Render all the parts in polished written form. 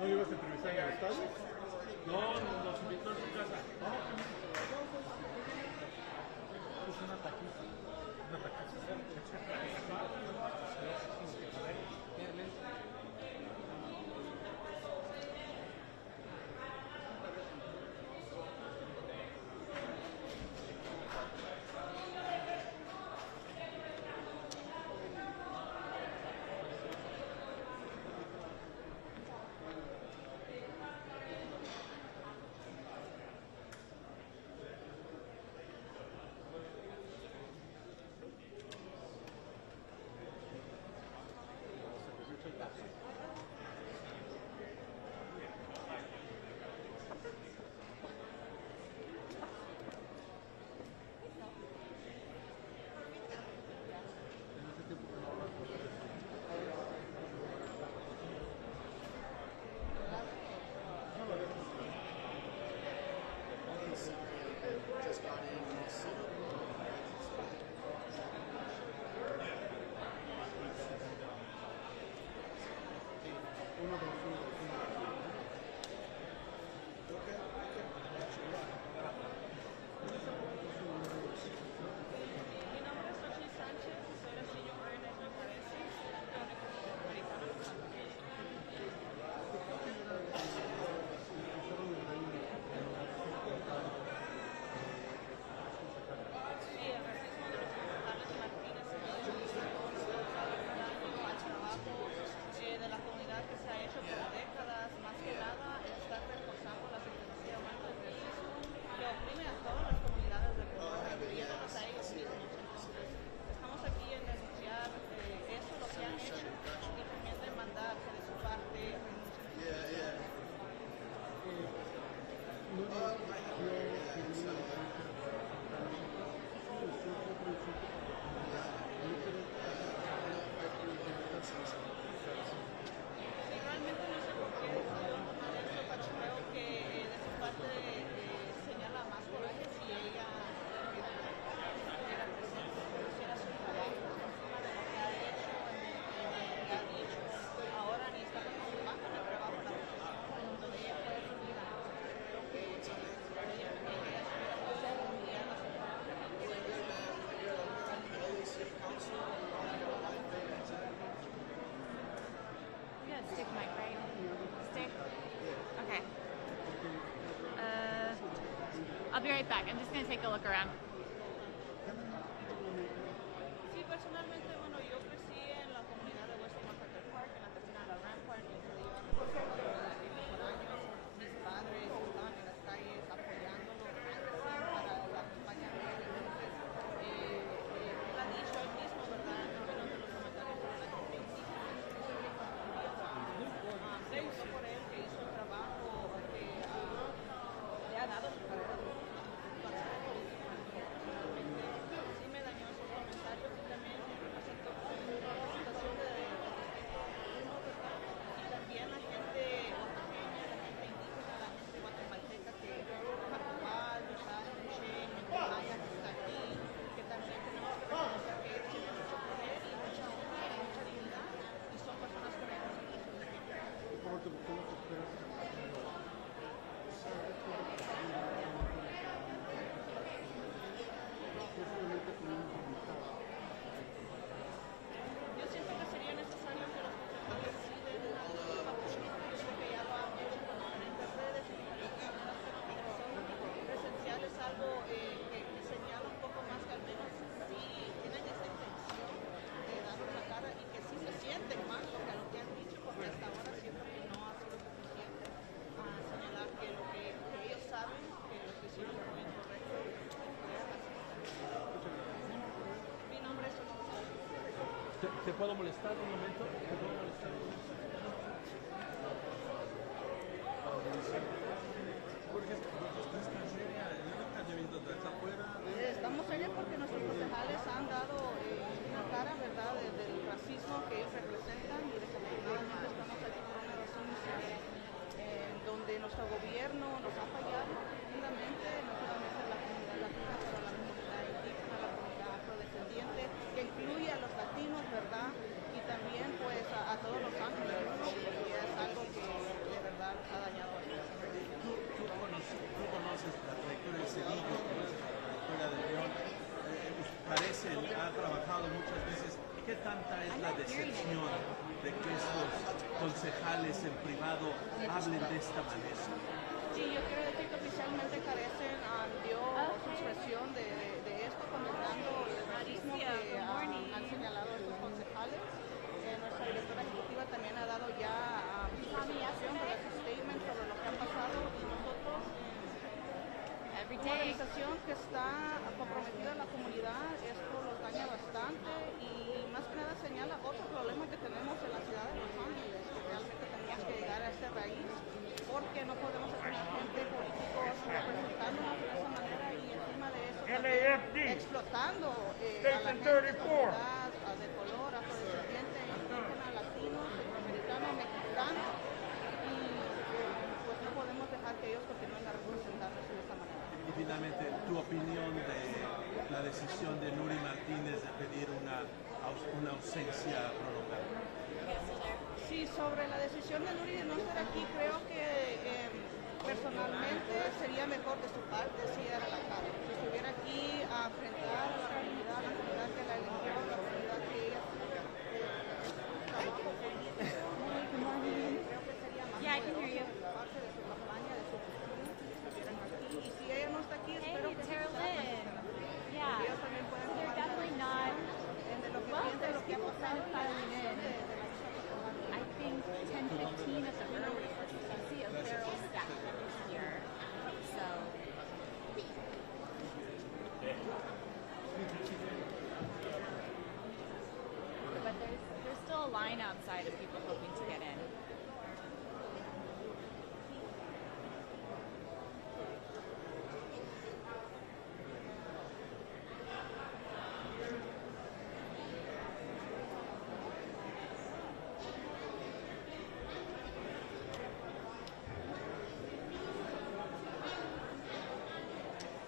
¿No ibas a entrevistar en el estadio? No, nos invitó a su casa. Es una taquiza. Una taquiza. Just got in. I'll be right back. I'm just going to take a look around. Sí, personalmente, bueno, yo crecí en la comunidad de West Market Park, en la tercera de la Rampart, y por años mis padres estaban en las calles apoyándolo para la campaña de él. Entonces, él ha dicho él mismo, ¿verdad? En uno de los comentarios de la gente indígena, se gustó por él, que hizo el trabajo que le ha dado su carrera. Sí me dañó esos comentarios y también me aceptó la situación de y también la gente oaxaqueña, la gente indígena, la gente guatemalteca que actual, los ángeles, Maya que está aquí, que también tenemos que reconocer que ellos tienen mucho poder y mucha honra y mucha dignidad y son personas que merecen. ¿Cómo te gustó la experiencia? Yo siento que sería necesario que los profesores sí den una disculpa pública. Yo creo que ya lo han hecho con diferentes redes y diferentes maneras, pero presencial es algo que señala un poco más que al menos sí tienen esa intención de darnos la cara y que sí se sienten más lo que han dicho, porque hasta ahora siento que no ha sido suficiente a señalar que lo que ellos saben, que lo que hicieron fue incorrecto. Mi nombre es ¿Te puedo molestar un momento? ¿Te puedo molestar un momento? Porque estás tan seria, yo nunca te he visto desde afuera. Estamos serios porque nuestros concejales han dado una cara, ¿verdad?, del racismo que ellos representan y desafortunadamente estamos aquí por una razón muy seria, donde nuestro gobierno nos ha fallado profundamente, no solamente la comunidad latina, pero la comunidad indígena, la comunidad afrodescendiente, que incluye a los latinos, ¿verdad?, y también pues a todos los ángeles. ¿Cuánta es la decepción de que estos concejales en privado hablen de esta manera? Sí, yo quiero decir que oficialmente carecen dio su expresión de esto, condenando el racismo que han señalado estos concejales. Nuestra directora ejecutiva también ha dado ya su presentación, su statement sobre lo que ha pasado. Y nosotros, una organización que está comprometida en la comunidad, esto los daña bastante y más que nada señala otro problema que tenemos en la ciudad de Los Ángeles, que realmente tenemos que llegar a este raíz, porque no podemos tener gente políticos representándonos de esa manera y encima de eso también explotando a la gente de esta comunidad, de color, afrodescendiente, indígena, latino, centroamericano, mexicano, y pues no podemos dejar que ellos continúen a representarnos de esa manera. Y finalmente, tu opinión de la decisión de Nury Martinez de pedir una ausencia prolongada. Sí, sobre la decisión de Nuri de no estar aquí, creo que personalmente sería mejor de su parte si era la cara. Si estuviera aquí a enfrentar a la comunidad que la eligió, la comunidad que ella trabajó político. Creo que sería más poderoso de parte de su campaña, de su gestión, si estuvieran aquí. Y si ella no está aquí, espero que sí ellos también puedan tomar de lo que piensa y lo que ha pasado en la decisión de la I think 10, 15 of the members can see a barrel stack here. So. But there's still a line outside of people hoping to get in.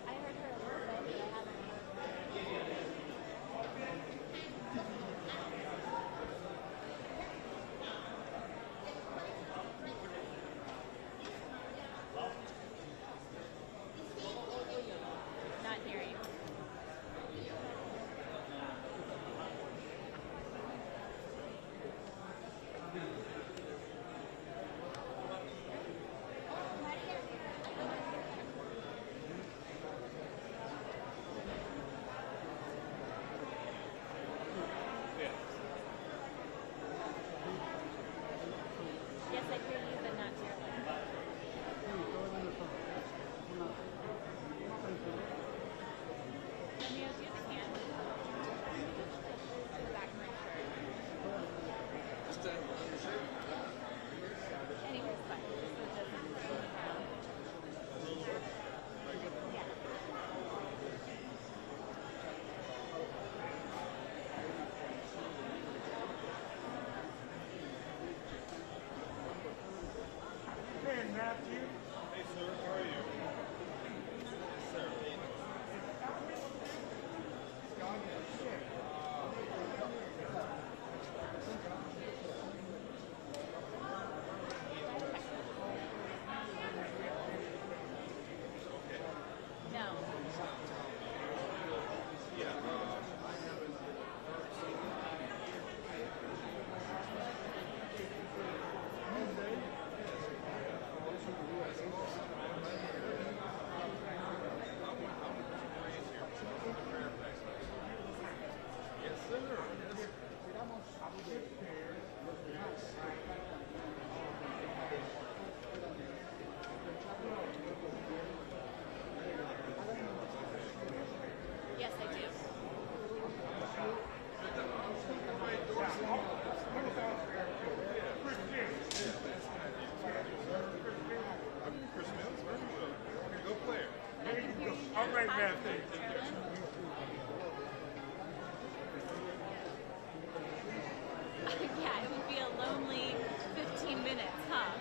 I heard her a little bit, but I haven't. Not hearing. Yes, I hear you, but not terribly. Let me do the hand. The back of my shirt. Anyways, fine. So it doesn't bring me down. Yeah. Hey, Matthew. Hey, sir, how are you? Sir, No. yes, sir. Yes, I do. I'm Chris Mills. Okay, go player. All right, Matthew. Yeah, it would be a lonely 15 minutes, huh?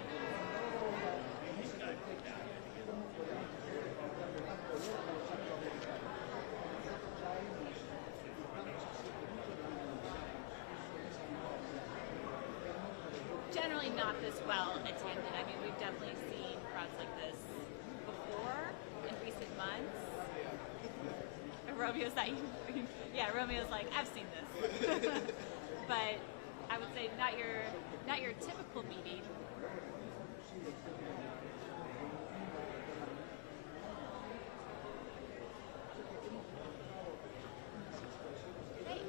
Generally not this well attended. I mean, we've definitely seen crowds like this before in recent months. And Romeo's like, yeah, Romeo's like, I've seen this. but I would say not your typical meeting. Great.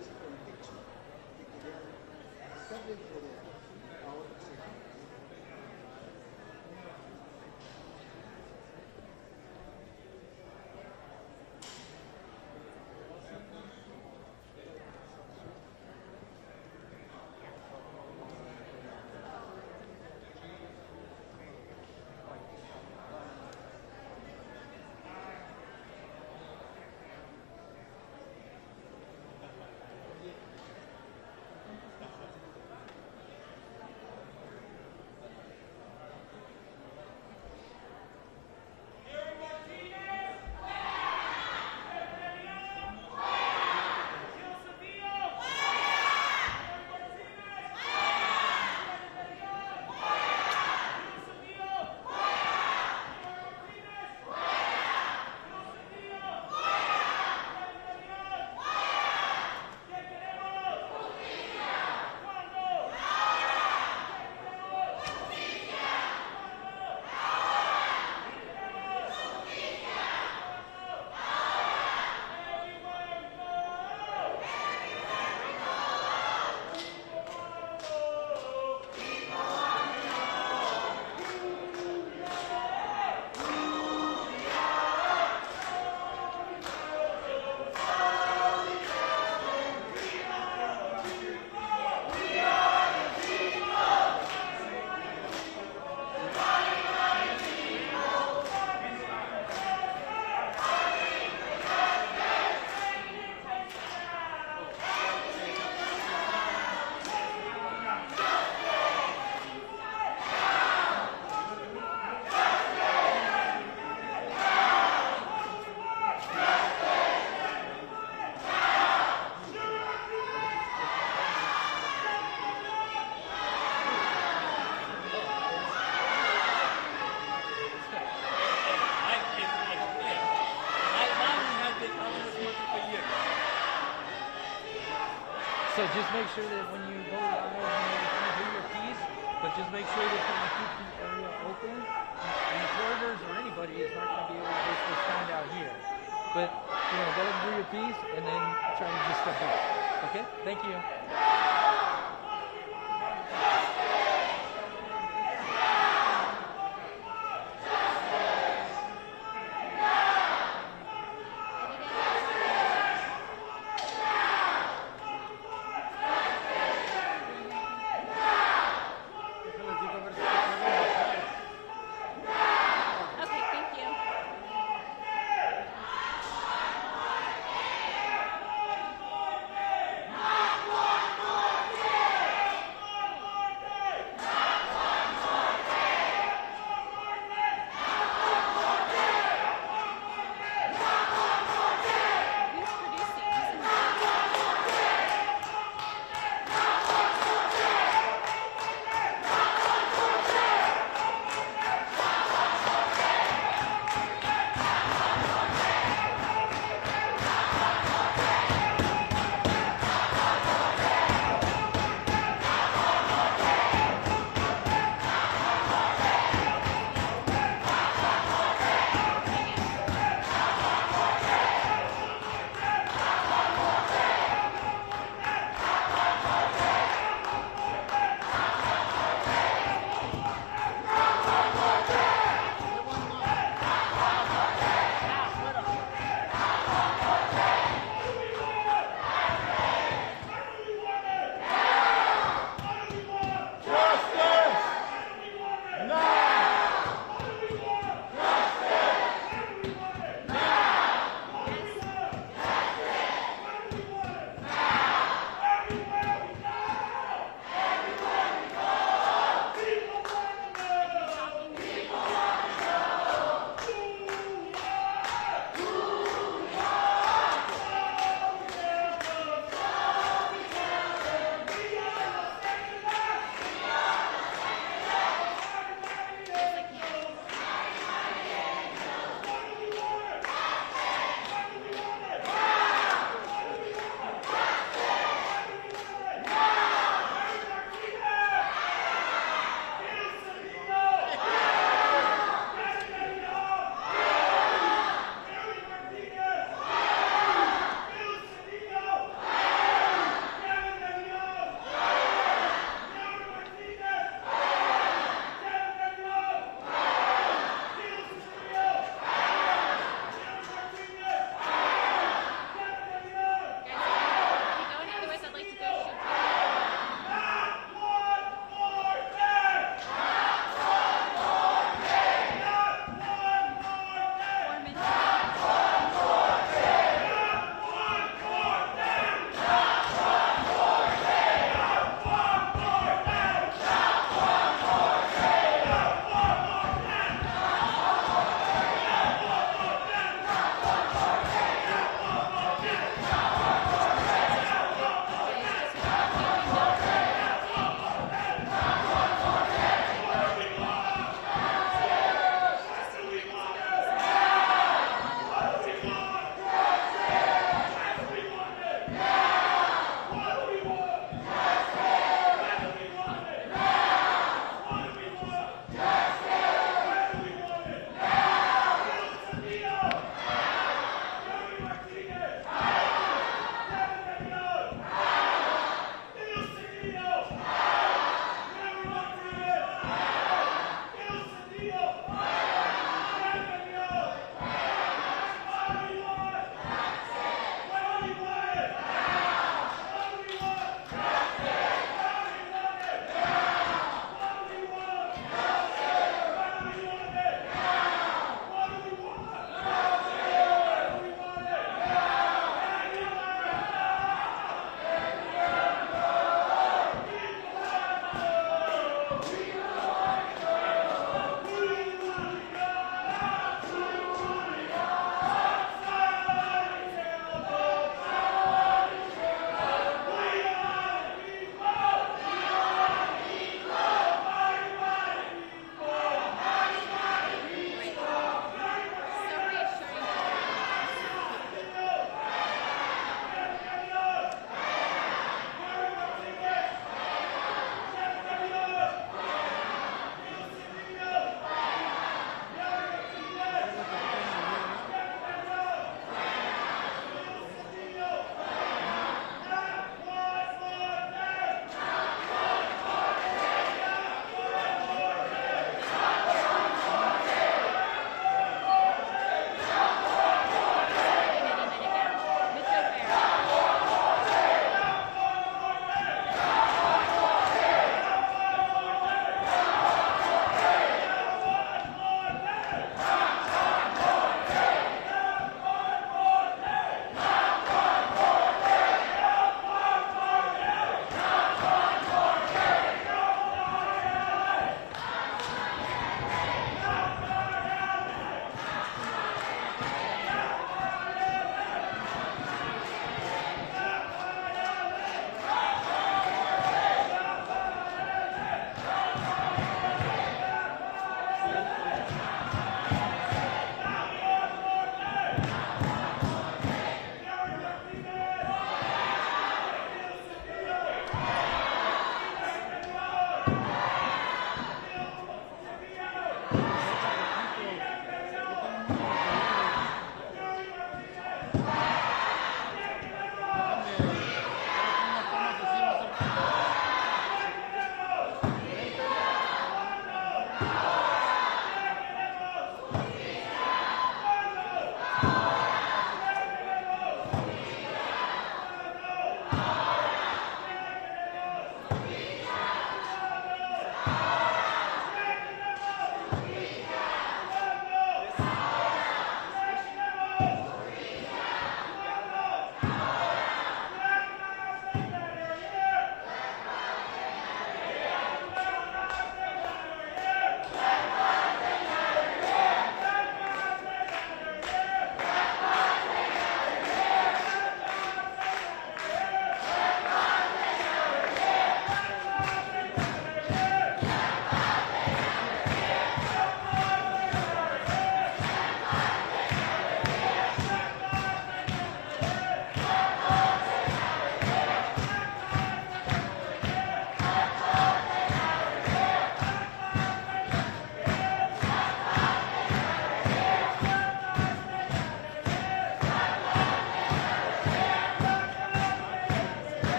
So just make sure that when you go live, you do your piece, but just make sure that you keep the area open. And the reporters or anybody is not going to be able to basically stand out here. But, you know, go ahead and do your piece and then try to just step back. Okay? Thank you. Okay, thank you.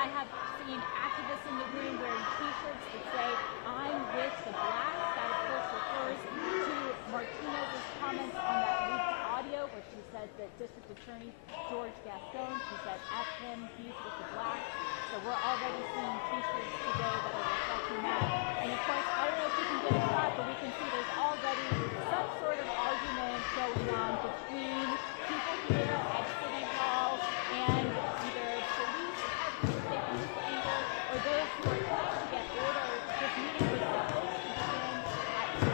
I have seen activists in the room wearing t-shirts that say, I'm with the blacks. That, of course, refers to Martinez's comments on that leaked audio where she said that District Attorney George Gascon, she said, F him, he's with the blacks. So we're already seeing t-shirts today that are reflecting that. And of course, I don't know if you can get a shot, but we can see there's already some sort of argument going on between people here at City Hall and either police at safety angle or those who are trying to get order. This meeting was supposed to begin at 2.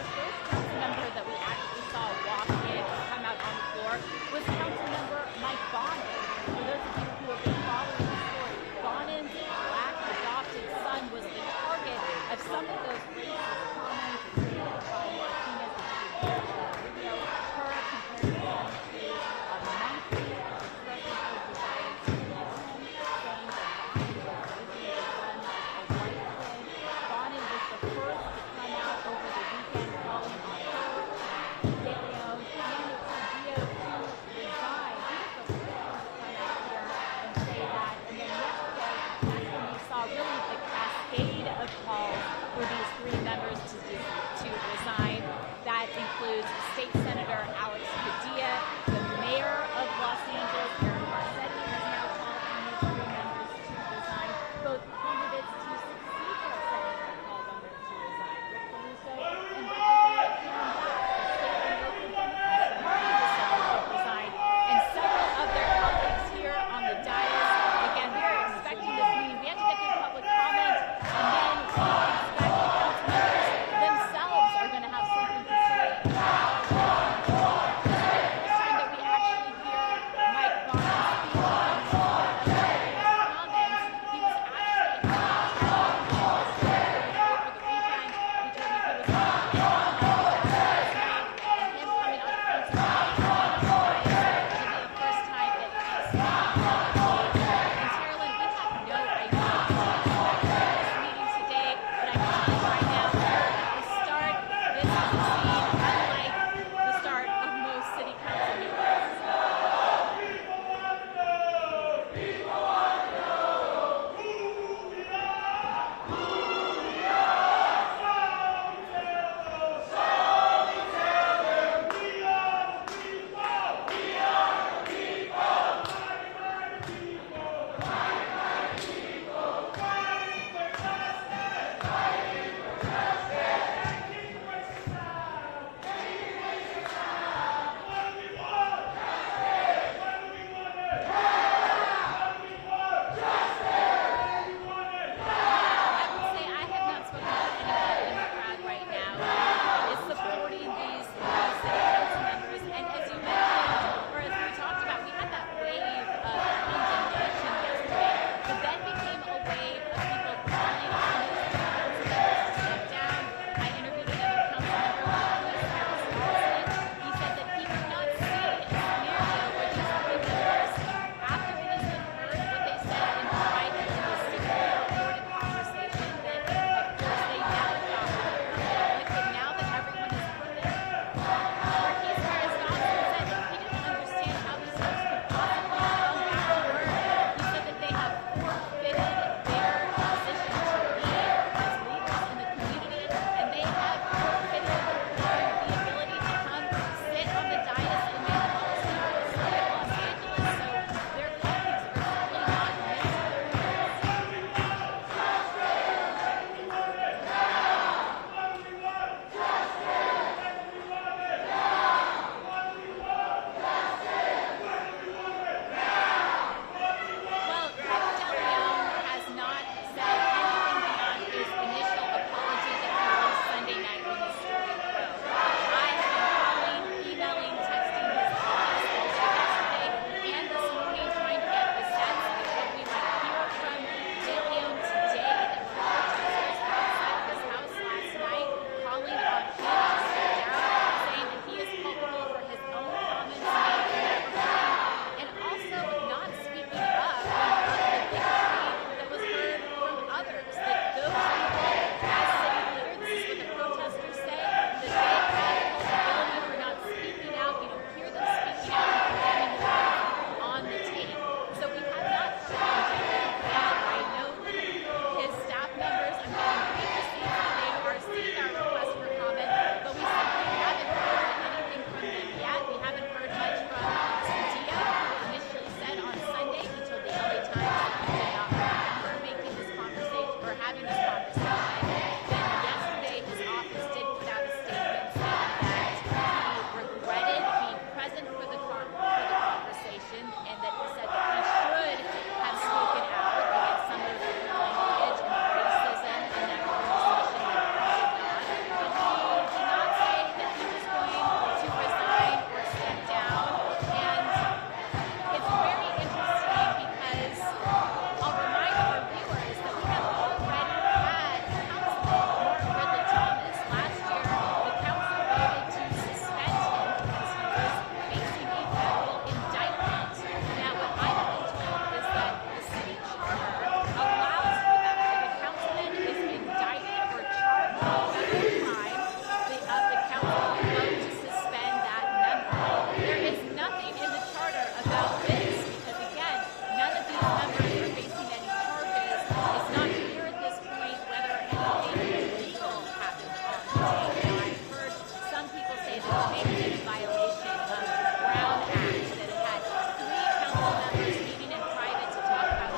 The first council member that we actually saw walk in or come out on the floor was council member Mike Bonin. For those of you who have been following the story, Bonin's black adopted son was the target of some of those racist comments made by Martinez video. Her comparing him to a monkey, expressing her desire to kill him, saying that Bonin was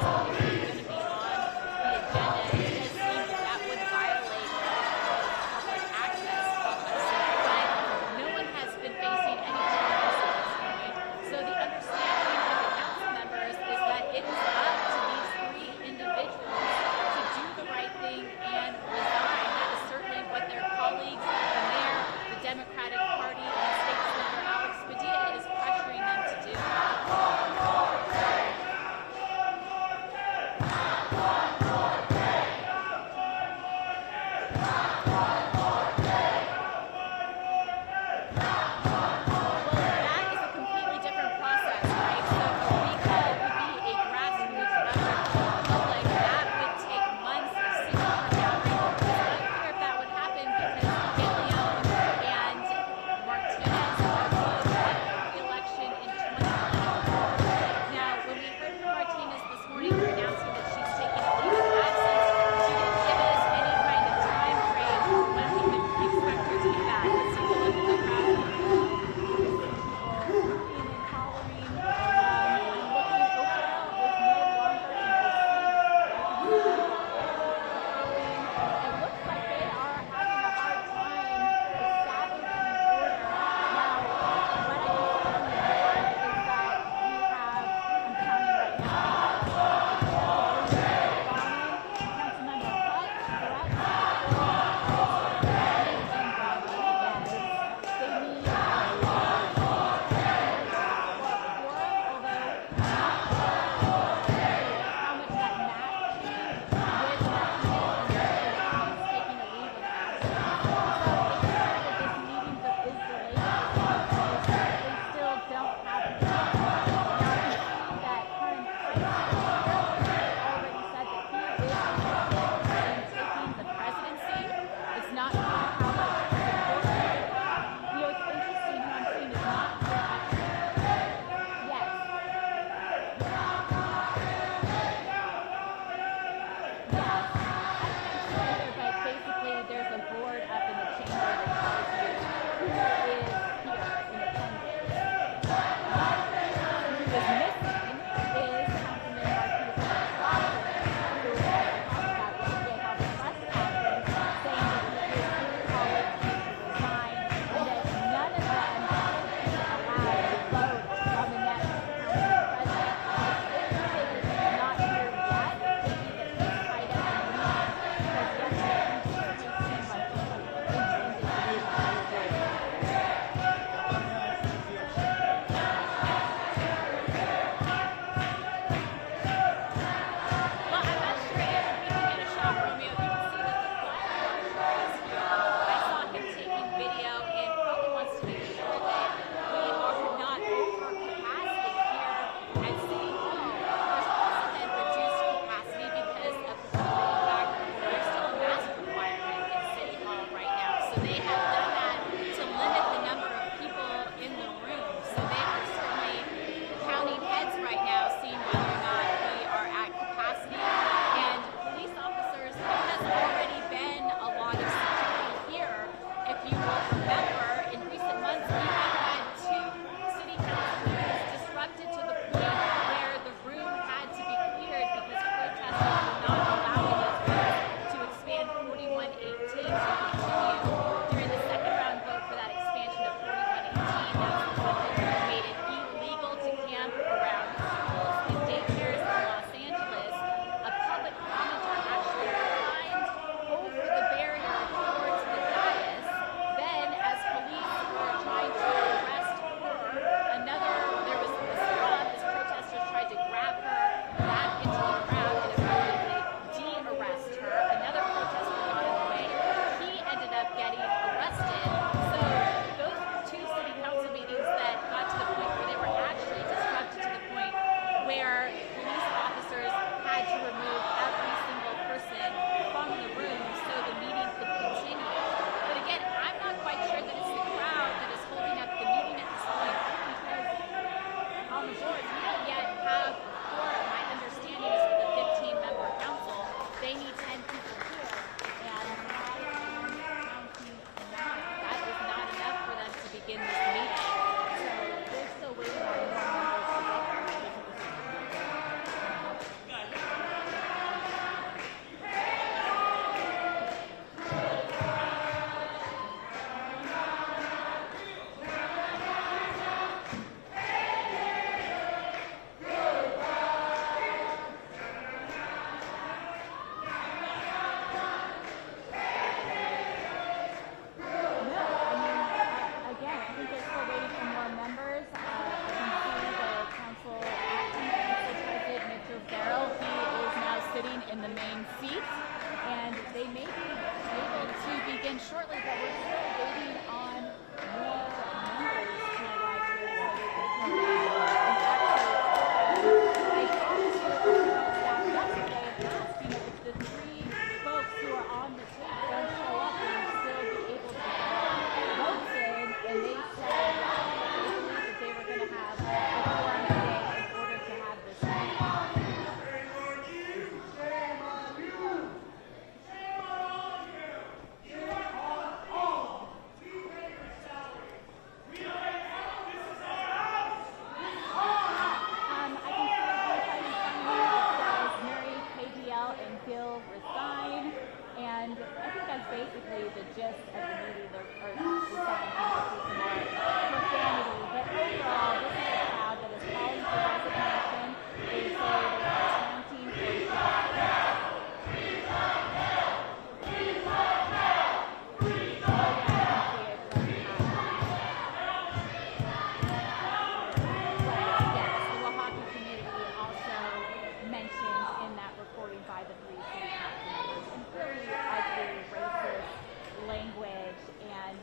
going to be on the agenda. It does seem that would violate public access policy, but no one has been facing any charges at this point. So the understanding of the council members is that it is up to these three individuals to do the right thing and resign. That is certainly what their colleagues, the mayor, the Democratic Party, and State Senator Alex Padilla is pressuring them to do. That is a completely different process, right? So a recall would be a grassroots effort from the public. That would take months of signature gathering. It's unclear if that would happen because Leon and Martinez are both up for re-election in 2024. Now, when we heard from Martinez this morning, her announcing that she's taking a leave of absence, she didn't give us any kind of time frame when we could expect her to be back. Let's take a look at the crowd. How much that matters main seat, and they may be able to begin shortly, but we're still waiting on more members to arrive here so that they can be I talked to our staff yesterday and asked, if the three folks who are on the tape don't show up, will you still be able to get votes in? And they said that they believe that they were going to have a quorum today in order to have this meeting. Resign, and I think that's basically the gist of the meeting, or resign some more profanity. But overall, this is a crowd that is calling for resignation. They say they are chanting for by the three city council members, and really ugly, racist language, and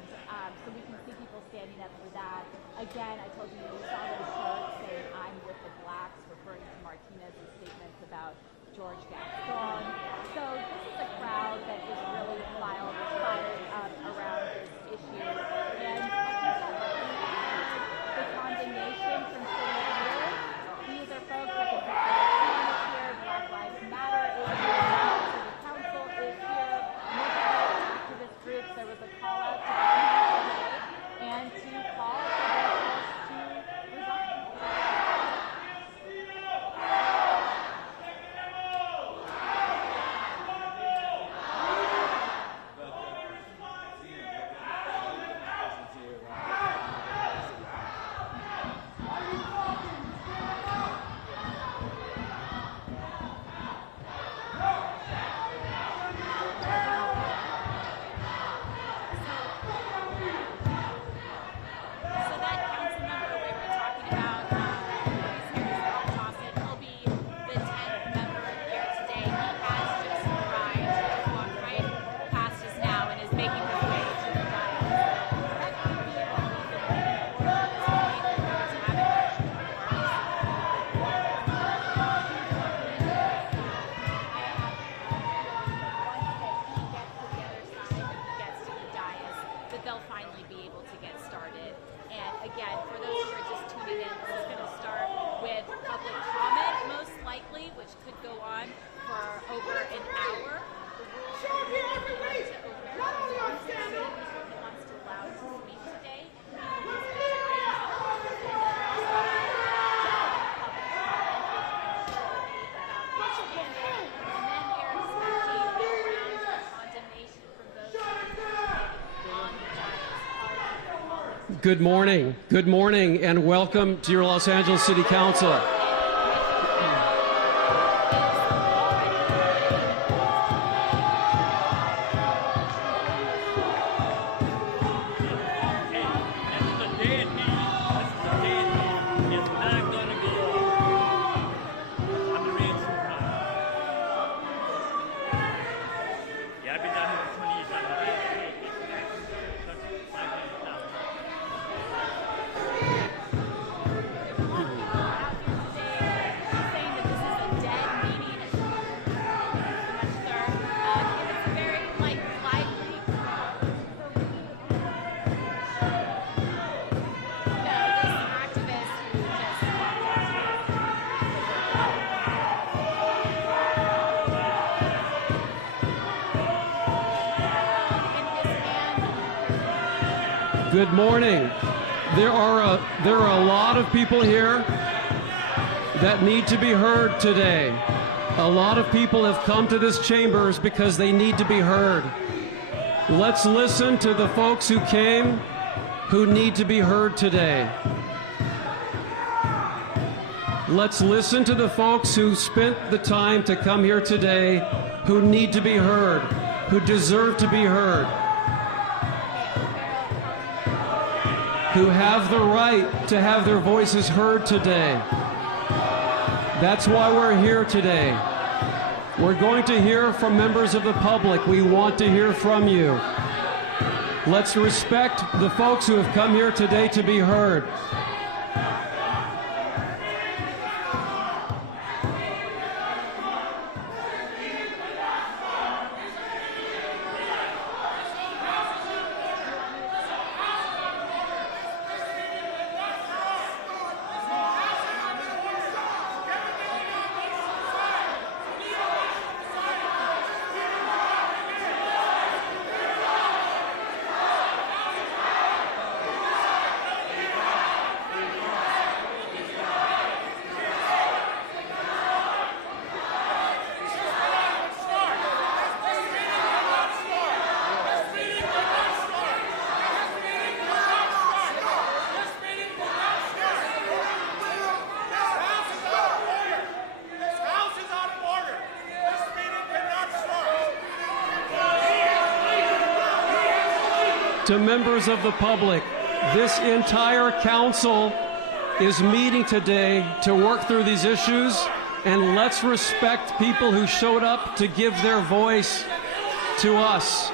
so we can see people standing up for that. Again, I told you, you saw those shirts saying "I'm with the blacks," referring to Martinez's statements about George Gaston. So this is a crowd that is really fired up around this issue, and I think that the condemnation from city leaders. These are folks like a here, Black Lives Matter is here, the council is here, multiple activist groups. There was a call out to today and to call for the folks to resign. Good morning, and welcome to your Los Angeles City Council. Good morning. There are a lot of people here that need to be heard today. A lot of people have come to this chambers because they need to be heard. Let's listen to the folks who came who need to be heard today. Let's listen to the folks who spent the time to come here today who need to be heard, who deserve to be heard, who have the right to have their voices heard today. That's why we're here today. We're going to hear from members of the public. We want to hear from you. Let's respect the folks who have come here today to be heard. To members of the public, this entire council is meeting today to work through these issues, and let's respect people who showed up to give their voice to us.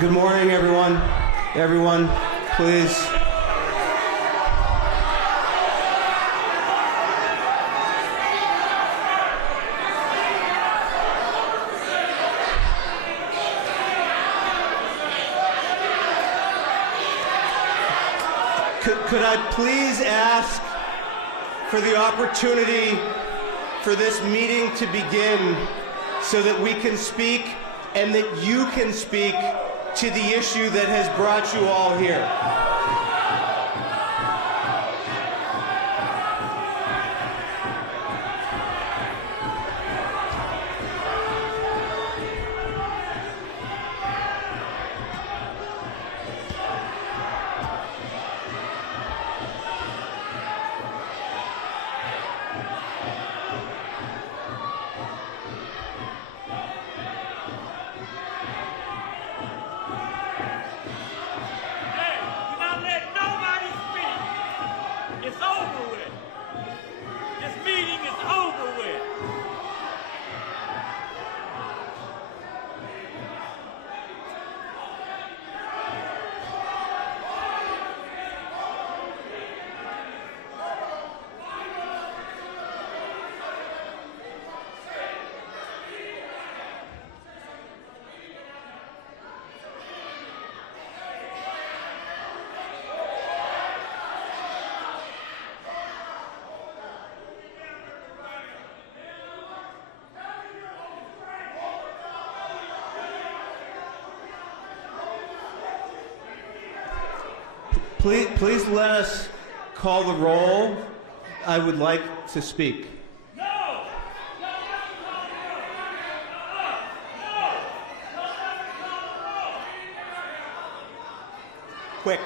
Good morning, everyone. Everyone, please. Could I please ask for the opportunity for this meeting to begin so that we can speak and that you can speak to the issue that has brought you all here. Please let us call the roll. I would like to speak. Quick.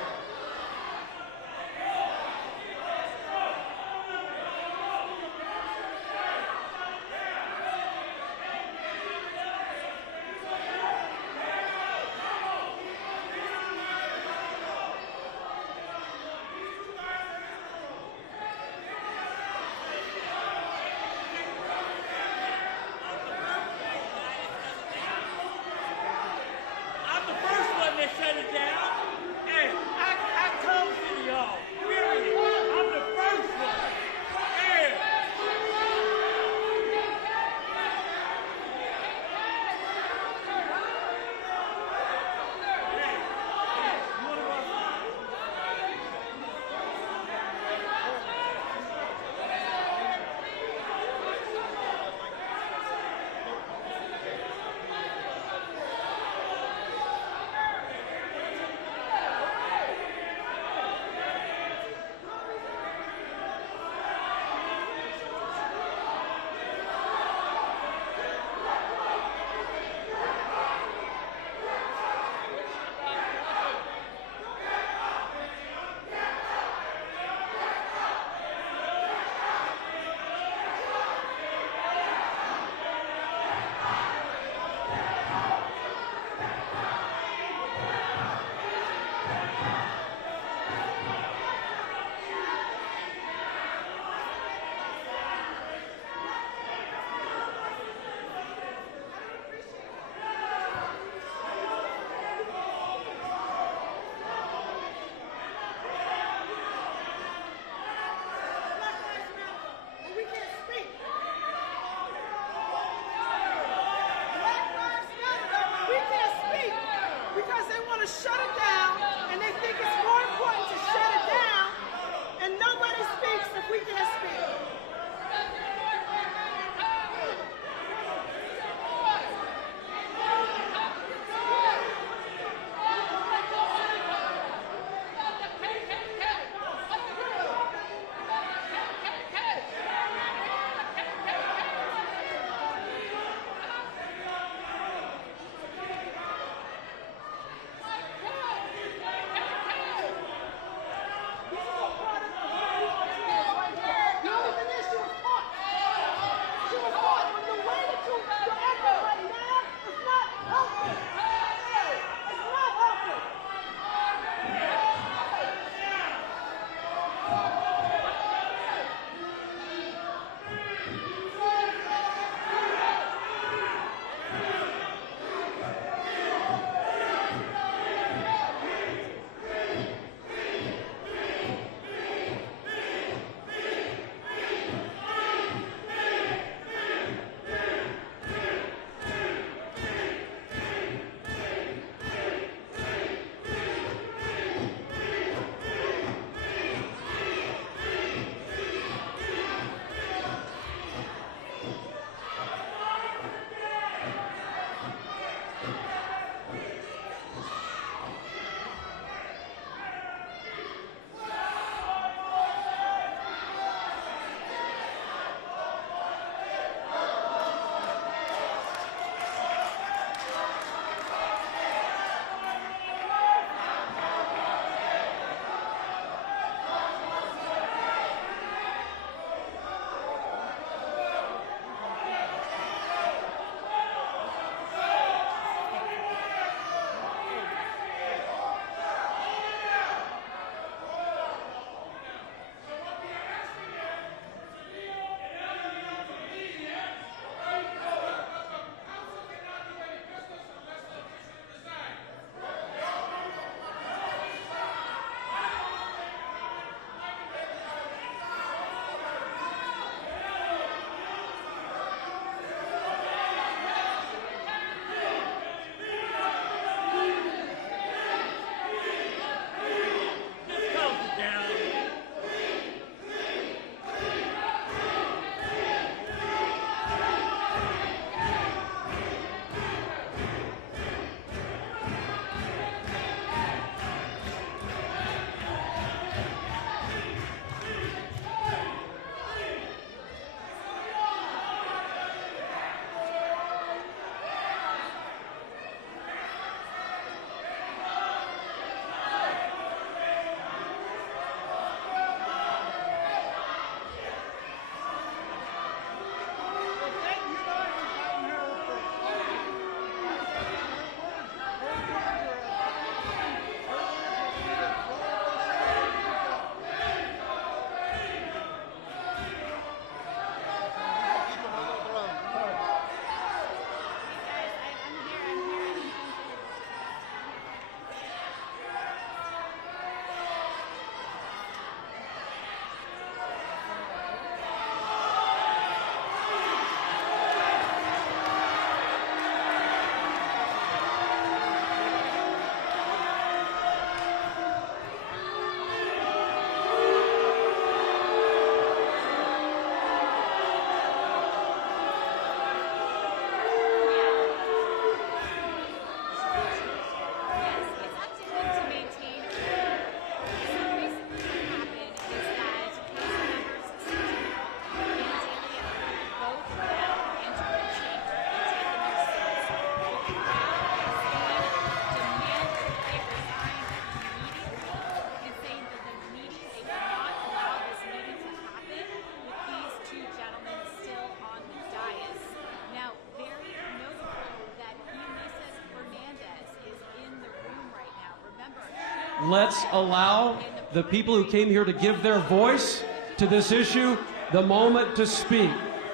let's allow the people who came here to give their voice to this issue the moment to speak.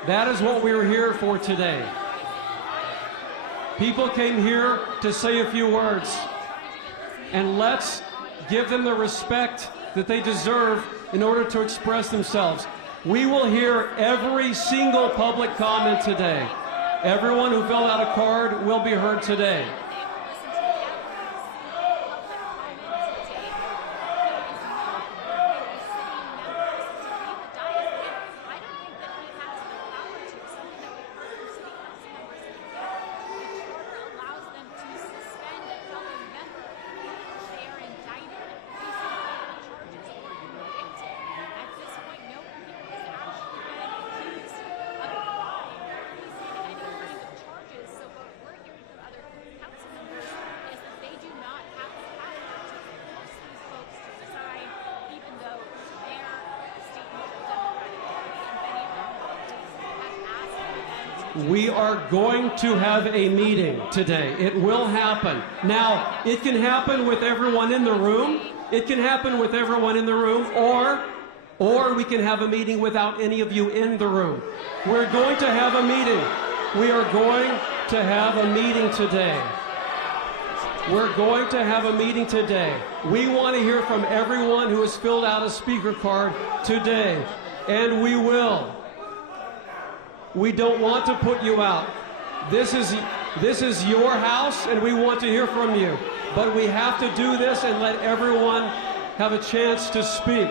That is what we were here for today. People came here to say a few words, and let's give them the respect that they deserve in order to express themselves. We will hear every single public comment today. Everyone who filled out a card will be heard today. We are going to have a meeting today. It will happen. Now, it can happen with everyone in the room. It can happen with everyone in the room, or we can have a meeting without any of you in the room. We're going to have a meeting. We are going to have a meeting today. We're going to have a meeting today. We want to hear from everyone who has filled out a speaker card today, and we will. We don't want to put you out. This is your house, and we want to hear from you. But we have to do this and let everyone have a chance to speak.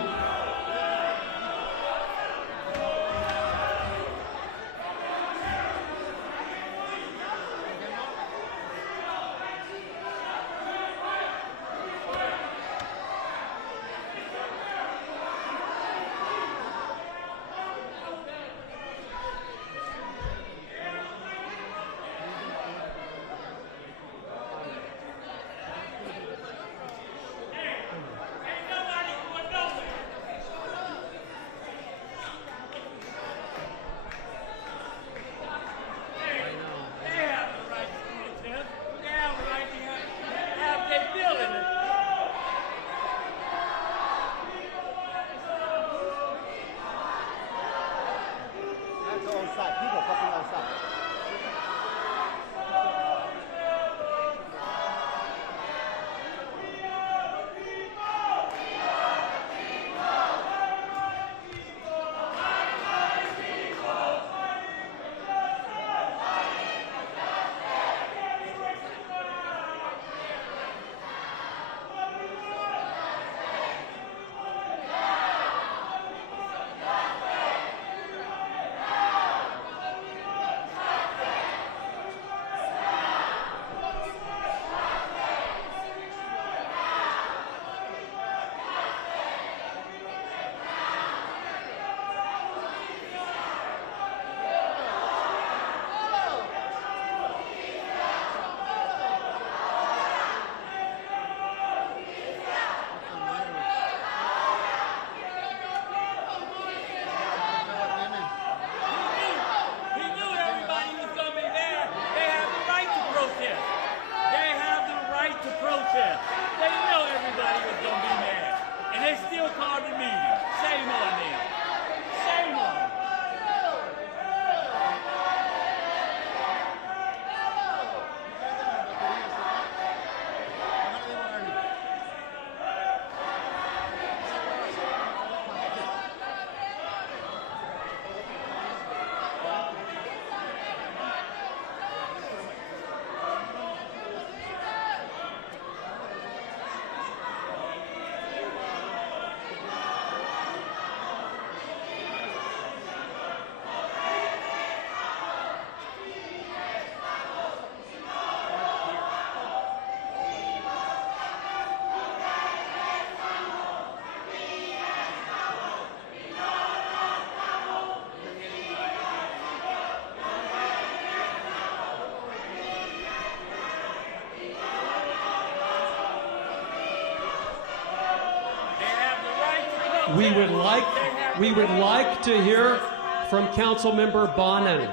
We would like to hear from Councilmember Bonin.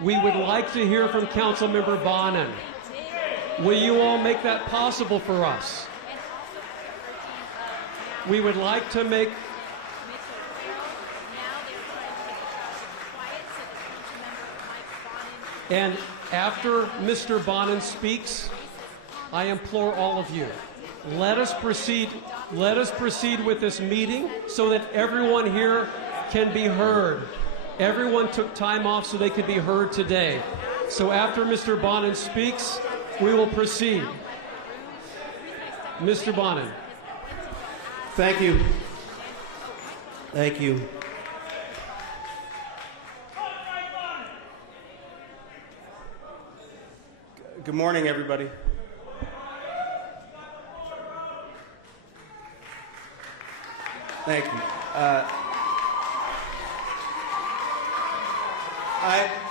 We would like to hear from Councilmember Bonin. Will you all make that possible for us? we would like to make, Now they're trying to make the crowd quiet so that council member Mike Bonin and after Mr. Bonin speaks, I implore all of you, let us proceed with this meeting so that everyone here can be heard. Everyone took time off so they could be heard today. So after Mr. Bonin speaks, we will proceed. Mr. Bonin. Thank you. Thank you. Good morning, everybody. Thank you.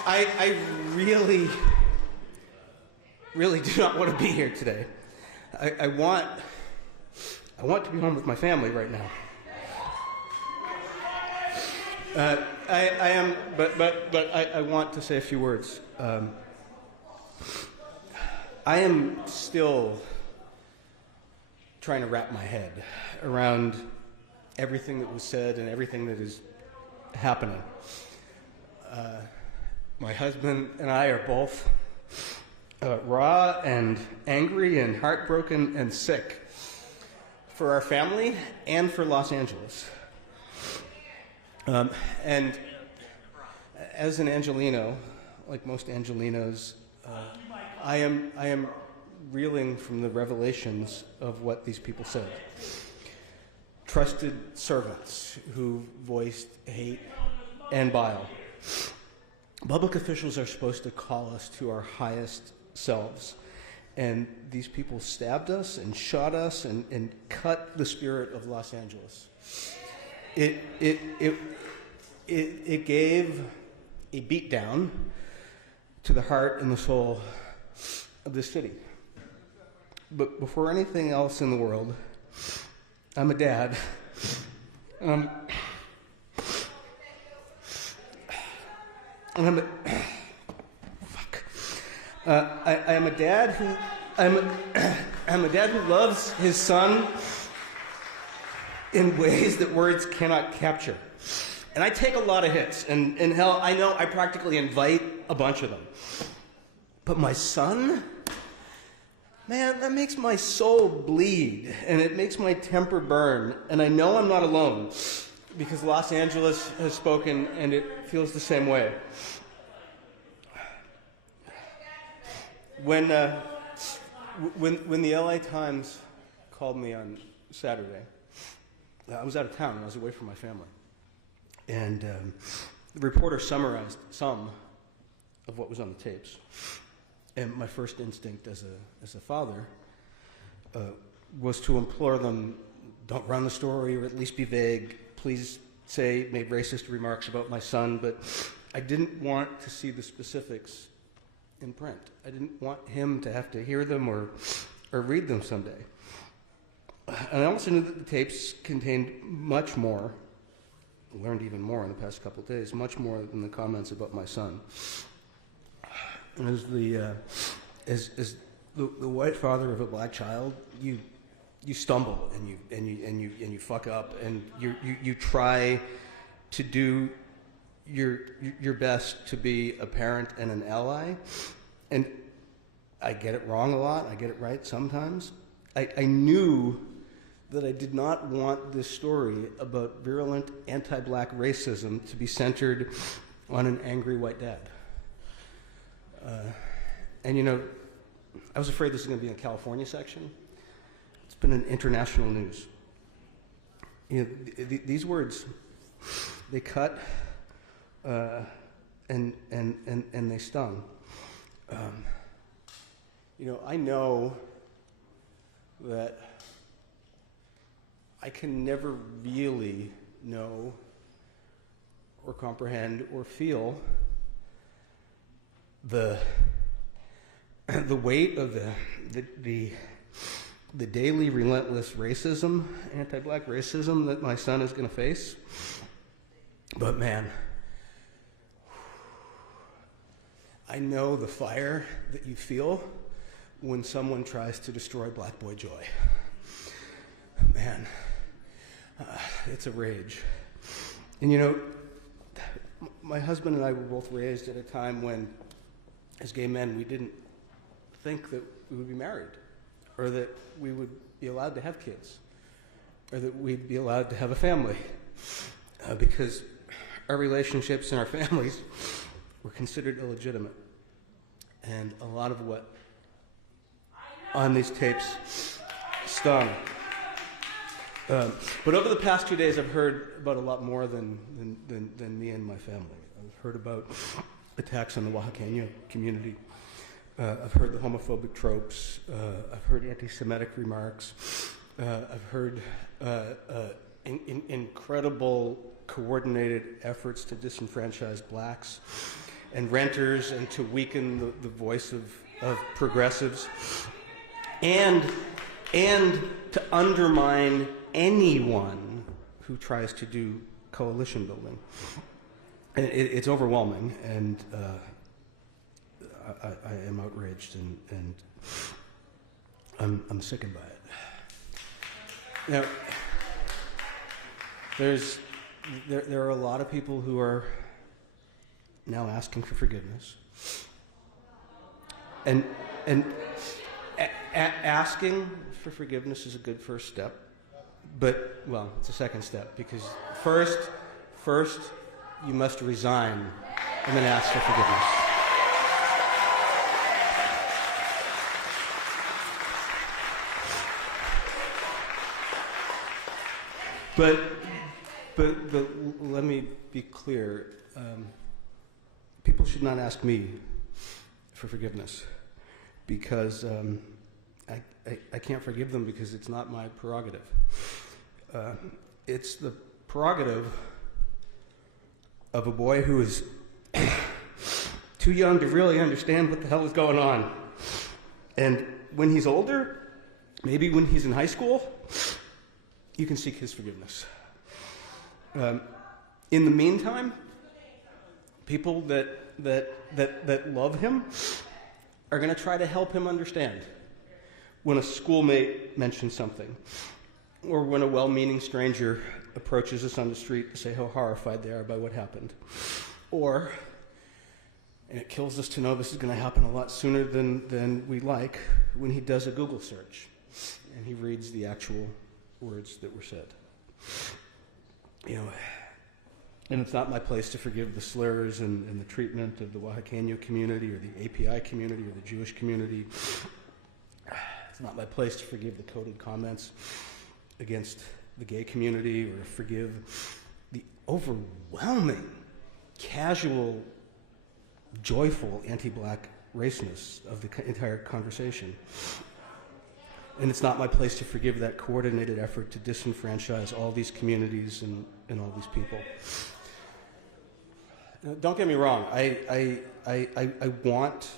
I really do not want to be here today. I want to be home with my family right now. I want to say a few words. I am still trying to wrap my head around everything that was said and everything that is happening. My husband and I are both raw and angry and heartbroken and sick for our family and for Los Angeles. And as an Angelino, like most Angelinos, I am reeling from the revelations of what these people said. Trusted servants who voiced hate and bile. Public officials are supposed to call us to our highest selves. And these people stabbed us and shot us and cut the spirit of Los Angeles. It gave a beatdown to the heart and the soul of this city. But before anything else in the world, I'm a dad. I am a dad who I'm a dad who loves his son in ways that words cannot capture. And I take a lot of hits, and hell, I know I practically invite a bunch of them. But my son, man, that makes my soul bleed, and it makes my temper burn, and I know I'm not alone, because Los Angeles has spoken, and it feels the same way. When the LA Times called me on Saturday, I was out of town, I was away from my family. And the reporter summarized some of what was on the tapes. And my first instinct as a father was to implore them, don't run the story or at least be vague. Please say made racist remarks about my son, but I didn't want to see the specifics in print. I didn't want him to have to hear them or read them someday. And I also knew that the tapes contained much more, learned even more in the past couple of days, much more than the comments about my son. And as the white father of a black child, you stumble and you fuck up and you try to do your best to be a parent and an ally. And I get it wrong a lot, I get it right sometimes. I knew that I did not want this story about virulent anti-black racism to be centered on an angry white dad. And you know, I was afraid this was going to be in the California section. It's been in international news. You know, these words, they cut and they stung. You know, I know that I can never really know or comprehend or feel the weight of the daily relentless racism, anti-black racism that my son is going to face. But man, I know the fire that you feel when someone tries to destroy Black Boy Joy. Man, It's a rage. And you know, my husband and I were both raised at a time when, as gay men, we didn't think that we would be married, or that we would be allowed to have kids, or that we'd be allowed to have a family, because our relationships and our families were considered illegitimate. And a lot of what on these tapes stung. But over the past 2 days, I've heard about a lot more than me and my family. I've heard about attacks on the Oaxaqueño community. I've heard the homophobic tropes. I've heard anti-Semitic remarks. I've heard incredible coordinated efforts to disenfranchise blacks and renters and to weaken the voice of progressives and to undermine anyone who tries to do coalition building. And it's overwhelming, and I am outraged, and I'm sickened by it. Now, there are a lot of people who are now asking for forgiveness, and asking for forgiveness is a good first step, but, well, it's a second step, because first you must resign and then ask for forgiveness. But let me be clear. People should not ask me for forgiveness, because I can't forgive them, because it's not my prerogative. It's the prerogative of a boy who is too young to really understand what the hell is going on. And when he's older, maybe when he's in high school, you can seek his forgiveness. In the meantime, people that love him are going to try to help him understand when a schoolmate mentions something, or when a well-meaning stranger approaches us on the street to say how horrified they are by what happened. Or, and it kills us to know this is going to happen a lot sooner than we like, when he does a Google search and he reads the actual words that were said. You know, and it's not my place to forgive the slurs and the treatment of the Oaxaqueño community or the API community or the Jewish community. It's not my place to forgive the coded comments against the gay community, or to forgive the overwhelming, casual, joyful anti-black raceness of the entire conversation. And it's not my place to forgive that coordinated effort to disenfranchise all these communities and all these people. Now, don't get me wrong. I want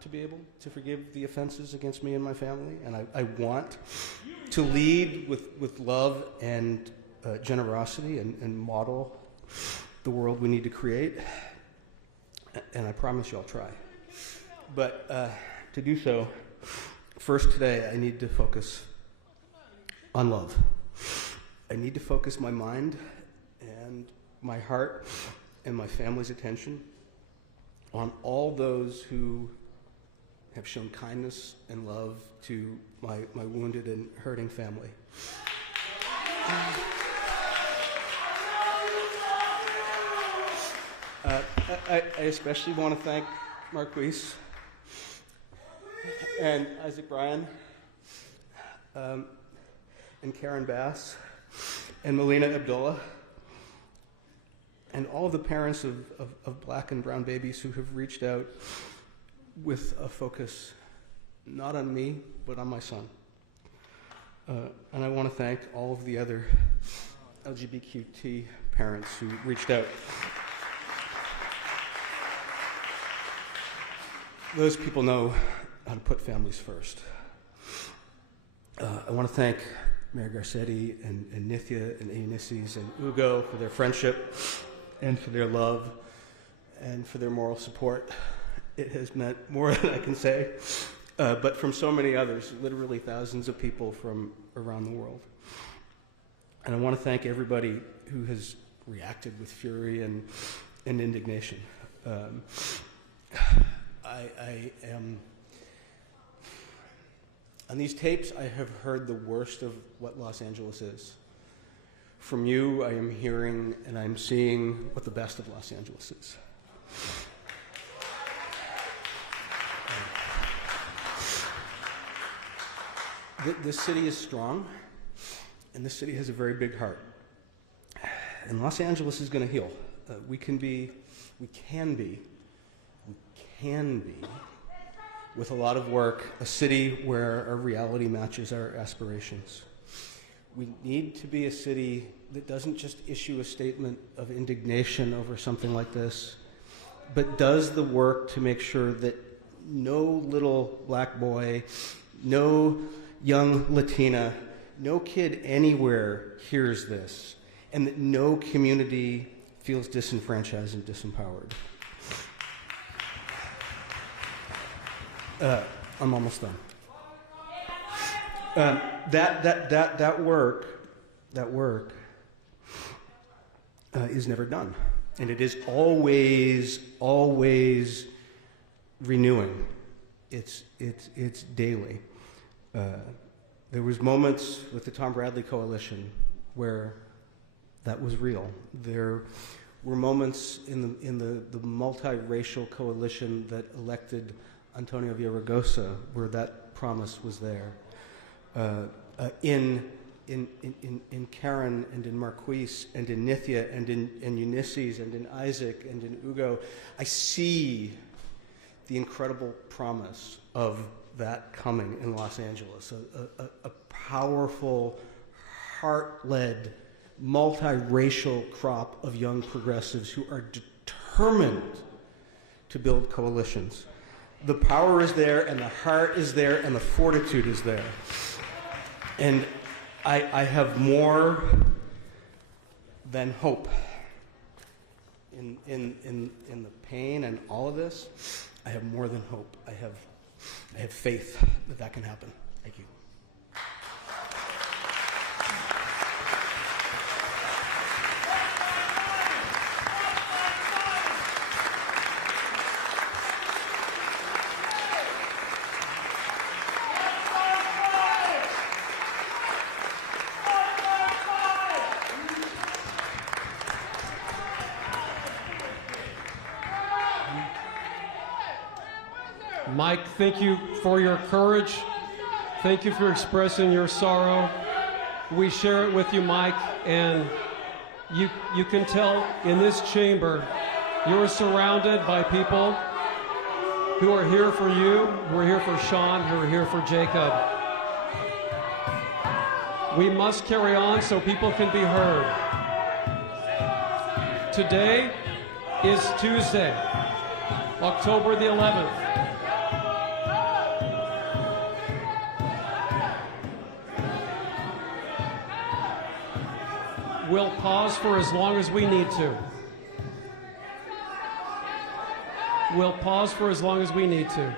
to be able to forgive the offenses against me and my family, and I want to lead with love and generosity and model the world we need to create, and I promise you I'll try. But to do so, first today I need to focus on love. I need to focus my mind and my heart and my family's attention on all those who have shown kindness and love to my wounded and hurting family. I especially want to thank Marquise and Isaac Bryan and Karen Bass and Melina Abdullah and all of the parents of black and brown babies who have reached out with a focus not on me, but on my son. And I want to thank all of the other LGBTQ parents who reached out. Those people know how to put families first. I want to thank Mayor Garcetti and Nithya and Eunices and Ugo for their friendship and for their love and for their moral support. It has meant more than I can say, but from so many others, literally thousands of people from around the world. And I want to thank everybody who has reacted with fury and indignation. I am... On these tapes, I have heard the worst of what Los Angeles is. From you, I am hearing and I'm seeing what the best of Los Angeles is. This city is strong, and this city has a very big heart. And Los Angeles is going to heal. We can be, with a lot of work, a city where our reality matches our aspirations. We need to be a city that doesn't just issue a statement of indignation over something like this, but does the work to make sure that no little black boy, no young Latina, no kid anywhere hears this, and that no community feels disenfranchised and disempowered. I'm almost done. That work is never done, and it is always renewing. It's daily. There was moments with the Tom Bradley Coalition where that was real. There were moments in the multiracial coalition that elected Antonio Villaraigosa where that promise was there. In Karen and in Marquise and in Nithya and in Ulysses and in Isaac and in Ugo, I see the incredible promise of that coming in Los Angeles, a powerful, heart-led, multiracial crop of young progressives who are determined to build coalitions. The power is there, and the heart is there, and the fortitude is there. And I have more than hope in the pain and all of this. I have more than hope. I have faith that that can happen. Thank you. Mike, thank you for your courage. Thank you for expressing your sorrow. We share it with you, Mike, and you can tell in this chamber you're surrounded by people who are here for you, who are here for Sean, who are here for Jacob. We must carry on so people can be heard. Today is Tuesday, October the 11th. We'll pause for as long as we need to. We'll pause for as long as we need to.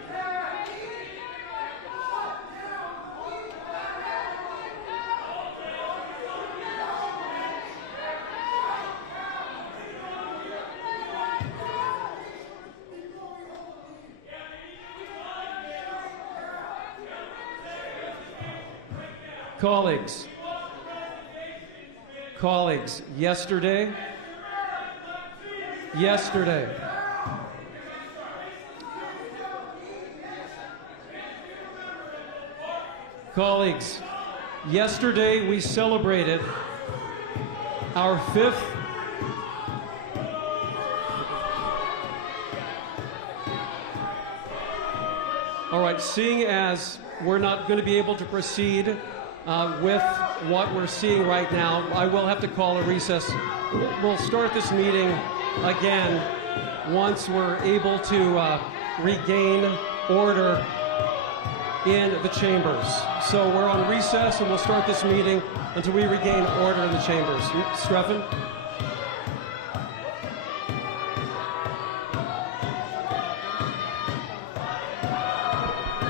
Colleagues, yesterday, colleagues, yesterday we celebrated our 5th seeing as we're not going to be able to proceed with what we're seeing right now, I will have to call a recess. We'll start this meeting again once we're able to regain order in the chambers. So we're on recess and we'll start this meeting until we regain order in the chambers. Streffen?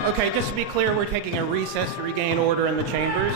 Okay, just to be clear, we're taking a recess to regain order in the chambers.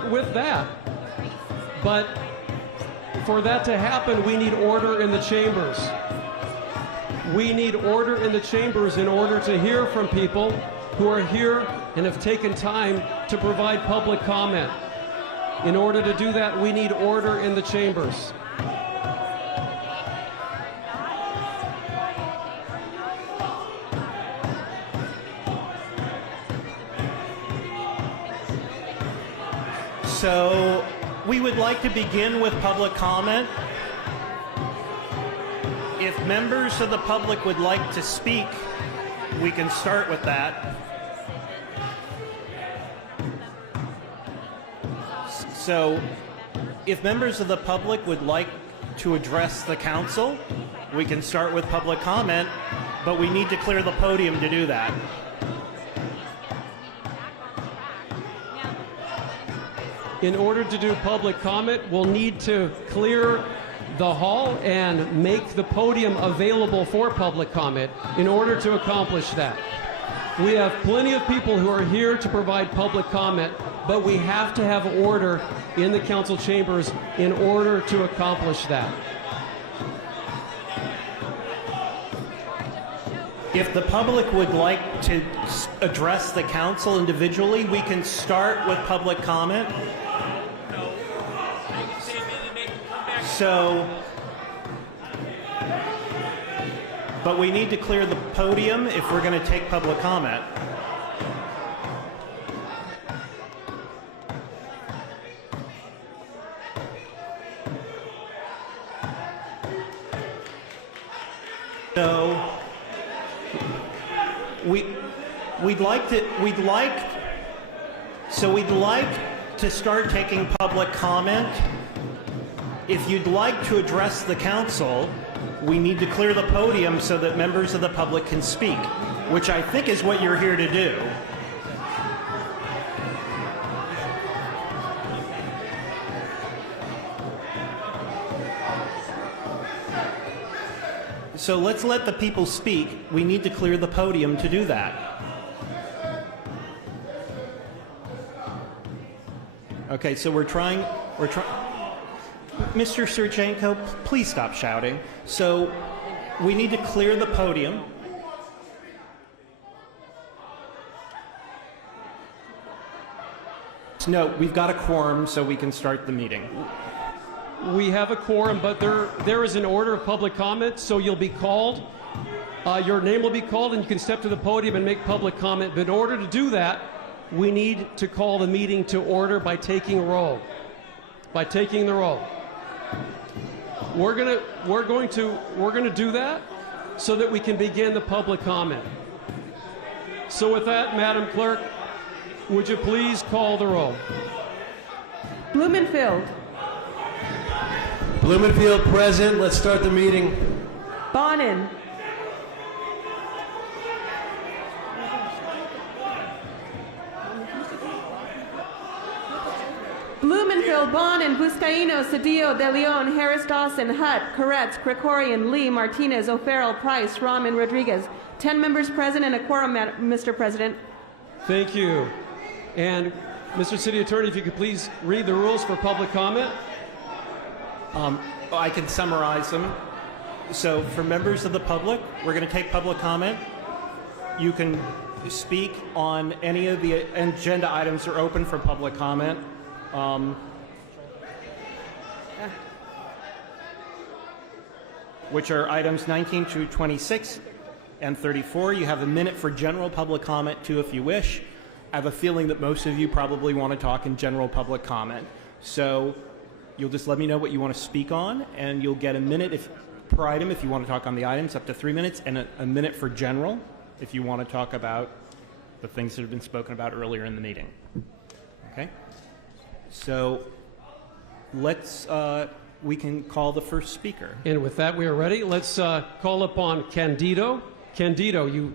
start with that. But for that to happen, we need order in the chambers. We need order in the chambers in order to hear from people who are here and have taken time to provide public comment. In order to do that, we need order in the chambers. So we would like to begin with public comment. If members of the public would like to speak, we can start with that. So if members of the public would like to address the council, we can start with public comment, but we need to clear the podium to do that. In order to do public comment, we'll need to clear the hall and make the podium available for public comment in order to accomplish that. We have plenty of people who are here to provide public comment, but we have to have order in the council chambers in order to accomplish that. If the public would like to address the council individually, we can start with public comment. So, but we need to clear the podium if we're going to take public comment. So, we'd like to start taking public comment. If you'd like to address the council, we need to clear the podium so that members of the public can speak, which I think is what you're here to do. So let's let the people speak. We need to clear the podium to do that. Okay, so we're trying. Mr. Surchenko, please stop shouting. So we need to clear the podium. No, we've got a quorum, so we can start the meeting. We have a quorum, but there is an order of public comment, so you'll be called. Your name will be called, and you can step to the podium and make public comment. But in order to do that, we need to call the meeting to order by taking roll. By taking the roll. We're going to do that so that we can begin the public comment. So with that, Madam Clerk, would you please call the roll? Blumenfield. Blumenfield present. Let's start the meeting. Bonin. Blumenfield, Bonin, Buscaino, Cedillo, De Leon, Harris, Dawson, Hutt, Koretz, Krikorian, Lee, Martinez, O'Farrell, Price, Rahman, Rodriguez. 10 members present and a quorum, Mr. President. Thank you. And Mr. City Attorney, if you could please read the rules for public comment. I can summarize them. So for members of the public, we're going to take public comment. You can speak on any of the agenda items that are open for public comment. Which are items 19 to 26 and 34. You have a minute for general public comment too if you wish. I have a feeling that most of you probably want to talk in general public comment. So you'll just let me know what you want to speak on, and you'll get a minute per item if you want to talk on the items, up to 3 minutes, and a minute for general if you want to talk about the things that have been spoken about earlier in the meeting. Okay? So we can call the first speaker. And with that, we are ready. Let's call upon Candido. Candido, you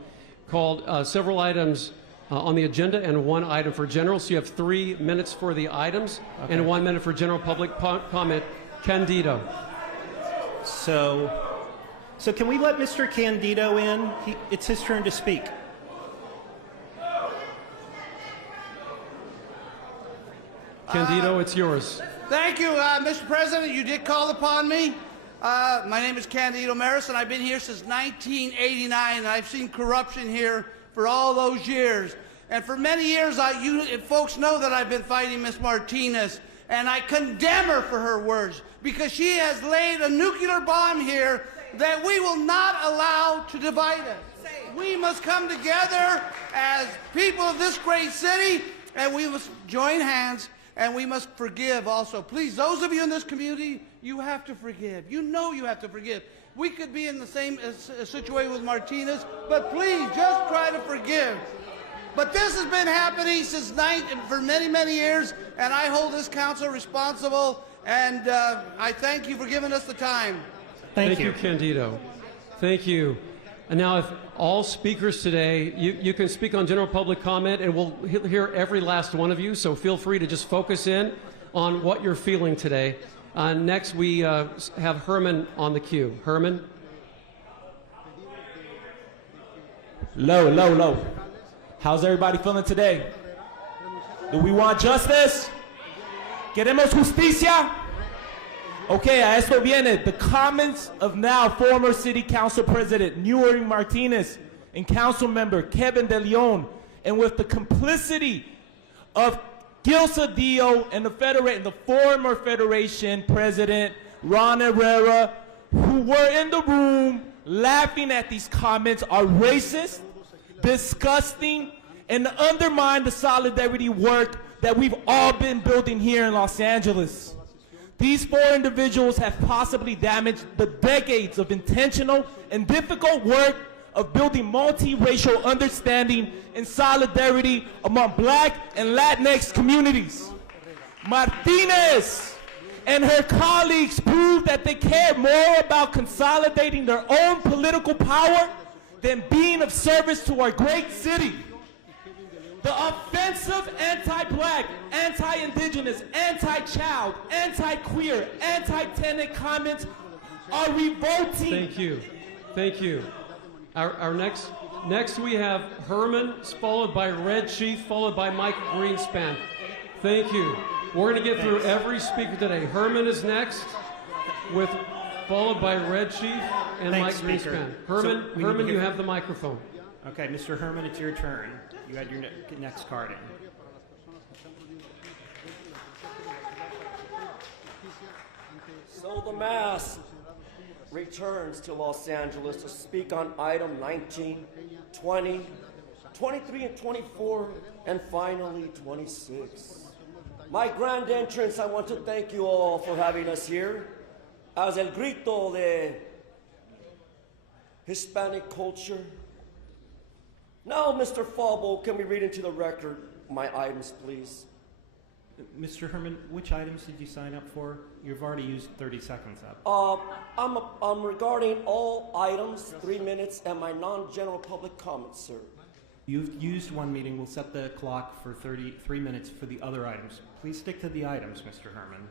called several items on the agenda and 1 item for general, so you have 3 minutes for the items and 1 minute for general public comment. Candido. So can we let Mr. Candido in? It's his turn to speak. Candido, it's yours. Thank you, Mr. President. You did call upon me. My name is Candido Maris, and I've been here since 1989, and I've seen corruption here for all those years. And for many years, folks know that I've been fighting Ms. Martinez, and I condemn her for her words, because she has laid a nuclear bomb here that we will not allow to divide us. We must come together as people of this great city, and we must join hands, and we must forgive also. Please, those of you in this community, you have to forgive. You know you have to forgive. We could be in the same situation with Martinez, but please, just try to forgive. But this has been happening for many, many years, and I hold this council responsible, and I thank you for giving us the time. Thank you, Candido. Thank you. And now, if all speakers today, you can speak on general public comment, and we'll hear every last one of you, so feel free to just focus in on what you're feeling today. Next, we have Herman on the queue. Herman? Low. How's everybody feeling today? Do we want justice? ¿Queremos justicia? Okay, a esto viene. The comments of now former City Council President Nury Martinez and Council Member Kevin De Leon, and with the complicity of Gil Cedillo and the former Federation President Ron Herrera, who were in the room laughing at these comments, are racist, disgusting, and undermine the solidarity work that we've all been building here in Los Angeles. These four individuals have possibly damaged the decades of intentional and difficult work of building multiracial understanding and solidarity among Black and Latinx communities. Martinez and her colleagues proved that they care more about consolidating their own political power than being of service to our great city. The offensive anti-Black, anti-Indigenous, anti-child, anti-queer, anti-tenant comments are revolting. Thank you. Thank you. Our next we have Herman, followed by Red Chief, followed by Mike Greenspan. Thank you. We're going to get through every speaker today. Herman is next, followed by Red Chief and Mike Greenspan. Herman, you have the microphone. Okay, Mr. Herman, it's your turn. You had your next card in. So the mass returns to Los Angeles to speak on item 19, 20, 23 and 24, and finally 26. My grand entrance, I want to thank you all for having us here as el grito de Hispanic culture. Now, Mr. Faubo, can we read into the record my items, please? Mr. Herman, which items did you sign up for? You've already used 30 seconds up. I'm regarding all items, 3 minutes, and my non-general public comments, sir. You've used one meeting. We'll set the clock for 33 minutes for the other items. Please stick to the items, Mr. Herman.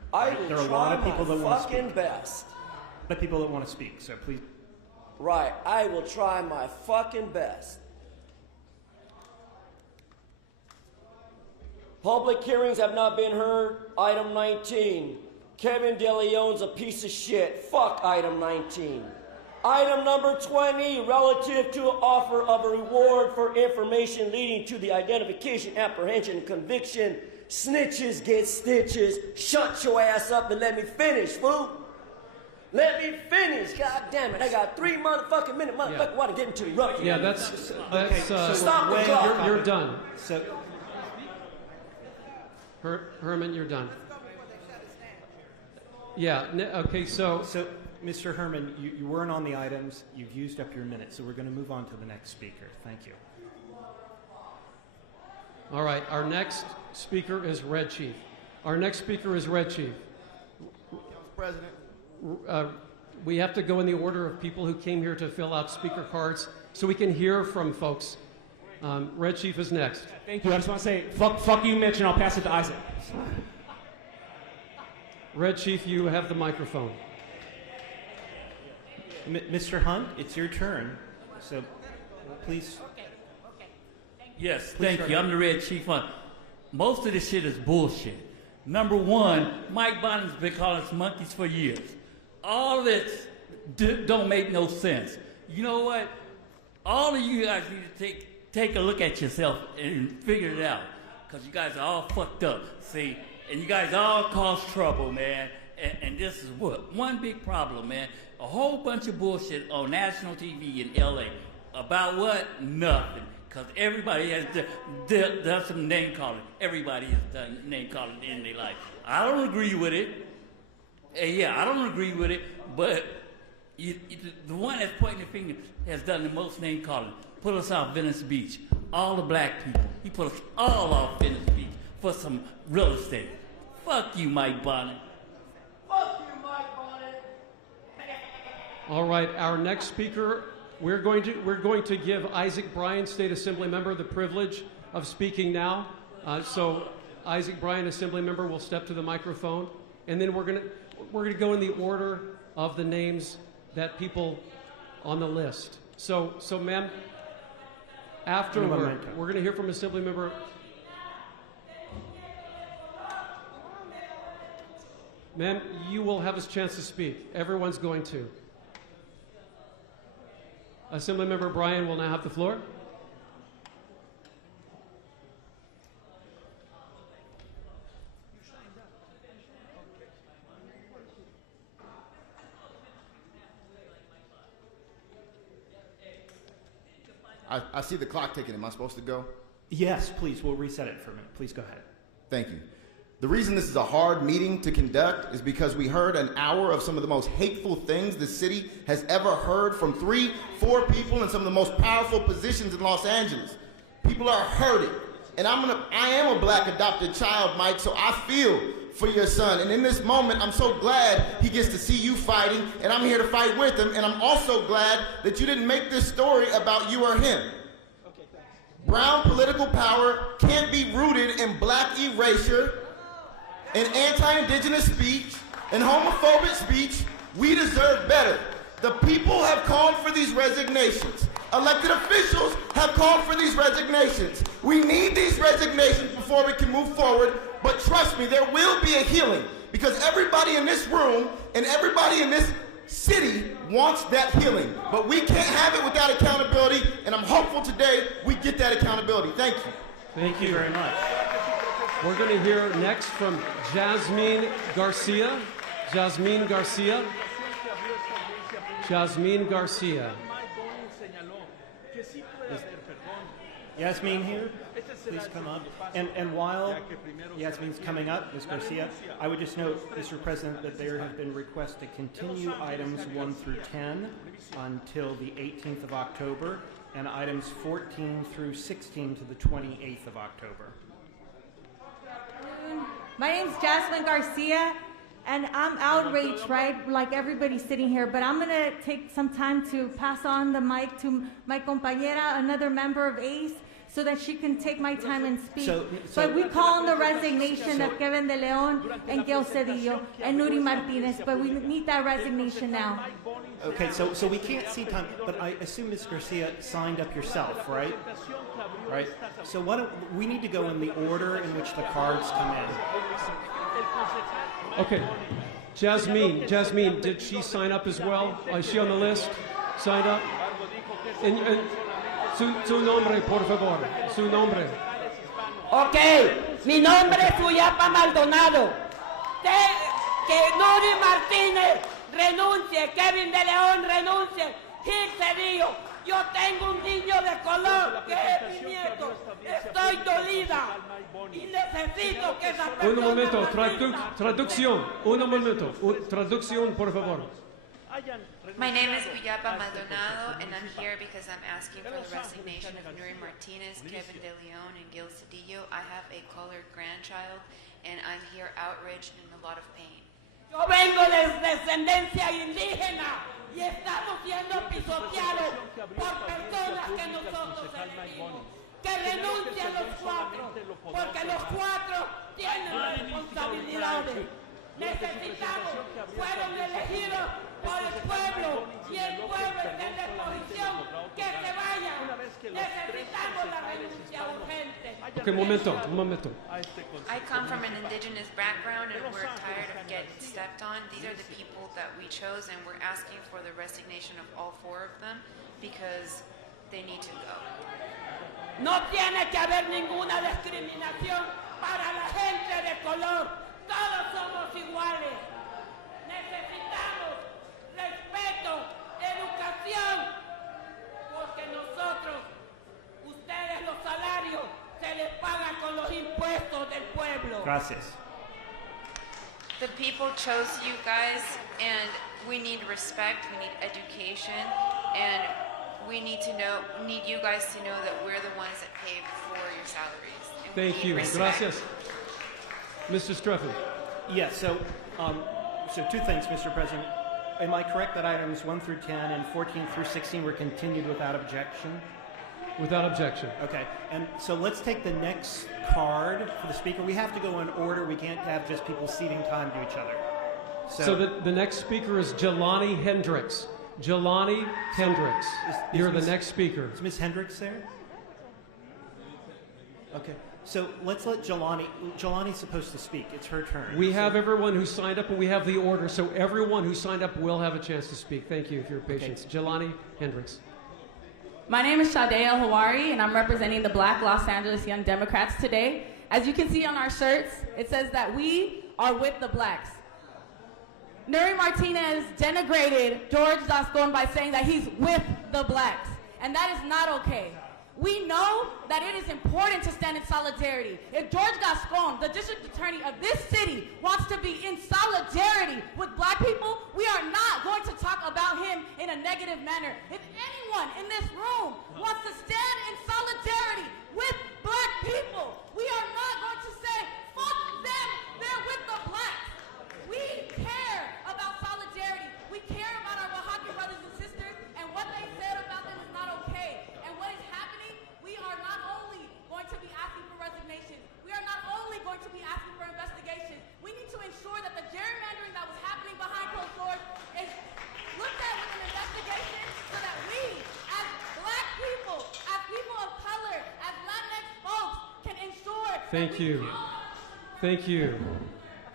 There are a lot of people that want to speak. Best. But people that want to speak, so please. Right, I will try my fucking best. Public hearings have not been heard. Item 19. Kevin De Leon's a piece of shit. Fuck item 19. Item number 20, relative to offer of a reward for information leading to the identification, apprehension, and conviction. Snitches get stitches. Shut your ass up and let me finish, fool. Let me finish. God damn it. I got 3 motherfucking minutes. Motherfucker, want to get into you. Yeah, that's stop the clock. You're done. So, Herman, you're done. Yeah, okay, so Mr. Herman, you weren't on the items. You've used up your minute, so we're going to move on to the next speaker. Thank you. All right, our next speaker is Red Chief. President. We have to go in the order of people who came here to fill out speaker cards so we can hear from folks. Red Chief is next. Thank you. I just want to say, fuck you, Mitch, and I'll pass it to Isaac. Red Chief, you have the microphone. Mr. Hunt, it's your turn. So, please. Yes, thank you. I'm the Red Chief Hunt. Most of this shit is bullshit. Number one, Mike Bonnet's been calling us monkeys for years. All of this don't make no sense. You know what? All of you guys need to take a look at yourself and figure it out. Because you guys are all fucked up, see? And you guys all cause trouble, man. And this is what? One big problem, man. A whole bunch of bullshit on national TV in LA. About what? Nothing. Because everybody has done some name calling. Everybody has done name calling in their life. I don't agree with it. Yeah, I don't agree with it. But the one that's pointing the finger has done the most name calling. Put us off Venice Beach. All the black people. He put us all off Venice Beach for some real estate. Fuck you, Mike Bonnet. Fuck you, Mike Bonnet. All right, our next speaker, we're going to give Isaac Bryan, State Assembly Member, the privilege of speaking now. So Isaac Bryan, Assembly Member, will step to the microphone, and then we're gonna go in the order of the names that people on the list. So ma'am, afterward, we're going to hear from Assembly Member. Ma'am, you will have a chance to speak. Everyone's going to. Assembly Member Bryan will now have the floor. I see the clock ticking. Am I supposed to go? Yes, please. We'll reset it for a minute. Please go ahead. Thank you. The reason this is a hard meeting to conduct is because we heard an hour of some of the most hateful things the city has ever heard from 3-4 people in some of the most powerful positions in Los Angeles. People are hurting. And I am a black adopted child, Mike, so I feel for your son. And in this moment, I'm so glad he gets to see you fighting, and I'm here to fight with him. And I'm also glad that you didn't make this story about you or him. Okay, thanks. Brown political power can't be rooted in black erasure, in anti-indigenous speech, in homophobic speech. We deserve better. The people have called for these resignations. Elected officials have called for these resignations. We need these resignations before we can move forward, but trust me, there will be a healing, because everybody in this room and everybody in this city wants that healing, but we can't have it without accountability, and I'm hopeful today we get that accountability. Thank you. Thank you very much. We're going to hear next from Jasmine Garcia. Jasmine Garcia. Jasmine Garcia. Yasmin here, please come up. And while Yasmin's coming up, Ms. Garcia, I would just note, Mr. President, that there have been requests to continue items 1 through 10 until the 18th of October, and items 14 through 16 to the 28th of October. My name's Jasmine Garcia, and I'm outraged, right, like everybody sitting here, but I'm going to take some time to pass on the mic to my compañera, another member of ACE, so that she can take my time and speak. But we call on the resignation of Kevin De Leon and Gil Cedillo and Nury Martinez, but we need that resignation now. Okay, so we can't see time, but I assume Ms. Garcia signed up yourself, right? Right? So we need to go in the order in which the cards come in. Okay. Jasmine, did she sign up as well? Is she on the list? Signed up? And su nombre, por favor. Su nombre. Ok, mi nombre es Uyapa Maldonado. Que Nury Martinez renuncie, Kevin De León renuncie, Gil Cedillo. Yo tengo un niño de color que es mi nieto. Estoy dolida y necesito que esa persona... Un momento, traducción. Un momento, traducción, por favor. My name is Uyapa Maldonado, and I'm here because I'm asking for the resignation of Nury Martinez, Kevin De Leon, and Gil Cedillo. I have a colored grandchild, and I'm here outraged and in a lot of pain. Yo vengo de descendencia indígena y estamos siendo pisoteados por personas que nosotros elegimos. Que renuncien los cuatro, porque los cuatro tienen responsabilidades. Necesitamos, fueron elegidos por el pueblo y el pueblo está en disposición que se vayan. Necesitamos la renuncia urgente. Okay, un momento. I come from an indigenous background and we're tired of getting stepped on. These are the people that we chose and we're asking for the resignation of all 4 of them because they need to go. No tiene que haber ninguna discriminación para la gente de color. Todos somos iguales. Necesitamos respeto, educación, porque nosotros, ustedes los salarios, se les pagan con los impuestos del pueblo. Gracias. The people chose you guys and we need respect, we need education, and we need you guys to know that we're the ones that pay for your salaries. And we Thank need you. respect. Gracias. Mr. Streffen. Yes, so 2 things, Mr. President. Am I correct that items 1 through 10 and 14 through 16 were continued without objection? Without objection. Okay, and so let's take the next card for the speaker. We have to go in order. We can't have just people ceding time to each other. So the next speaker is Jelani Hendricks. Jelani Hendricks. You're the next speaker. Is Ms. Hendricks there? Okay, so let's let Jelani. Jelani's supposed to speak. It's her turn. We have everyone who signed up and we have the order, so everyone who signed up will have a chance to speak. Thank you for your patience. Okay. Jelani Hendricks. My name is Sade El-Hawari, and I'm representing the Black Los Angeles Young Democrats today. As you can see on our shirts, it says that we are with the blacks. Nury Martinez denigrated George Gascon by saying that he's with the blacks, and that is not okay. We know that it is important to stand in solidarity. If George Gascon, the district attorney of this city, wants to be in solidarity with black people, we are not going to talk about him in a negative manner. If anyone in this room wants to stand in solidarity with black people, we are not going to say, fuck them, they're with the blacks. We care about solidarity. We care about our Oaxacan brothers and sisters, and what they said about them is not okay. And what is happening, we are not only going to be asking for resignation, we are not only going to be asking for investigations, we need to ensure that the gerrymandering that was happening behind closed doors is looked at with an investigation so that we, as black people, as people of color, as Latinx folks, can ensure. Thank you. Thank you.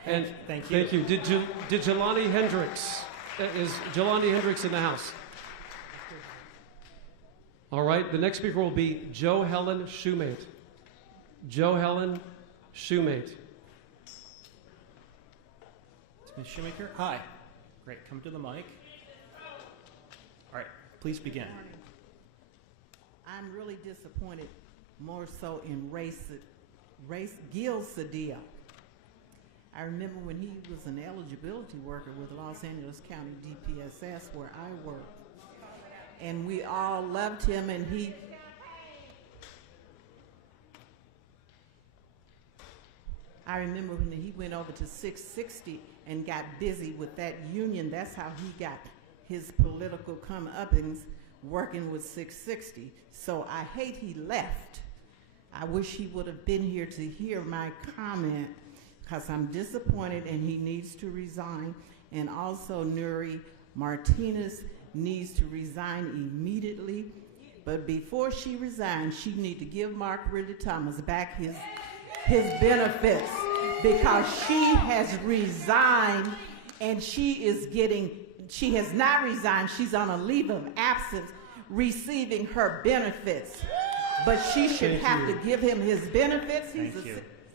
And thank you. Did Jelani Hendricks, is Jelani Hendricks in the house? All right, the next speaker will be Jo Helen Shoemate. Jo Helen Shoemate. It's Ms. Shoemaker. Hi. Great, come to the mic. All right, please begin. I'm really disappointed more so in Gil Cedillo. I remember when he was an eligibility worker with Los Angeles County DPSS where I worked. And we all loved him, and I remember when he went over to 660 and got busy with that union. That's how he got his political come-uppings, working with 660. So I hate he left. I wish he would have been here to hear my comment, because I'm disappointed and he needs to resign. And also Nury Martinez needs to resign immediately. But before she resigns, she needs to give Mark Ridley Thomas back his benefits, because she has resigned and she has not resigned. She's on a leave of absence receiving her benefits. But she should have to give him his benefits.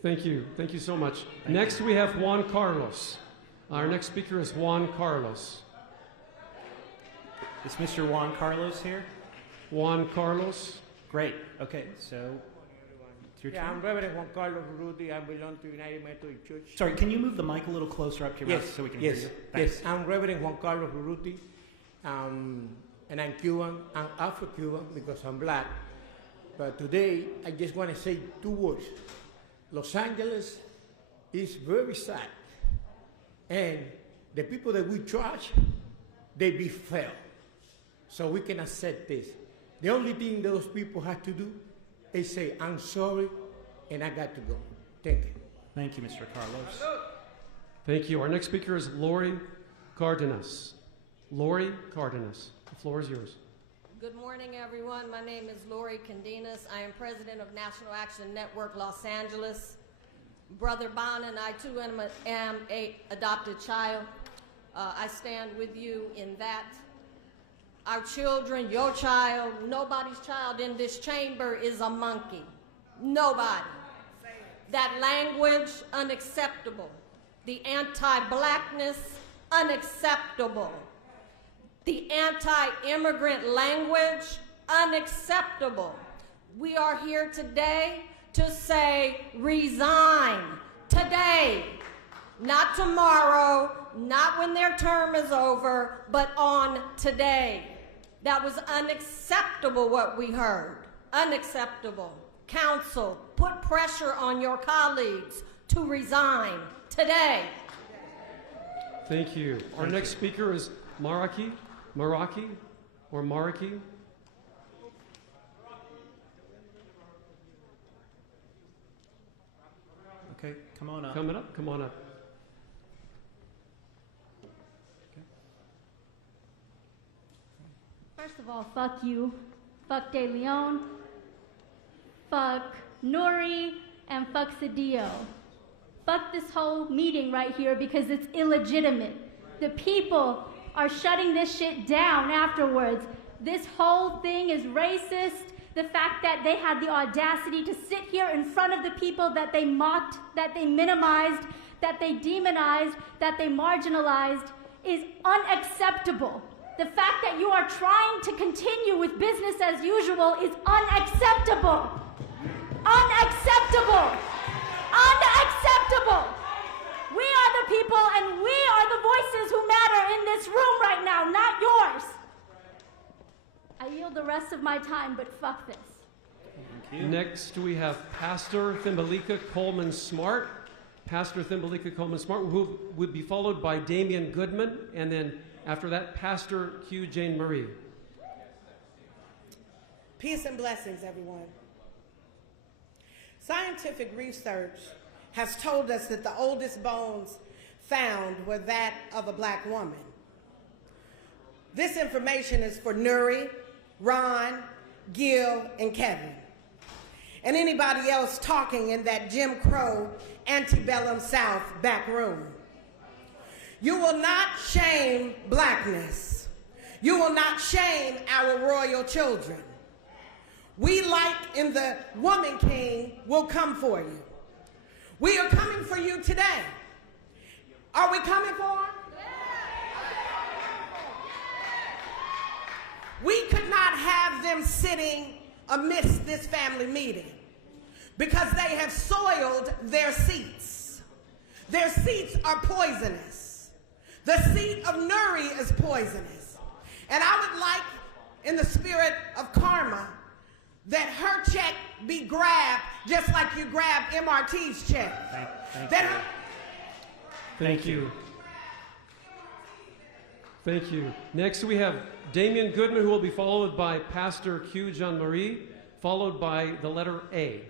Thank you. Thank you so much. Next, we have Juan Carlos. Our next speaker is Juan Carlos. Is Mr. Juan Carlos here? Juan Carlos. Great. Okay, so it's your turn. I'm Reverend Juan Carlos Rudy. I belong to United Methodist Church. Sorry, can you move the mic a little closer up to your mouth so we can hear you? Yes, I'm Reverend Juan Carlos Rudy, and I'm Cuban. I'm Afro-Cuban because I'm black. But today, I just want to say 2 words. Los Angeles is very sad, and the people that we charge, they be fair. So we can accept this. The only thing those people have to do is say, I'm sorry, and I got to go. Thank you. Thank you, Mr. Carlos. Thank you. Our next speaker is Lori Cardenas. Lori Cardenas, the floor is yours. Good morning, everyone. My name is Lori Candinas. I am president of National Action Network Los Angeles. Brother Bon and I, too, am a adopted child. I stand with you in that. Our children, your child, nobody's child in this chamber is a monkey. Nobody. That language, unacceptable. The anti-blackness, unacceptable. The anti-immigrant language, unacceptable. We are here today to say resign. Today. Not tomorrow, not when their term is over, but on today. That was unacceptable what we heard. Unacceptable. Council, put pressure on your colleagues to resign today. Thank you. Our next speaker is Maraki. Okay, come on up. Come on up. First of all, fuck you, fuck De Leon, fuck Nuri, and fuck Cedillo. Fuck this whole meeting right here because it's illegitimate. The people are shutting this shit down afterwards. This whole thing is racist. The fact that they had the audacity to sit here in front of the people that they mocked, that they minimized, that they demonized, that they marginalized is unacceptable. The fact that you are trying to continue with business as usual is unacceptable. Unacceptable. Unacceptable. We are the people and we are the voices who matter in this room right now, not yours. I yield the rest of my time, but fuck this. Thank you. Next, we have Pastor Thimbalika Coleman Smart. Pastor Thimbalika Coleman Smart, who would be followed by Damian Goodman, and then after that, Pastor Q. Jane Marie. Peace and blessings, everyone. Scientific research has told us that the oldest bones found were that of a black woman. This information is for Nuri, Ron, Gil, and Kevin, and anybody else talking in that Jim Crow antebellum South back room. You will not shame blackness. You will not shame our royal children. We, like in the Woman King, will come for you. We are coming for you today. Are we coming for them? We could not have them sitting amidst this family meeting because they have soiled their seats. Their seats are poisonous. The seat of Nuri is poisonous. And I would like, in the spirit of karma, that her check be grabbed just like you grabbed MRT's check. Thank you. Thank you. Next we have Damian Goodman, who will be followed by Pastor Q. Jean Marie, followed by the letter A.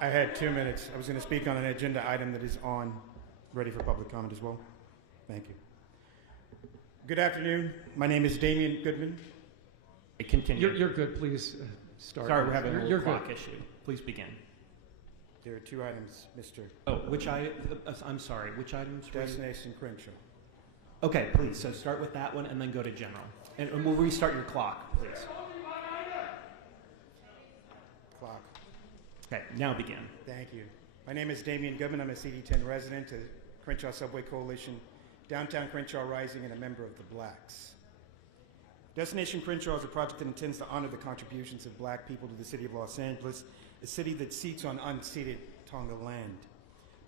I had 2 minutes. I was going to speak on an agenda item that is ready for public comment as well. Thank you. Good afternoon. My name is Damian Goodman. Continue. You're good. Please start. Sorry, we're having a You're clock good. issue. Please begin. There are 2 items, Mr. Oh, I'm sorry, which items? Destination Crenshaw. Okay, please. So start with that one and then go to general. And we'll restart your clock, please. Clock. Okay, now begin. Thank you. My name is Damian Goodman. I'm a CD10 resident of Crenshaw Subway Coalition, Downtown Crenshaw Rising, and a member of the Blacks. Destination Crenshaw is a project that intends to honor the contributions of black people to the city of Los Angeles, a city that seats on unceded Tonga land.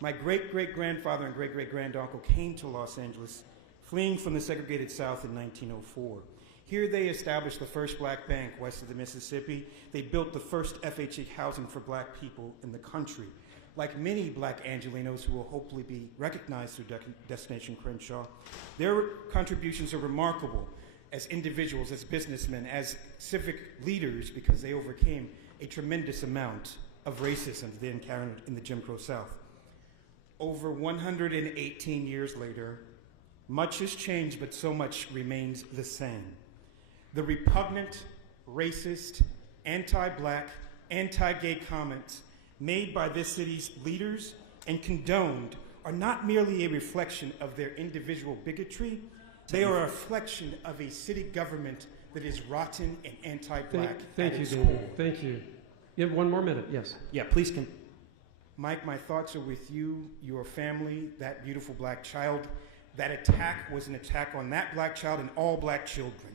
My great-great-grandfather and great-great-granduncle came to Los Angeles, fleeing from the segregated South in 1904. Here they established the first black bank west of the Mississippi. They built the first FHA housing for black people in the country. Like many black Angelenos who will hopefully be recognized through Destination Crenshaw, their contributions are remarkable as individuals, as businessmen, as civic leaders, because they overcame a tremendous amount of racism they encountered in the Jim Crow South. Over 118 years later, Much has changed, but so much remains the same. The repugnant, racist, anti-black, anti-gay comments made by this city's leaders and condoned are not merely a reflection of their individual bigotry, they are a reflection of a city government that is rotten and anti-black. Thank you, David. Thank you. You have 1 more minute, yes. Yeah, please. Mike, my thoughts are with you, your family, that beautiful black child. That attack was an attack on that black child and all black children.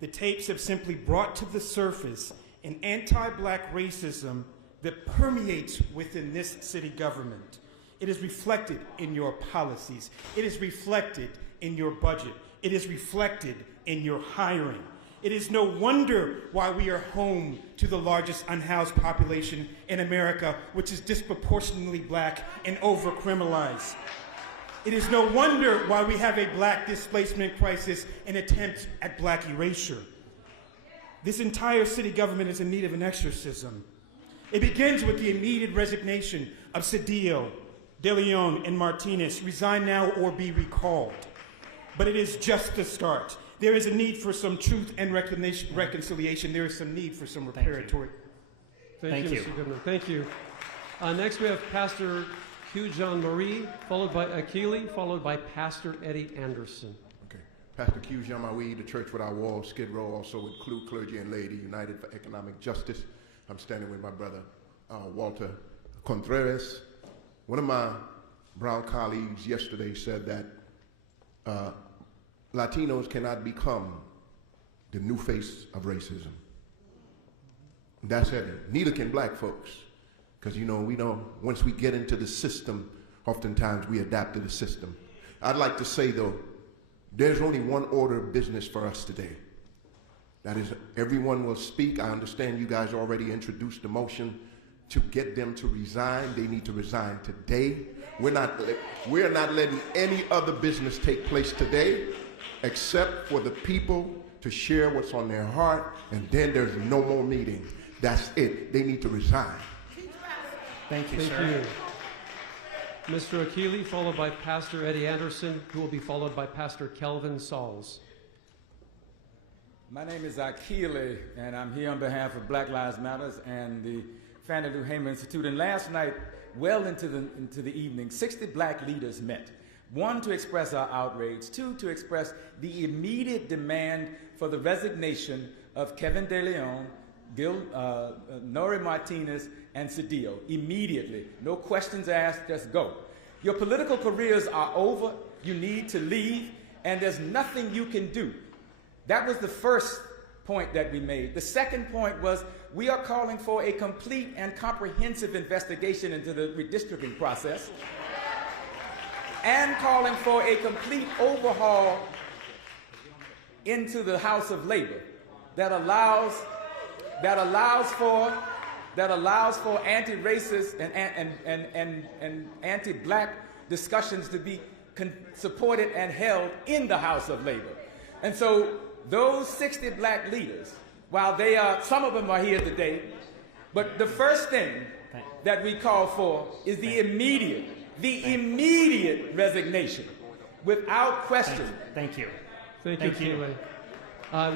The tapes have simply brought to the surface an anti-black racism that permeates within this city government. It is reflected in your policies. It is reflected in your budget. It is reflected in your hiring. It is no wonder why we are home to the largest unhoused population in America, which is disproportionately black and over-criminalized. It is no wonder why we have a black displacement crisis and attempts at black erasure. This entire city government is in need of an exorcism. It begins with the immediate resignation of Cedillo, De Leon, and Martinez. Resign now or be recalled. But it is just the start. There is a need for some truth and reconciliation. There is some need for some reparatory. Thank you, Mr. Governor. Thank you. Next we have Pastor Q. Jean Marie, followed by Akili, followed by Pastor Eddie Anderson. Okay. Pastor Q. Jean Marie, the Church Without Walls, Skid Row, also include clergy and laity, United for Economic Justice. I'm standing with my brother, Walter Contreras. One of my brown colleagues yesterday said that Latinos cannot become the new face of racism. That's heavy. Neither can black folks. Because, we know once we get into the system, oftentimes we adapt to the system. I'd like to say, though, there's only one order of business for us today. That is, everyone will speak. I understand you guys already introduced the motion to get them to resign. They need to resign today. We're not letting any other business take place today except for the people to share what's on their heart, and then there's no more meeting. That's it. They need to resign. Thank you, Thank sir. you. Mr. Akili, followed by Pastor Eddie Anderson, who will be followed by Pastor Kelvin Sauls. My name is Akili, and I'm here on behalf of Black Lives Matter and the Fannie Lou Hamer Institute. And last night, well into the evening, 60 black leaders met. 1, to express our outrage. 2, to express the immediate demand for the resignation of Kevin De Leon, Nury Martinez, and Cedillo. Immediately. No questions asked, just go. Your political careers are over. You need to leave, and there's nothing you can do. That was the first point that we made. The second point was we are calling for a complete and comprehensive investigation into the redistricting process and calling for a complete overhaul into the House of Labor that allows for anti-racist and anti-black discussions to be supported and held in the House of Labor. And so those 60 black leaders, while some of them are here today, but the first thing that we call for is the immediate resignation, without question. Thank you. Thank you, Keeley.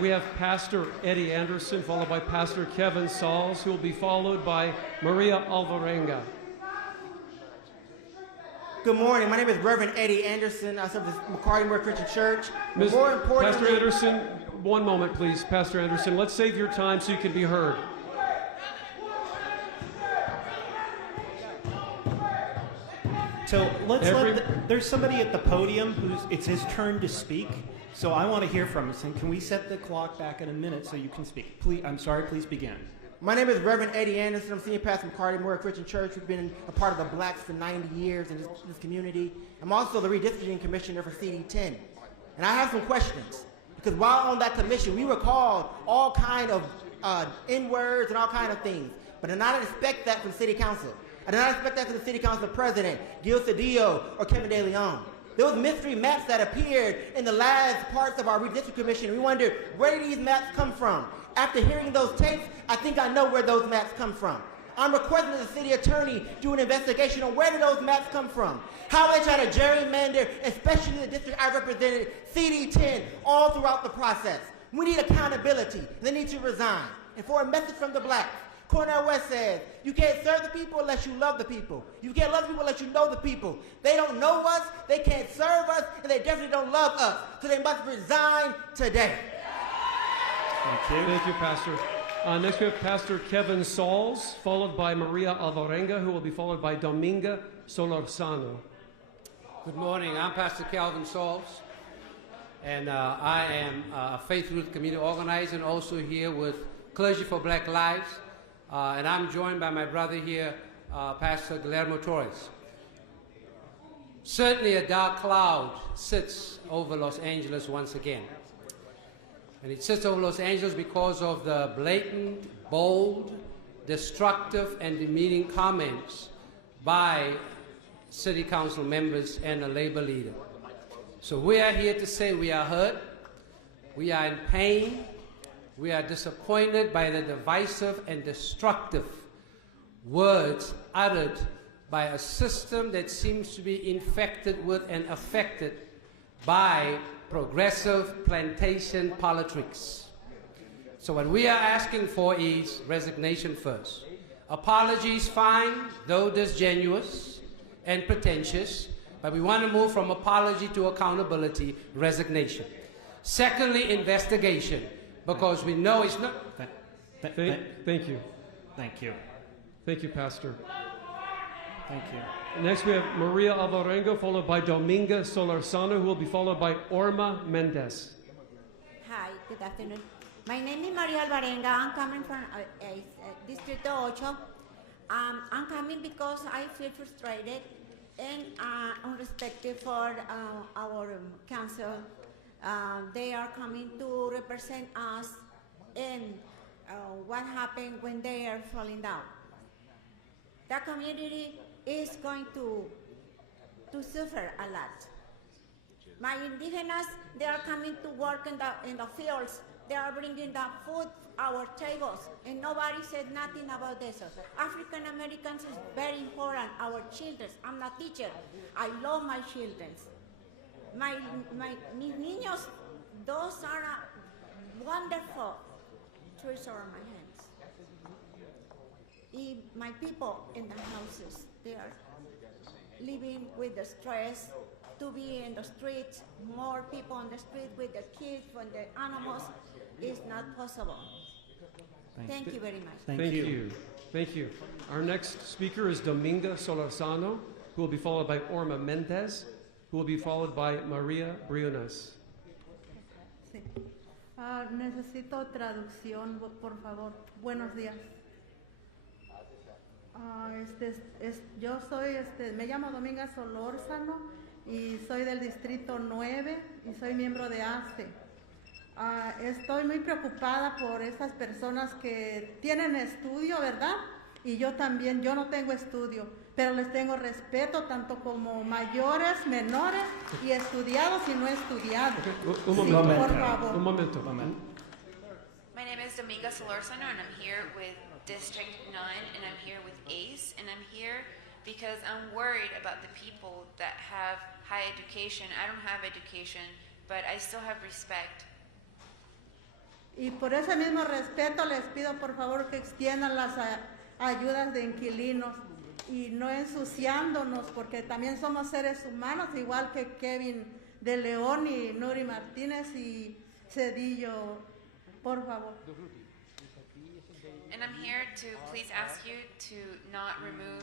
We have Pastor Eddie Anderson, followed by Pastor Kevin Sauls, who will be followed by Maria Alvarenga. Good morning. My name is Reverend Eddie Anderson. I serve the McCarty Christian Church. More importantly, Pastor Anderson, one moment, please. Pastor Anderson, let's save your time so you can be heard. So there's somebody at the podium it's his turn to speak. So I want to hear from us. And can we set the clock back in a minute so you can speak? Please, please begin. My name is Reverend Eddie Anderson. I'm senior pastor of McCarty Christian Church. We've been a part of the Blacks for 90 years in this community. I'm also the redistricting commissioner for CD10. And I have some questions. Because while on that commission, we were called all kind of N-words and all kind of things. But I did not expect that from city council. I did not expect that from the city council president, Gil Cedillo, or Kevin De Leon. There was mystery maps that appeared in the last parts of our redistricting commission. We wondered, where did these maps come from? After hearing those tapes, I think I know where those maps come from. I'm requesting that the city attorney do an investigation on where did those maps come from. How they try to gerrymander, especially the district I represented, CD10, all throughout the process. We need accountability. They need to resign. And for a message from the blacks, Cornel West says, you can't serve the people unless you love the people. You can't love the people unless you know the people. They don't know us, they can't serve us, and they definitely don't love us. So they must resign today. Thank you. Thank you, Pastor. Next we have Pastor Kevin Sauls, followed by Maria Alvarenga, who will be followed by Dominga Solorzano. Good morning. I'm Pastor Calvin Sauls, and I am a Faith Youth Community organizer and also here with Clergy for Black Lives. And I'm joined by my brother here, Pastor Guillermo Torres. Certainly a dark cloud sits over Los Angeles once again. And it sits over Los Angeles because of the blatant, bold, destructive, and demeaning comments by city council members and a labor leader. So we are here to say we are hurt, we are in pain, we are disappointed by the divisive and destructive words uttered by a system that seems to be infected with and affected by progressive plantation politics. So what we are asking for is resignation first. Apologies fine, though disingenuous and pretentious, but we want to move from apology to accountability, resignation. Secondly, investigation, because we know it's not... Thank you. Thank you. Thank you, Pastor. Thank you. Next we have Maria Alvarenga, followed by Dominga Solorzano, who will be followed by Orma Mendez. Hi, good afternoon. My name is Maria Alvarenga. I'm coming from Distrito 8. I'm coming because I feel frustrated and unrespected for our council. They are coming to represent us and what happened when they are falling down. The community is going to suffer a lot. My indigenous, they are coming to work in the fields. They are bringing the food our tables, and nobody said nothing about this. African Americans is very important. Our children. I'm not a teacher. I love my children. Mis niños, those are wonderful trees on my hands. My people in the houses, they are living with the stress to be in the streets, more people on the street with the kids, with the animals, is not possible. Thank you very much. Thank you. Thank you. Our next speaker is Dominga Solorzano, who will be followed by Orma Mendez, who will be followed by Maria Briones. Sí. Necesito traducción, por favor. Buenos días. Yo soy, me llamo Dominga Solórzano y soy del Distrito 9 y soy miembro de ACE. Estoy muy preocupada por esas personas que tienen estudio, ¿verdad? Y yo también, yo no tengo estudio, pero les tengo respeto tanto como mayores, menores y estudiados y no estudiados. Un momento, por favor. Un momento. My name is Dominga Solórzano and I'm here with District 9 and I'm here with ACE and I'm here because I'm worried about the people that have high education. I don't have education, but I still have respect. Y por ese mismo respeto les pido por favor que extiendan las ayudas de inquilinos y no ensuciándonos porque también somos seres humanos igual que Kevin de León y Nury Martinez y Cedillo, por favor. And I'm here to please ask you to not remove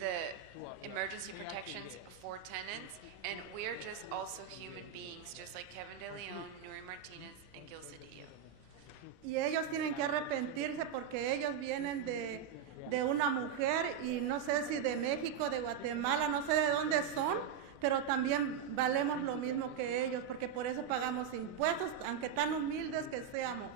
the emergency protections for tenants, and we're just also human beings, just like Kevin de Leon, Nury Martinez, and Gil Cedillo. Y ellos tienen que arrepentirse porque ellos vienen de una mujer y no sé si de México, de Guatemala, no sé de dónde son, pero también valemos lo mismo que ellos porque por eso pagamos impuestos, aunque tan humildes que seamos.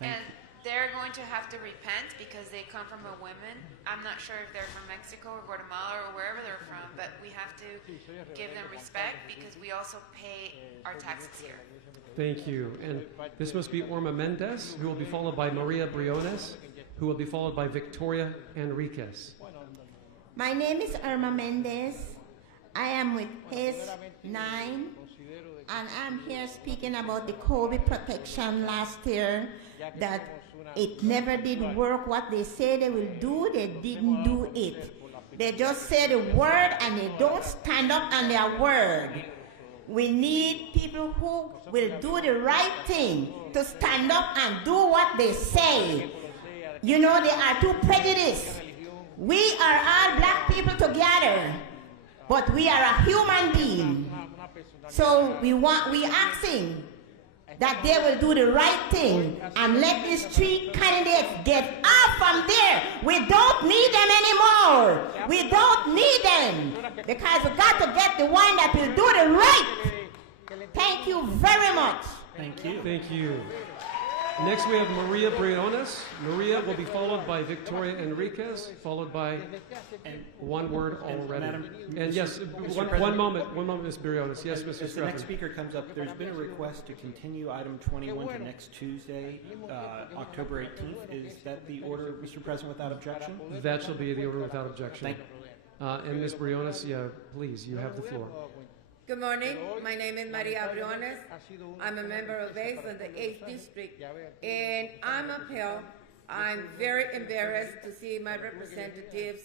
And they're going to have to repent because they come from a woman. I'm not sure if they're from Mexico or Guatemala or wherever they're from, but we have to give them respect because we also pay our taxes here. Thank you. And this must be Orma Mendez, who will be followed by Maria Briones. who will be followed by Victoria Enriquez. My name is Irma Mendez. I am with HIS 9, and I'm here speaking about the COVID protection last year, that it never did work. What they say they will do, they didn't do it. They just say the word and they don't stand up on their word. We need people who will do the right thing, to stand up and do what they say. You know, they are too prejudiced. We are all black people together, but we are a human being. So we asking that they will do the right thing and let these three candidates get off from there. We don't need them anymore. We don't need them, because we got to get the one that will do the right. Thank you very much. Thank you. Thank you. Next we have Maria Briones. Maria will be followed by Victoria Enriquez, followed by one word already. And yes, one moment, Ms. Briones. Yes, Mr. As the next speaker comes up, there's been a request to continue item 21 to next Tuesday, October 18th. Is that the order, Mr. President, without objection? That shall be the order without objection. And Ms. Briones, yeah, please, you have the floor. Good morning. My name is Maria Briones. I'm a member of ACE in the 8th District, and I'm uphill. I'm very embarrassed to see my representatives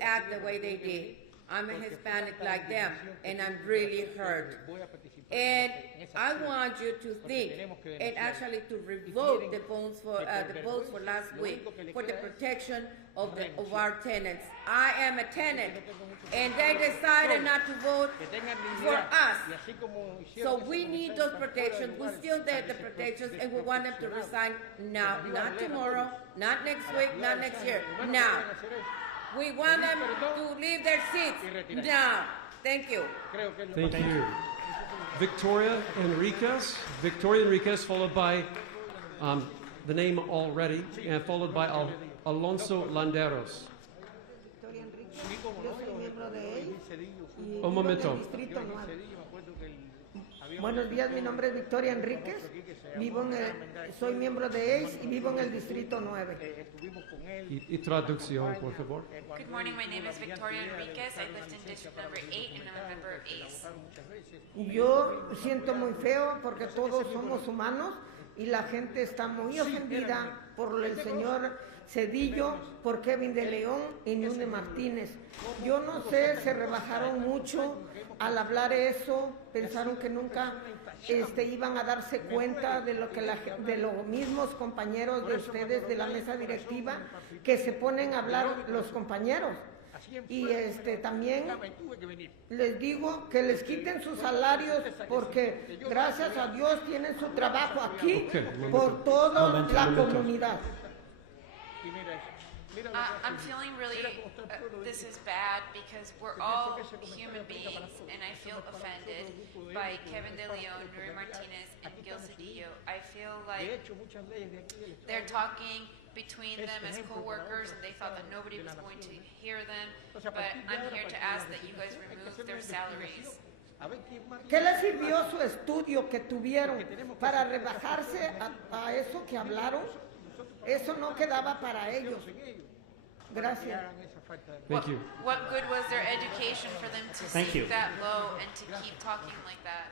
act the way they did. I'm a Hispanic like them, and I'm really hurt. And I want you to think, and actually to revoke the votes for last week for the protection of our tenants. I am a tenant, and they decided not to vote for us. So we need those protections. We still need the protections, and we want them to resign now, not tomorrow, not next week, not next year, now. We want them to leave their seats now. Thank you. Thank you. Victoria Enriquez, followed by the name already, and followed by Alonso Landeros. Un momento. Buenos días, mi nombre es Victoria Enríquez, soy miembro de ACE y vivo en el Distrito 9. Y traducción, por favor. Good morning, my name is Victoria Enriquez. I lived in District number 8 and I'm a member of ACE. Yo siento muy feo porque todos somos humanos y la gente está muy ofendida por el señor Cedillo, por Kevin de León y Nury Martinez. Yo no sé, se rebajaron mucho al hablar eso, pensaron que nunca iban a darse cuenta de lo que de los mismos compañeros de ustedes de la mesa directiva que se ponen a hablar los compañeros. Y también les digo que les quiten sus salarios porque gracias a Dios tienen su trabajo aquí por toda la comunidad. I'm feeling really, this is bad because we're all human beings and I feel offended by Kevin De Leon, Nury Martinez, and Gil Cedillo. I feel like they're talking between them as co-workers and they thought that nobody was going to hear them, but I'm here to ask that you guys remove their salaries. ¿Qué les sirvió su estudio que tuvieron para rebajarse a eso que hablaron? Eso no quedaba para ellos. Gracias. Thank you. What good was their education for them to sink that low and to keep talking like that?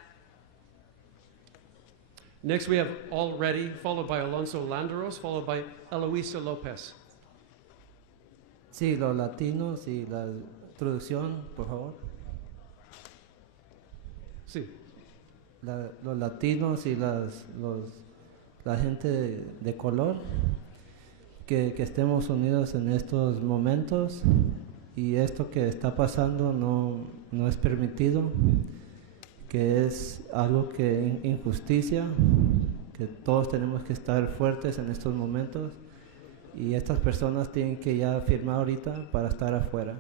Next we have Already, followed by Alonso Landeros, followed by Eloisa Lopez. Sí, los latinos y la traducción, por favor. Sí. Los latinos y la gente de color, que estemos unidos en estos momentos, y esto que está pasando no es permitido, que es algo que injusticia, que todos tenemos que estar fuertes en estos momentos, y estas personas tienen que ya firmar ahorita para estar afuera.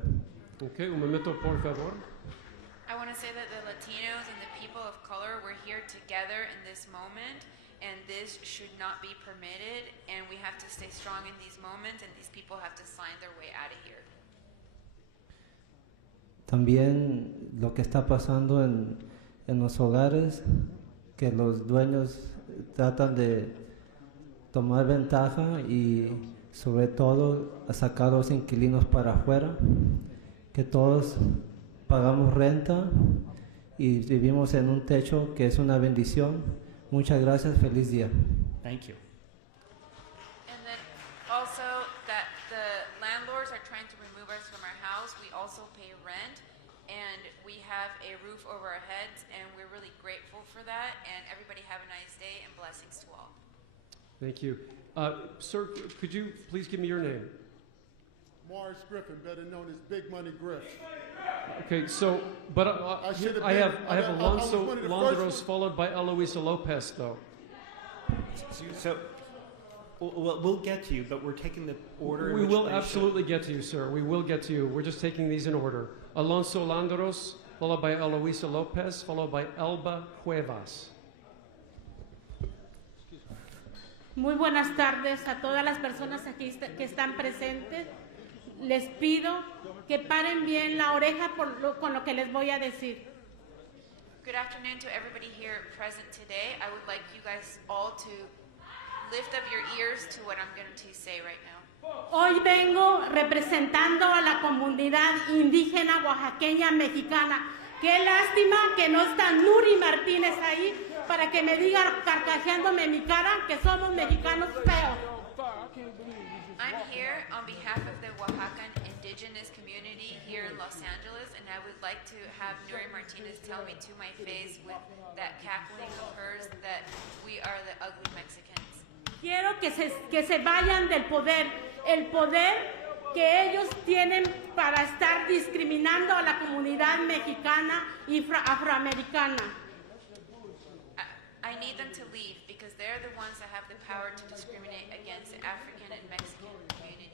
Okay, un momento, por favor. I want to say that the Latinos and the people of color, we're here together in this moment, and this should not be permitted, and we have to stay strong in these moments, and these people have to sign their way out of here. También lo que está pasando en los hogares, que los dueños tratan de tomar ventaja y sobre todo a sacar a los inquilinos para afuera, que todos pagamos renta y vivimos en un techo que es una bendición. Muchas gracias, feliz día. Thank you. And then also that the landlords are trying to remove us from our house. We also pay rent and we have a roof over our heads and we're really grateful for that. And everybody have a nice day and blessings to all. Thank you. Sir, could you please give me your name? Morris Griffin, better known as Big Money Griff. Okay, so, but I have Alonso Landeros followed by Eloisa Lopez, though. So we'll get to you, but we're taking the order in We which will they absolutely get to you, sir. We will get to you. We're just taking these in order. Alonso Landeros, followed by Eloisa Lopez, followed by Elba Cuevas. Muy buenas tardes a todas las personas aquí que están presentes. Les pido que paren bien la oreja con lo que les voy a decir. Good afternoon to everybody here present today. I would like you guys all to lift up your ears to what I'm going to say right now. Hoy vengo representando a la comunidad indígena oaxaqueña mexicana. Qué lástima que no está Nury Martinez ahí para que me diga carcajeándome en mi cara que somos mexicanos feos. I'm here on behalf of the Oaxacan indigenous community here in Los Angeles, and I would like to have Nury Martinez tell me to my face with that cackling of hers that we are the ugly Mexicans. Quiero que se vayan del poder, el poder que ellos tienen para estar discriminando a la comunidad mexicana y afroamericana. I need them to leave because they're the ones that have the power to discriminate against the African and Mexican communities.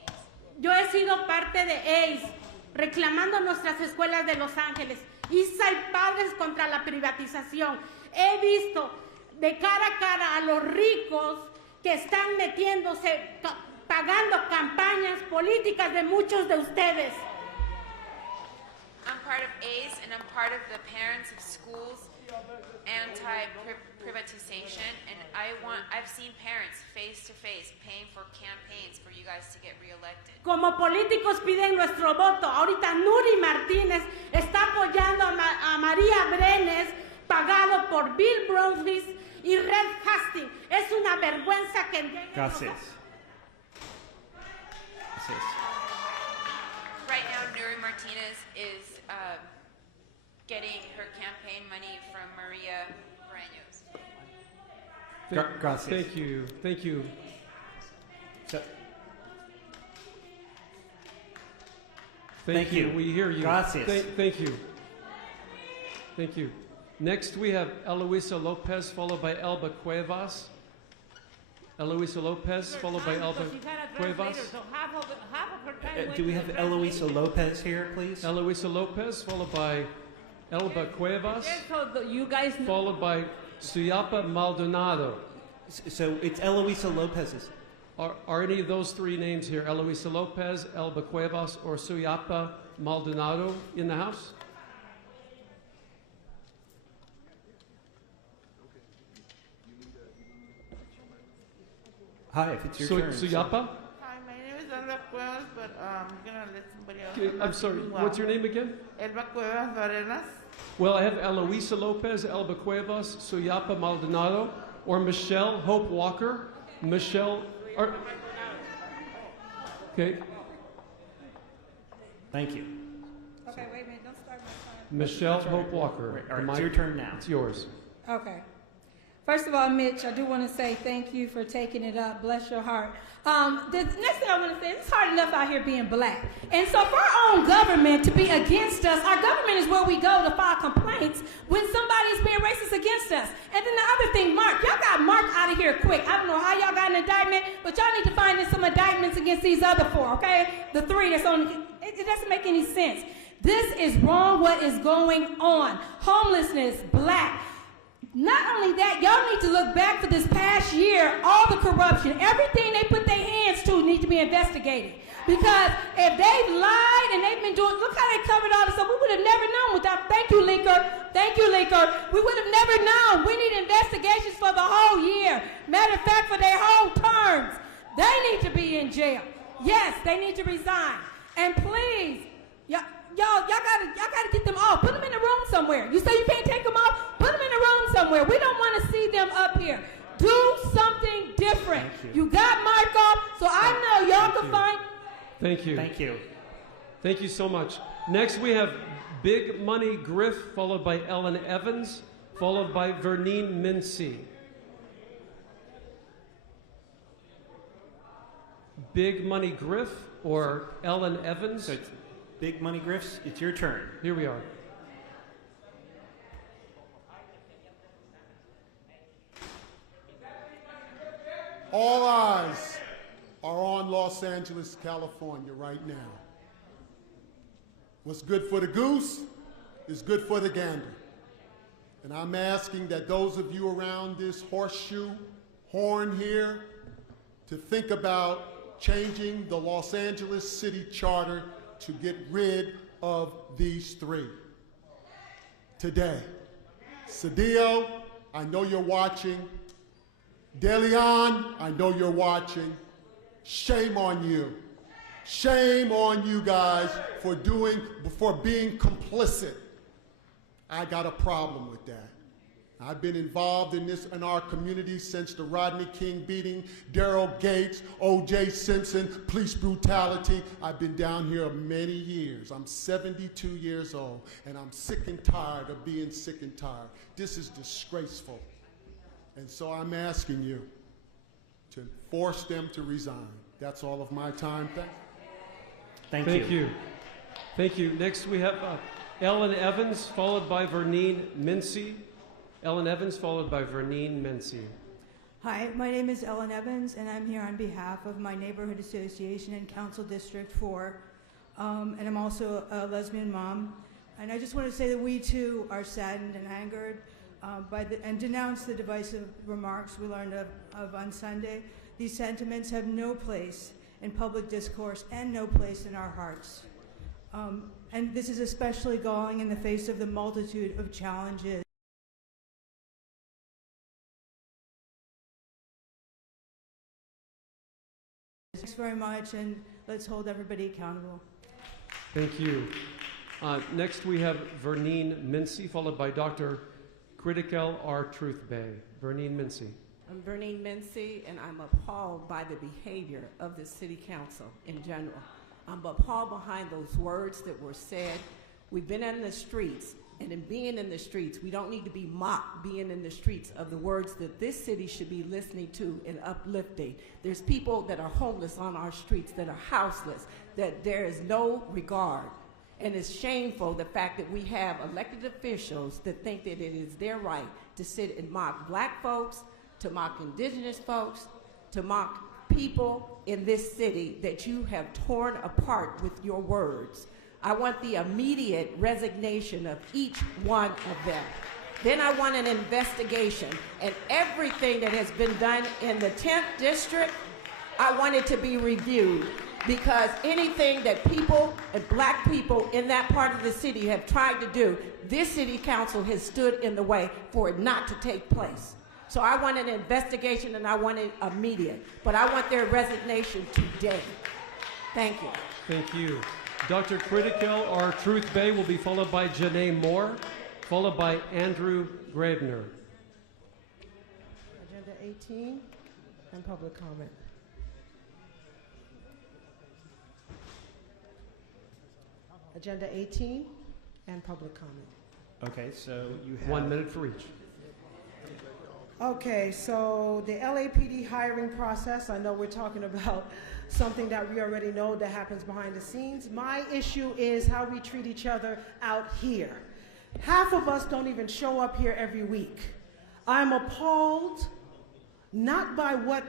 Yo he sido parte de ACE, reclamando nuestras escuelas de Los Ángeles. ISA y Padres contra la privatización. He visto de cara a cara a los ricos que están metiéndose, pagando campañas políticas de muchos de ustedes. I'm part of ACE and I'm part of the Parents of Schools anti-privatization, and I've seen parents face to face paying for campaigns for you guys to get reelected. Como políticos piden nuestro voto. Ahorita Nury Martinez está apoyando a María Briones, pagado por Bill Briones y Red Hastings. Es una vergüenza que... Gracias. Right now, Nury Martinez is getting her campaign money from Maria Briones. Gracias. Thank you. Thank you. Thank you. We hear you. Gracias. Thank you. Thank you. Next, we have Eloisa Lopez, followed by Elba Cuevas. Eloisa Lopez, followed by Elba Cuevas. Do we have Eloisa Lopez here, please? Eloisa Lopez, followed by Elba Cuevas, You guys know. followed by Suyapa Maldonado. So it's Eloisa Lopez's. Are any of those three names here, Eloisa Lopez, Elba Cuevas, or Suyapa Maldonado, in the house? Hi, if it's your turn. Suyapa? Hi, my name is Elba Cuevas, but I'm gonna let somebody else. Okay, I'm sorry, what's your name again? Elba Cuevas Varenas. Well, I have Eloisa Lopez, Elba Cuevas, Suyapa Maldonado, or Michelle Hope Walker. Michelle, okay. Thank you. Okay, wait a minute, don't start my time. Michelle Hope Walker. All right, it's your turn now. It's yours. Okay. First of all, Mitch, I do want to say thank you for taking it up. Bless your heart. The next thing I want to say, it's hard enough out here being black. And so for our own government to be against us, our government is where we go to file complaints when somebody is being racist against us. And then the other thing, Mark, y'all got Mark out of here quick. I don't know how y'all got an indictment, but y'all need to find some indictments against these other four, okay? The three that's on, it doesn't make any sense. This is wrong what is going on. Homelessness, black. Not only that, y'all need to look back for this past year, all the corruption, everything they put their hands to need to be investigated. Because if they've lied and they've been doing, look how they covered all this up. We would have never known without, thank you, Linker. We would have never known. We need investigations for the whole year. Matter of fact, for their whole terms. They need to be in jail. Yes, they need to resign. And please, y'all gotta get them off. Put them in a room somewhere. You say you can't take them off? Put them in a room somewhere. We don't want to see them up here. Do something different. You got Mark off, so I know y'all can find. Thank you. Thank you. Thank you so much. Next we have Big Money Griff, followed by Ellen Evans, followed by Vernine Mincy. Big Money Griff or Ellen Evans? So it's Big Money Griffs, it's your turn. Here we are. All eyes are on Los Angeles, California right now. What's good for the goose is good for the gander. And I'm asking that those of you around this horseshoe horn here to think about changing the Los Angeles City Charter to get rid of these three. Today, Cedillo, I know you're watching. De Leon, I know you're watching. Shame on you. Shame on you guys for being complicit. I got a problem with that. I've been involved in this in our community since the Rodney King beating, Daryl Gates, O.J. Simpson, police brutality. I've been down here many years. I'm 72 years old, and I'm sick and tired of being sick and tired. This is disgraceful. And so I'm asking you to force them to resign. That's all of my time. Thank you. Thank you. Next we have Ellen Evans, followed by Vernine Mincy. Ellen Evans, followed by Vernine Mincy. Hi, my name is Ellen Evans, and I'm here on behalf of my neighborhood association in Council District 4. And I'm also a lesbian mom. And I just want to say that we too are saddened and angered and denounce the divisive remarks we learned of on Sunday. These sentiments have no place in public discourse and no place in our hearts. And this is especially galling in the face of the multitude of challenges. Thanks very much, and let's hold everybody accountable. Thank you. Next we have Vernine Mincy, followed by Dr. Critical R. Truth Bay. Vernine Mincy. I'm Vernine Mincy, and I'm appalled by the behavior of the City Council in general. I'm appalled behind those words that were said. We've been in the streets, and in being in the streets, we don't need to be mocked being in the streets of the words that this city should be listening to and uplifting. There's people that are homeless on our streets, that are houseless, that there is no regard. And it's shameful the fact that we have elected officials that think that it is their right to sit and mock black folks, to mock indigenous folks, to mock people in this city that you have torn apart with your words. I want the immediate resignation of each one of them. Then I want an investigation, and everything that has been done in the 10th district, I want it to be reviewed, because anything that people and black people in that part of the city have tried to do, this city council has stood in the way for it not to take place. So I want an investigation, and I want it immediate, but I want their resignation today. Thank you. Thank you. Dr. Critical R. Truth Bay will be followed by Janae Moore, followed by Andrew Graebner. Agenda 18 and public comment. Agenda 18 and public comment. Okay, so you have 1 minute for each. Okay, so the LAPD hiring process, I know we're talking about something that we already know that happens behind the scenes. My issue is how we treat each other out here. Half of us don't even show up here every week. I'm appalled, not by what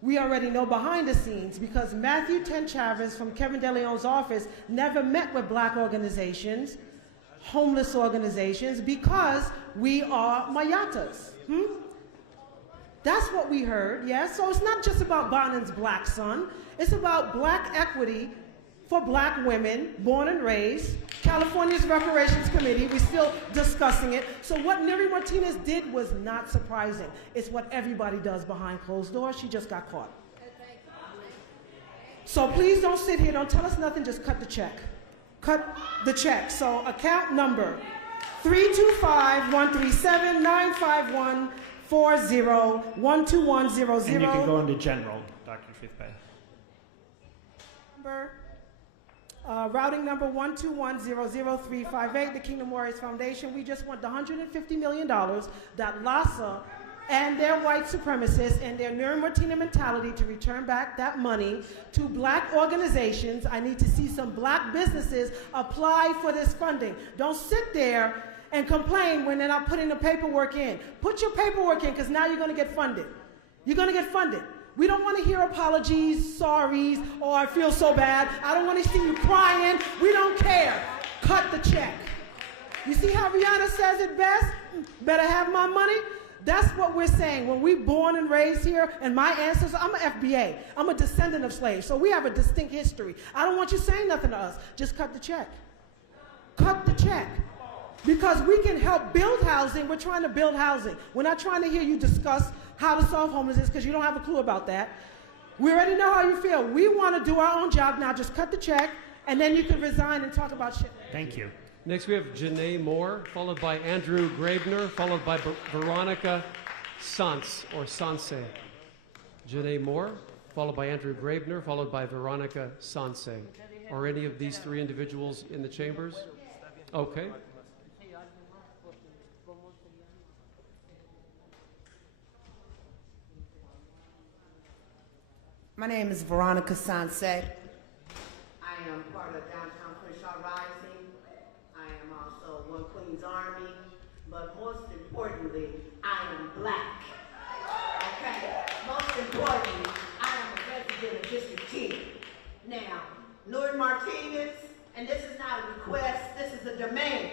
we already know behind the scenes, because Matthew Chavez from Kevin De Leon's office never met with black organizations, homeless organizations, because we are Mayatas. That's what we heard, yes? So it's not just about Bonan's black son. It's about black equity for black women, born and raised. California's Reparations Committee, we're still discussing it. So what Nury Martinez did was not surprising. It's what everybody does behind closed doors. She just got caught. So please don't sit here, don't tell us nothing, just cut the check. Cut the check. So account number 325-137-951-40-12100. And you can go into general, Dr. Truthbay. Routing number 121-00358, the Kingdom Warriors Foundation. We just want the $150 million that LASA and their white supremacists and their Nury Martinez mentality to return back that money to black organizations. I need to see some black businesses apply for this funding. Don't sit there and complain when they're not putting the paperwork in. Put your paperwork in, because now you're going to get funded. You're going to get funded. We don't want to hear apologies, sorries, or I feel so bad. I don't want to see you crying. We don't care. Cut the check. You see how Rihanna says it best? Better have my money? That's what we're saying. When we're born and raised here, and my ancestors, I'm an FBA. I'm a descendant of slaves, so we have a distinct history. I don't want you saying nothing to us. Just cut the check. Cut the check. Because we can help build housing. We're trying to build housing. We're not trying to hear you discuss how to solve homelessness, because you don't have a clue about that. We already know how you feel. We want to do our own job. Now just cut the check, and then you can resign and talk about shit. Thank you. Next we have Janae Moore, followed by Andrew Graebner, followed by Veronica Sanse. Janae Moore, followed by Andrew Graebner, followed by Veronica Sanse. Are any of these three individuals in the chambers? Okay. My name is Veronica Sanse. I am part of Downtown Crenshaw Rising. I am also One Queen's Army, but most importantly, I am black. Okay? Most importantly, I am a resident of District 10. Now, Nury Martinez, and this is not a request, this is a demand.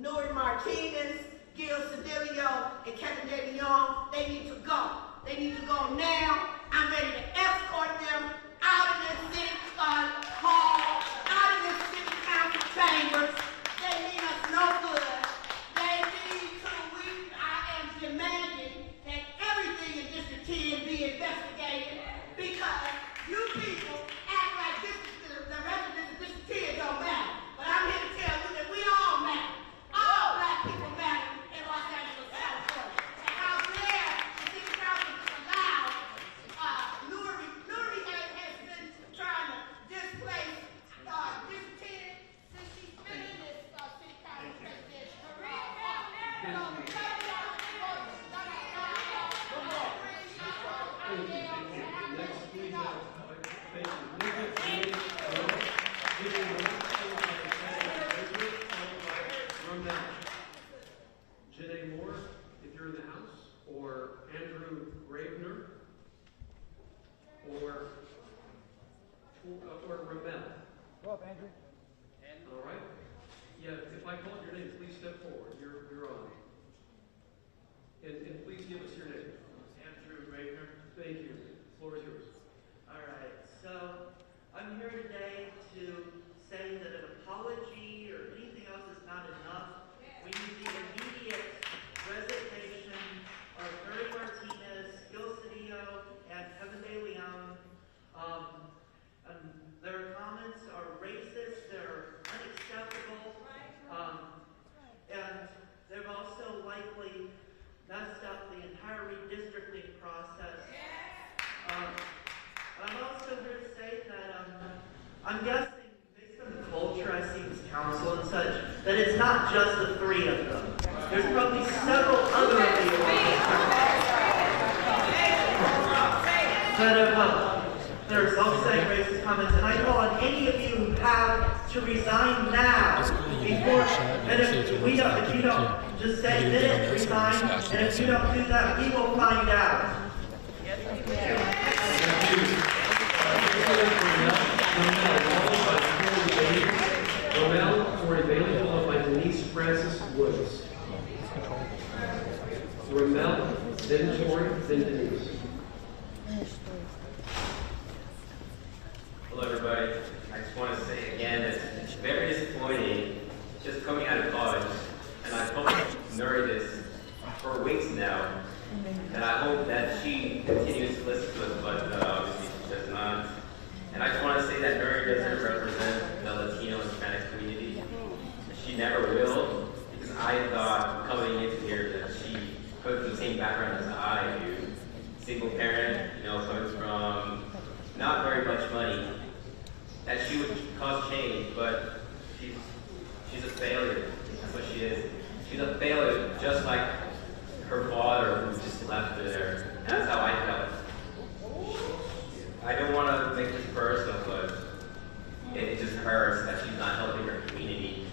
Nury Martinez, Gil Cedillo, and Kevin De Leon, they need to go. They need to go now. I'm ready to escort them out of this city hall, out of this city council chambers. They mean us no good. They need to, I am demanding that everything in District 10 be investigated, because you people act like the residents of District 10 don't matter. But I'm here to tell you that we all matter. All black people matter in Los Angeles, California. And how dare the city council allow Nuri has been trying to displace District 10 since she's been in this city council president. Janae Moore, if you're in the house, or Andrew Graebner, or Ramel. Go up, Andrew. All right. Yeah, if I call your name, please step forward. You're on. And please give us your name. Andrew Graebner. Thank you. The floor is yours. All right. So I'm here today to say that an apology or anything else is not enough. We need the immediate resignation of Nury Martinez, Gil Cedillo, and Kevin De Leon. And their comments are racist. They're unacceptable. And they've also likely messed up the entire redistricting process. I'm also here to say that I'm guessing, based on the culture I see in this council and such, that it's not just the three of them. There's probably several other of the that are self-saying racist comments, and I call on any of you who have to resign now before, and if you don't just say minute resign, and if you don't do that, we will find out. Ramel, for available, followed by Denise Francis Woods. Ramel, then Tori, then Denise. Hello, everybody. I just want to say again that it's very disappointing just coming out of college, and I've told Nuri this for weeks now, and I hope that she continues to listen to us, but obviously she does not. And I just want to say that Nuri doesn't represent the Latino and Hispanic community. She never will, because I thought coming into here that she comes from the same background as I do. Single parent, coming from not very much money, that she would cause change, but she's a failure. That's what she is. She's a failure, just like her father, who just left her there. And that's how I felt. I don't want to make this personal, but it just hurts that she's not helping her community.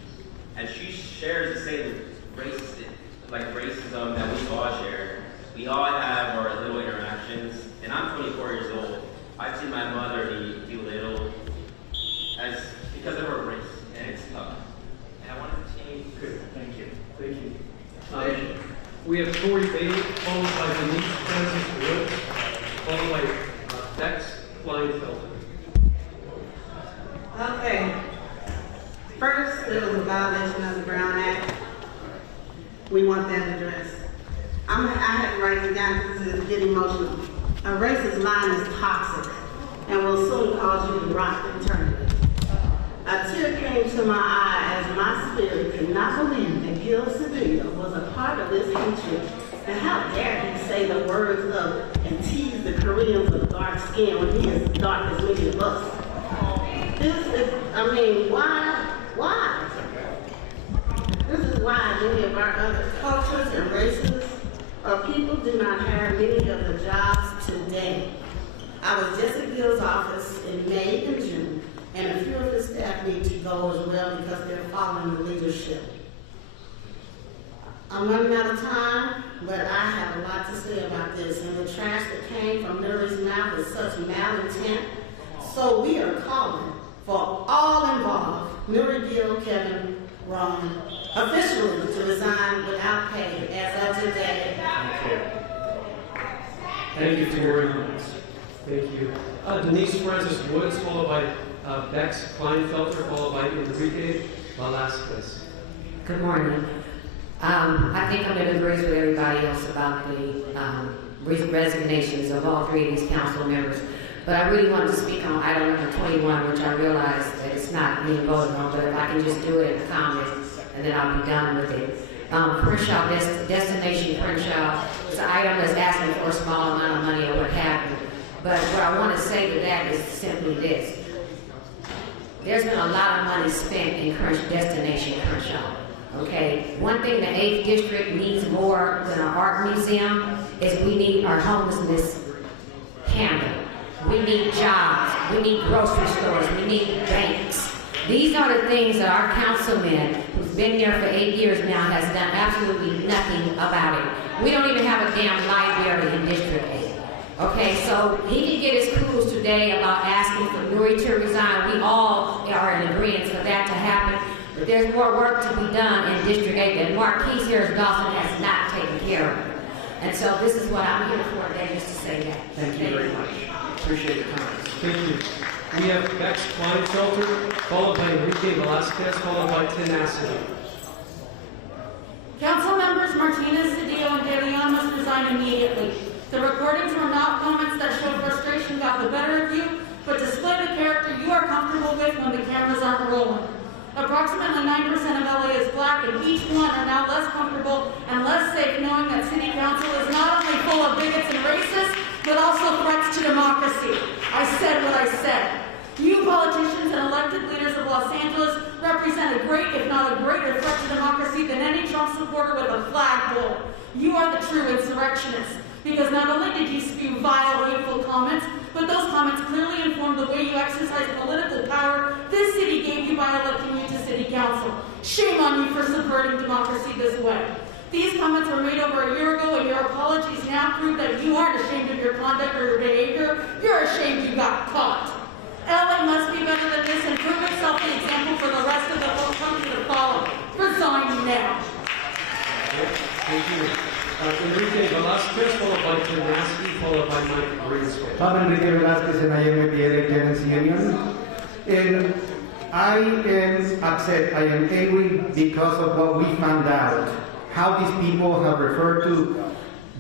And she shares the same racism that we all share. We all have our little interactions, and I'm 24 years old. I've seen my mother be belittled because of her race, and it's tough. And I want to change. Good, thank you. Thank you. We have Tori Bailey, followed by Denise Francis Wood, followed by Dex Kleinfelter. Okay. First, there was a violation of the Brown Act. We want that addressed. I had to write it down because it's getting emotional. A racist line is toxic and will soon cause you to rot internally. A tear came to my eye as my spirit could not believe that Gil Cedillo was a part of this country. And how dare he say the words of and tease the Koreans with dark skin when he is as dark as many of us. Why? This is why many of our other cultures and races or people do not have many of the jobs today. I was just at Gil's office in May and June, and a few of his staff need to go as well because they're following the leadership. I'm running out of time, but I have a lot to say about this, and the trash that came from Nuri's mouth is such malintent. So we are calling for all involved, Nuri, Gil, Kevin, Ron, officially to resign without pay as of today. Thank you for your comments. Thank you. Denise Francis Woods, followed by Bex Kleinfelter, followed by Enrique Velasquez. Good morning. I think I'm in agreement with everybody else about the resignations of all three of these council members. But I really wanted to speak on item number 21, which I realize that it's not being voted on, but if I can just do it in a comment, and then I'll be done with it. Crenshaw, Destination Crenshaw, it's an item that's asking for a small amount of money or what have you. But what I want to say to that is simply this. There's been a lot of money spent in Destination Crenshaw. Okay, one thing the 8th District needs more than an art museum is we need our homelessness handled. We need jobs, we need grocery stores, we need banks. These are the things that our councilman, who's been there for 8 years now, has done absolutely nothing about it. We don't even have a damn library in District 8. Okay, so he can get his kudos today about asking for Nuri to resign. We all are in agreement for that to happen. But there's more work to be done in District 8 that Marquise Harris Dawson has not taken care of. And so this is what I'm here for today, just to say that. Thank you very much. Appreciate your comments. Thank you. We have Bex Kleinfelter, followed by Enrique Velasquez, followed by Tenacity. Council members Martinez, Cedillo, and De Leon must resign immediately. The recordings were not comments that show frustration got the better of you, but display the character you are comfortable with when the cameras aren't rolling. Approximately 9% of LA is black, and each one are now less comfortable and less safe knowing that City Council is not only full of bigots and racists, but also threats to democracy. I said what I said. You politicians and elected leaders of Los Angeles represent a great, if not a greater threat to democracy than any Trump supporter with a flagpole. You are the true insurrectionists, because not only did you spew vile, hateful comments, but those comments clearly informed the way you exercise political power this city gave you by electing you to City Council. Shame on you for subverting democracy this way. These comments were made over a year ago, and your apologies now prove that you aren't ashamed of your conduct or your behavior. You're ashamed you got caught. LA must be better than this and prove itself an example for the rest of the whole country to follow. Resign now. Thank you. Enrique Velasquez, followed by Tenacity, followed by Mike Greenspan. I'm Enrique Velasquez, and I am with the LA Tenants Union. And I am upset, I am angry because of what we found out. How these people have referred to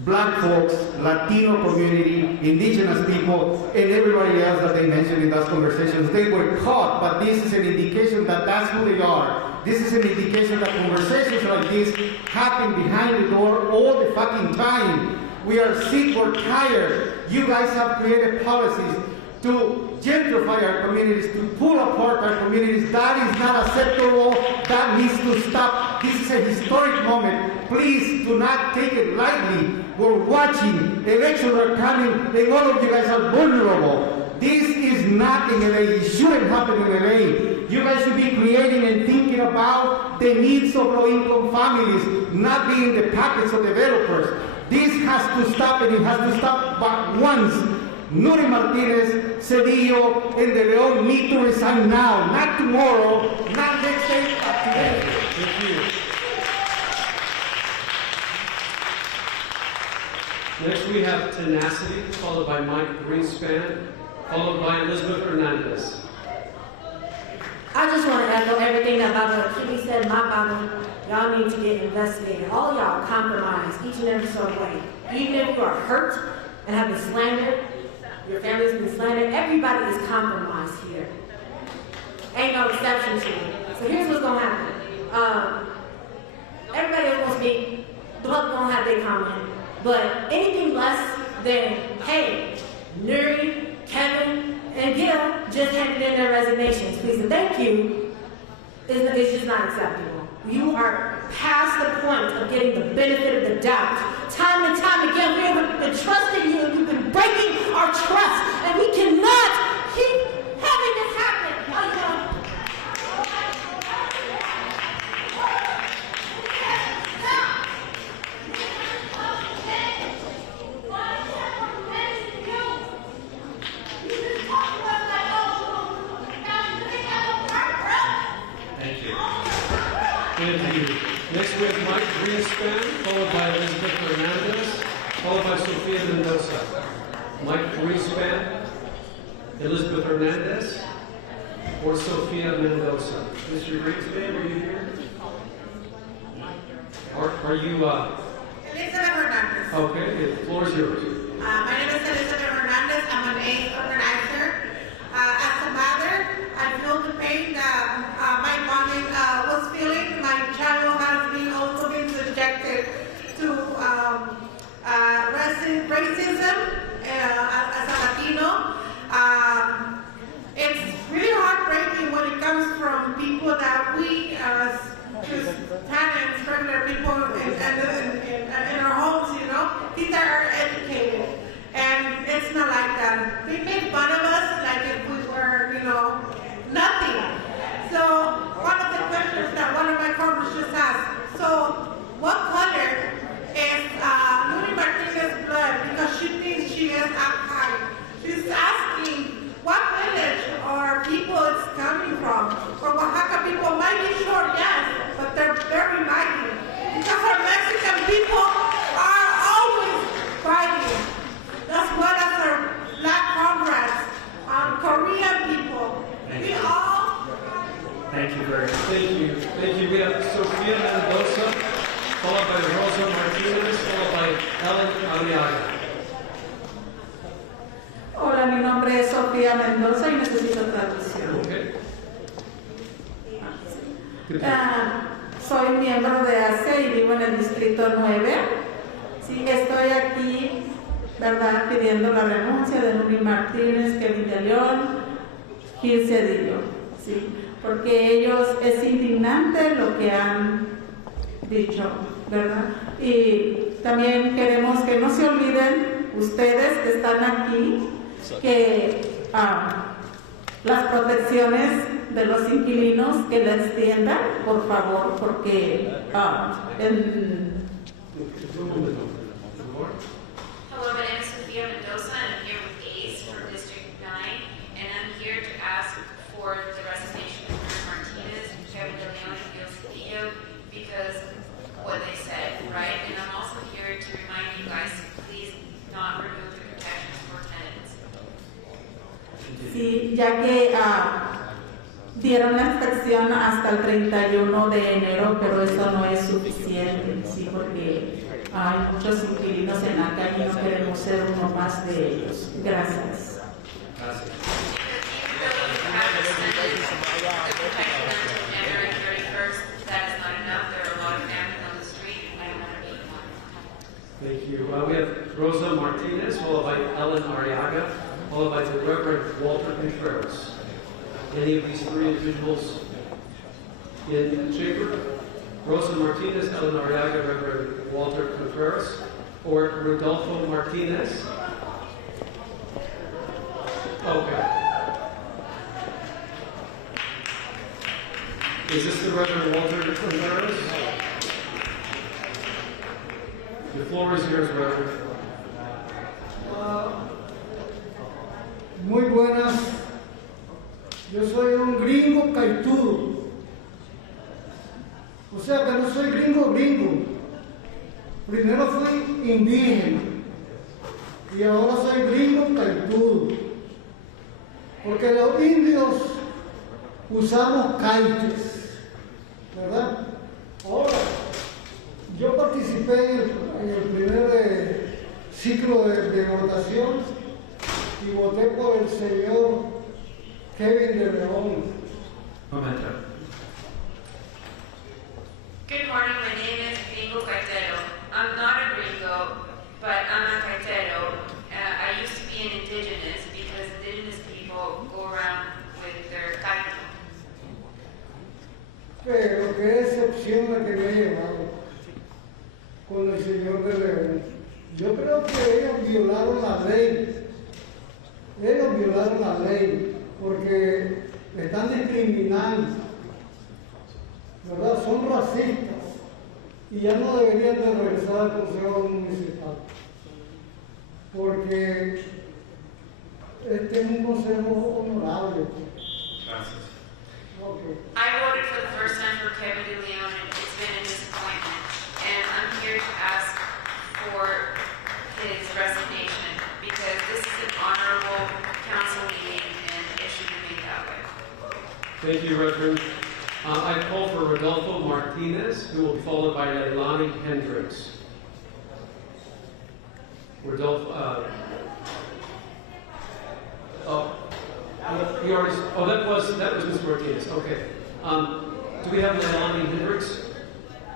Black folks, Latino community, indigenous people, and everybody else that they mentioned in those conversations. They were caught, but this is an indication that that's who they are. This is an indication that conversations like this happen behind the door all the fucking time. We are sick, we're tired. You guys have created policies to gentrify our communities, to pull apart our communities. That is not acceptable. That needs to stop. This is a historic moment. Please do not take it lightly. We're watching. Elections are coming, and all of you guys are vulnerable. This is not in LA. It shouldn't happen in LA. You guys should be creating and thinking about the needs of low-income families, not being the pockets of developers. This has to stop, and it has to stop but once. Nury Martinez, Cedillo, and De Leon need to resign now, not tomorrow, not next day, but today. Thank you. Next we have Tenacity, followed by Mike Greenspan, followed by Elizabeth Hernandez. I just want to echo everything that Baba Kitty said. My Baba, y'all need to get investigated. All y'all are compromised each and every sort of way. Even if you are hurt and have been slandered, your family's been slandered, everybody is compromised here. Ain't no exception to it. So here's what's going to happen. Everybody is going to speak. The public going to have their comment. But anything less than, hey, Nuri, Kevin, and Gil just handed in their resignations, please and thank you, is just not acceptable. You are past the point of getting the benefit of the doubt. Time and time again, we have been trusting you, and you've been breaking our trust, and we cannot keep having this happen. Thank you. Next we have Mike Greenspan, followed by Elizabeth Hernandez, followed by Sofia Mendoza. Mike Greenspan, Elizabeth Hernandez, or Sofia Mendoza. Mr. Greenspan, are you here? Are you, Elizabeth Hernandez. Okay, the floor is yours. My name is Elizabeth Hernandez. I'm an AIDS organizer. As a mother, I feel the pain that my mommy was feeling. My child has been also been subjected to racism as a Latino. It's really heartbreaking when it comes from people that we as just tenants, regular people in our homes, you know, these are educated. And it's not like that. They make fun of us like if we were, you know, nothing. So one of the questions that one of my farmers just asked, so what color is Nury Martinez's blood? Because she thinks she is Afghan. She's asking what village or people it's coming from. From Oaxaca people might be short, yes, but they're very mighty. Because our Mexican people are always fighting. As well as our black comrades, Korean people. We all. Thank you very much. Thank you. Thank you. We have Sofia Mendoza, followed by Rosa Martinez, followed by Ellen Aliaga. Hola, mi nombre es Sofía Mendoza y necesito traducción. Okay. Soy miembro de ACE y vivo en el Distrito 9. Sí, estoy aquí, ¿verdad?, pidiendo la renuncia de Nury Martínez, Kevin de León, Gil Cedillo, ¿sí? Porque ellos, es indignante lo que han dicho, ¿verdad? Y también queremos que no se olviden ustedes que están aquí, que las protecciones de los inquilinos que les extiendan, por favor, porque Hello, my name is Sofia Mendoza, and I'm here with ACE from District 9, and I'm here to ask for the resignation of Nury Martinez, Kevin de Leon, and Gil Cedillo, because what they said, right? And I'm also here to remind you guys to please not remove the protections for tenants. sí, ya que dieron la inspección hasta el 31 de enero, pero eso no es suficiente, sí, porque Hay muchos inquilinos en la calle y no queremos ser uno más de ellos. Gracias. Thank you. We have Rosa Martinez, followed by Ellen Arriaga, followed by the Reverend Walter Contreras. Any of these three individuals in the chamber? Rosa Martinez, Ellen Arriaga, Reverend Walter Contreras, or Rodolfo Martinez? Okay. Is this the Reverend Walter Contreras? The floor is yours, Reverend. Muy buenas. Yo soy un gringo caitudo. O sea que no soy gringo gringo. Primero fui indígena y ahora soy gringo caitudo. Porque los indios usamos caites, ¿verdad? Ahora, yo participé en el primer ciclo de votación y voté por el señor Kevin de León. Momento. Good morning, my name is Gringo Caetero. I'm not a gringo, but I'm a Caetero. I used to be an indigenous because indigenous people go around with their caito. Pero qué excepción la que me ha llevado con el señor de León. Yo creo que ellos violaron la ley. Ellos violaron la ley porque están discriminando, ¿verdad? Son racistas y ya no deberían de regresar al Consejo Municipal porque este es un consejo honorable. Gracias. Okay. I voted for the first time for Kevin de Leon, and it's been a disappointment. And I'm here to ask for his resignation because this is an honorable council meeting and it should be made that way. Thank you, Reverend. I call for Rodolfo Martinez, who will be followed by Leilani Hendricks. Rodolfo, that was Mr. Martinez. Okay. Do we have Leilani Hendricks?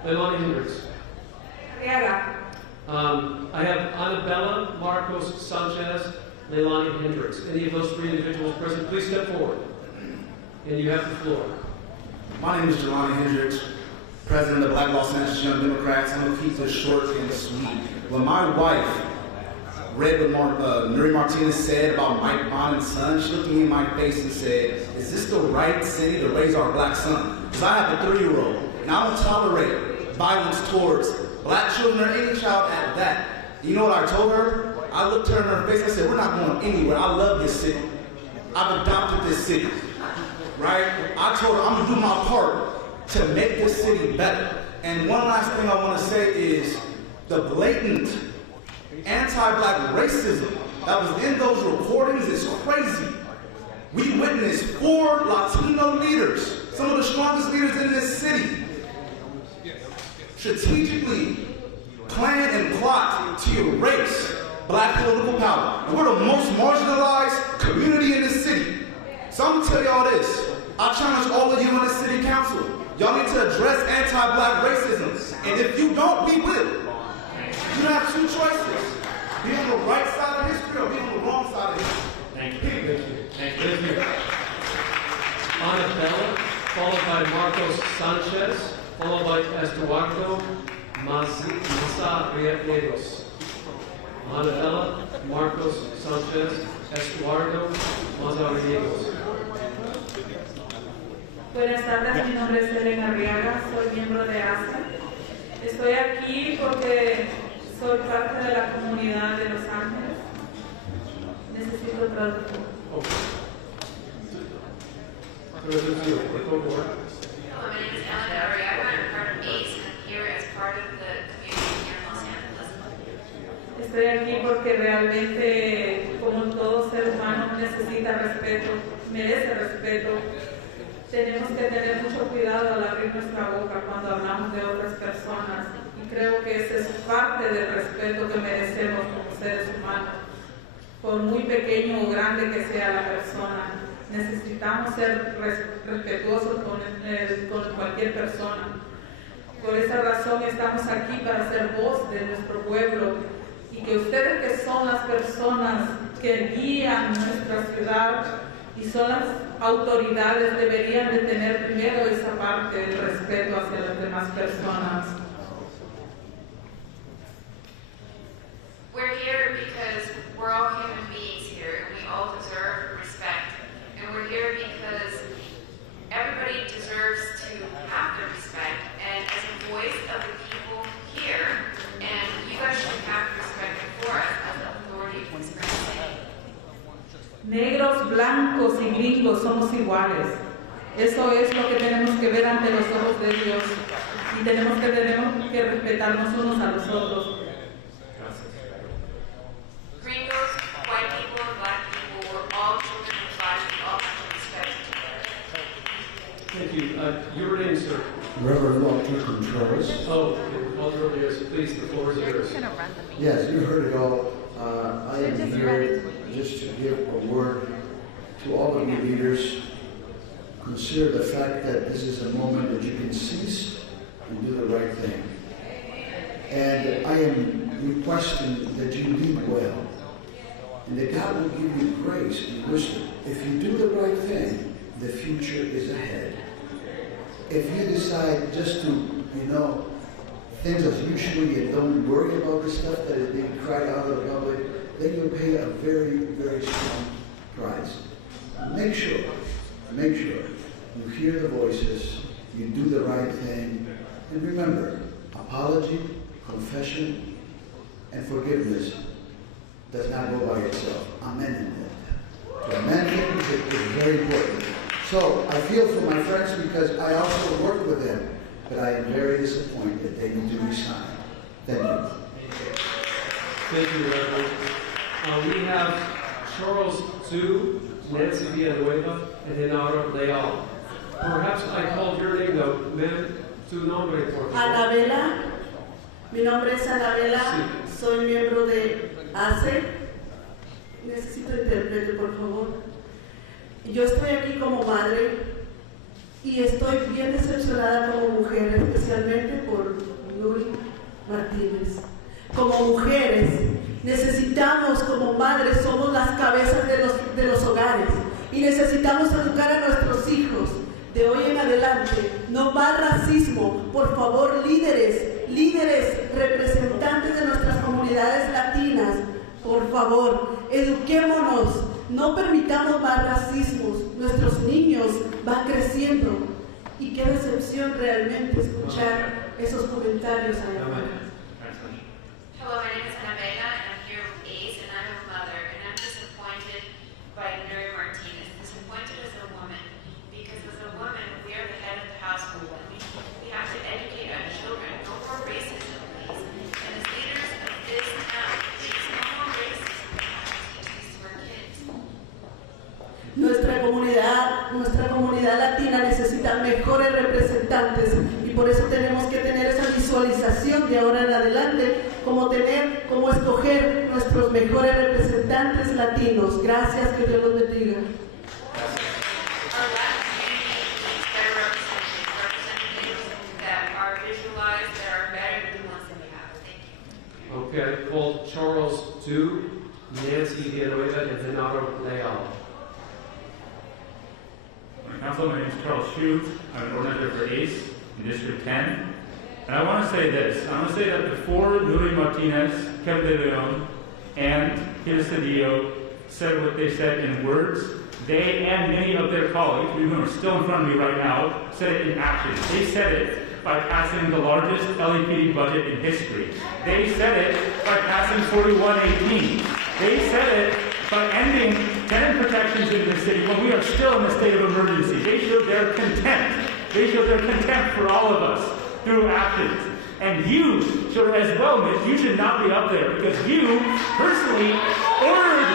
Leilani Hendricks. I have Annabella Marcos Sanchez, Leilani Hendricks. Any of those three individuals present, please step forward. And you have the floor. My name is Jelani Hendricks, president of the Black Los Angeles Young Democrats. I'm going to keep this short and sweet. When my wife read what Nury Martinez said about Mike Bonn's son, she looked me in my face and said, is this the right city to raise our black son? Because I have a 3-year-old, and I don't tolerate violence towards black children or any child at that. You know what I told her? I looked her in her face and I said, we're not going anywhere. I love this city. I've adopted this city. Right? I told her I'm going to do my part to make this city better. And one last thing I want to say is the blatant anti-black racism that was in those recordings is crazy. We witnessed 4 Latino leaders, some of the strongest leaders in this city, strategically plan and plot to erase black political power. And we're the most marginalized community in this city. So I'm gonna tell y'all this. I challenge all of you in the city council. Y'all need to address anti-black racism. And if you don't, we will. You have 2 choices. Be on the right side of history or be on the wrong side of history. Thank you. Thank you. Thank you. Annabella, followed by Marcos Sanchez, followed by Estuardo Mazariegos. Annabella, Marcos Sanchez, Estuardo Mazariegos. Buenas tardes, mi nombre es Elena Arriaga, soy miembro de ASA. Estoy aquí porque soy parte de la comunidad de Los Ángeles. Necesito traductor. My name is Ellen Arriaga, I'm part of ACE, and I'm here as part of the community here in Los Angeles. Estoy aquí porque realmente, como todo ser humano necesita respeto, merece respeto, tenemos que tener mucho cuidado al abrir nuestra boca cuando hablamos de otras personas y creo que esa es parte del respeto que merecemos como seres humanos. Por muy pequeño o grande que sea la persona, necesitamos ser respetuosos con cualquier persona. Por esa razón estamos aquí para ser voz de nuestro pueblo y que ustedes, que son las personas que guían nuestra ciudad y son las autoridades, deberían de tener primero esa parte del respeto hacia las demás personas. We're here because we're all human beings here, and we all deserve respect. And we're here because everybody deserves to have the respect. And as a voice of the people here, and you guys should have respect for us as the authority of this great city. Negros, blancos y gringos somos iguales. Eso es lo que tenemos que ver ante los ojos de Dios. Y tenemos que respetarnos unos a los otros. Gringos, white people, and black people, we're all children of God, we all have to respect each other. Thank you. Your name, sir? Reverend Walter Contreras. Oh, Walter, yes, please, the floor is yours. Yes, you heard it all. I am here just to give a word to all of you leaders. Consider the fact that this is a moment that you can cease and do the right thing. And I am requesting that you lead well. And that God will give you grace and wisdom. If you do the right thing, the future is ahead. If you decide just to, things as usually and don't worry about the stuff that is being cried out of the public, then you'll pay a very, very strong price. Make sure you hear the voices, you do the right thing, and remember, apology, confession, and forgiveness does not go by itself. Amending it. To amend it is very important. So I feel for my friends because I also work with them, but I am very disappointed they need to resign. Thank you. Thank you, Reverend. We have Charles Zhu, Nancy Villanueva, and Genaro Leal. Perhaps I called your name though. Ma'am, tu nombre, por favor. Anabela, mi nombre es Anabela, soy miembro de ACE. Necesito intérprete, por favor. Yo estoy aquí como madre y estoy bien decepcionada como mujer, especialmente por Nury Martinez. Como mujeres, necesitamos, como madres, somos las cabezas de los hogares y necesitamos educar a nuestros hijos. De hoy en adelante, no más racismo. Por favor, líderes, representantes de nuestras comunidades latinas, por favor, eduquémonos. No permitamos más racismos. Nuestros niños van creciendo. Y qué decepción realmente escuchar esos comentarios allá afuera. Hello, my name is Anabela, and I'm here with ACE, and I'm a mother, and I'm disappointed by Nury Martinez. Disappointed as a woman, because as a woman, we are the head of the household, and we have to educate our children. No more racism, please. And as leaders of this town, please, no more racism. We have to teach these to our kids. Nuestra comunidad latina necesita mejores representantes y por eso tenemos que tener esa visualización de ahora en adelante, cómo escoger nuestros mejores representantes latinos. Gracias, que Dios los bendiga. Okay, called Charles Zhu, Nancy Villanueva, and Genaro Leal. Council, my name is Charles Hughes. I'm an organizer for ACE in District 10. And I want to say this. I want to say that before Nury Martinez, Kevin De Leon, and Gil Cedillo said what they said in words, they and many of their colleagues, who are still in front of me right now, said it in action. They said it by passing the largest LEPD budget in history. They said it by passing 4118. They said it by ending tenant protections in the city when we are still in a state of emergency. They showed their contempt. They showed their contempt for all of us through actions. And you should as well, Mitch, you should not be up there because you personally ordered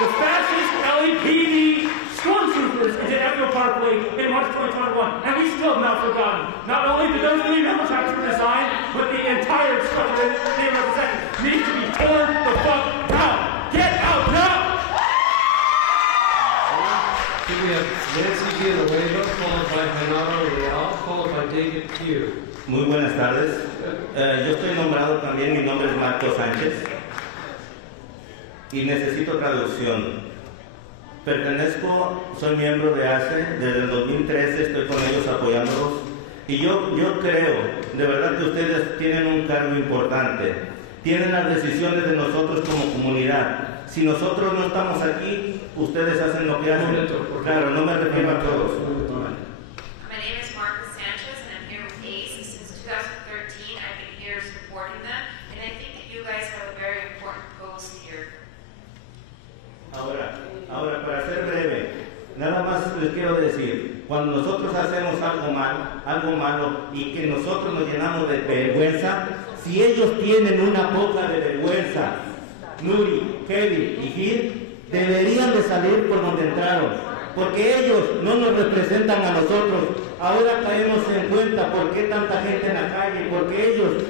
the fascist LEPD storm troopers into Echo Park Lake in March 2021, and we still have not forgotten. Not only did those Untitled Chapter resign, but the entire structure they represent needs to be torn the fuck down. Get out now! Here we have Nancy Villanueva, followed by Genaro Leal, followed by David Pugh. Muy buenas tardes. Yo estoy nombrado también, mi nombre es Marco Sánchez y necesito traducción. Soy miembro de ACE, desde el 2013 estoy con ellos apoyándolos y yo creo, de verdad que ustedes tienen un cargo importante, tienen las decisiones de nosotros como comunidad. Si nosotros no estamos aquí, ustedes hacen lo que hacen. Claro, no me refiero a todos. My name is Marcus Sanchez, and I'm here with ACE. Since 2013, I've been here supporting them, and I think that you guys have a very important post here. Ahora, para ser breve, nada más les quiero decir, cuando nosotros hacemos algo malo, y que nosotros nos llenamos de vergüenza, si ellos tienen una poca de vergüenza, Nuri, Kevin y Gil, deberían de salir por donde entraron, porque ellos no nos representan a nosotros. Ahora caemos en cuenta por qué tanta gente en la calle, porque ellos,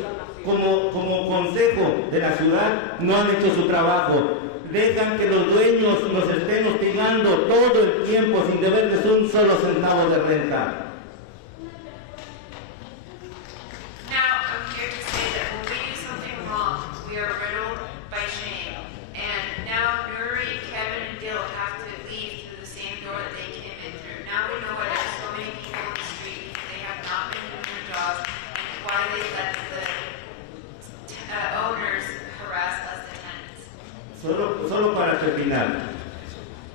como consejo de la ciudad, no han hecho su trabajo. Dejan que los dueños nos estén hostigando todo el tiempo sin deberles un solo centavo de renta. Now, I'm here to say that when we do something wrong, we are riddled by shame. And now Nuri, Kevin, and Gil have to leave through the same door that they came in through. Now we know why there's so many people in the street. They have not been doing their jobs, and why they let the owners harass us, the tenants. Solo para terminar,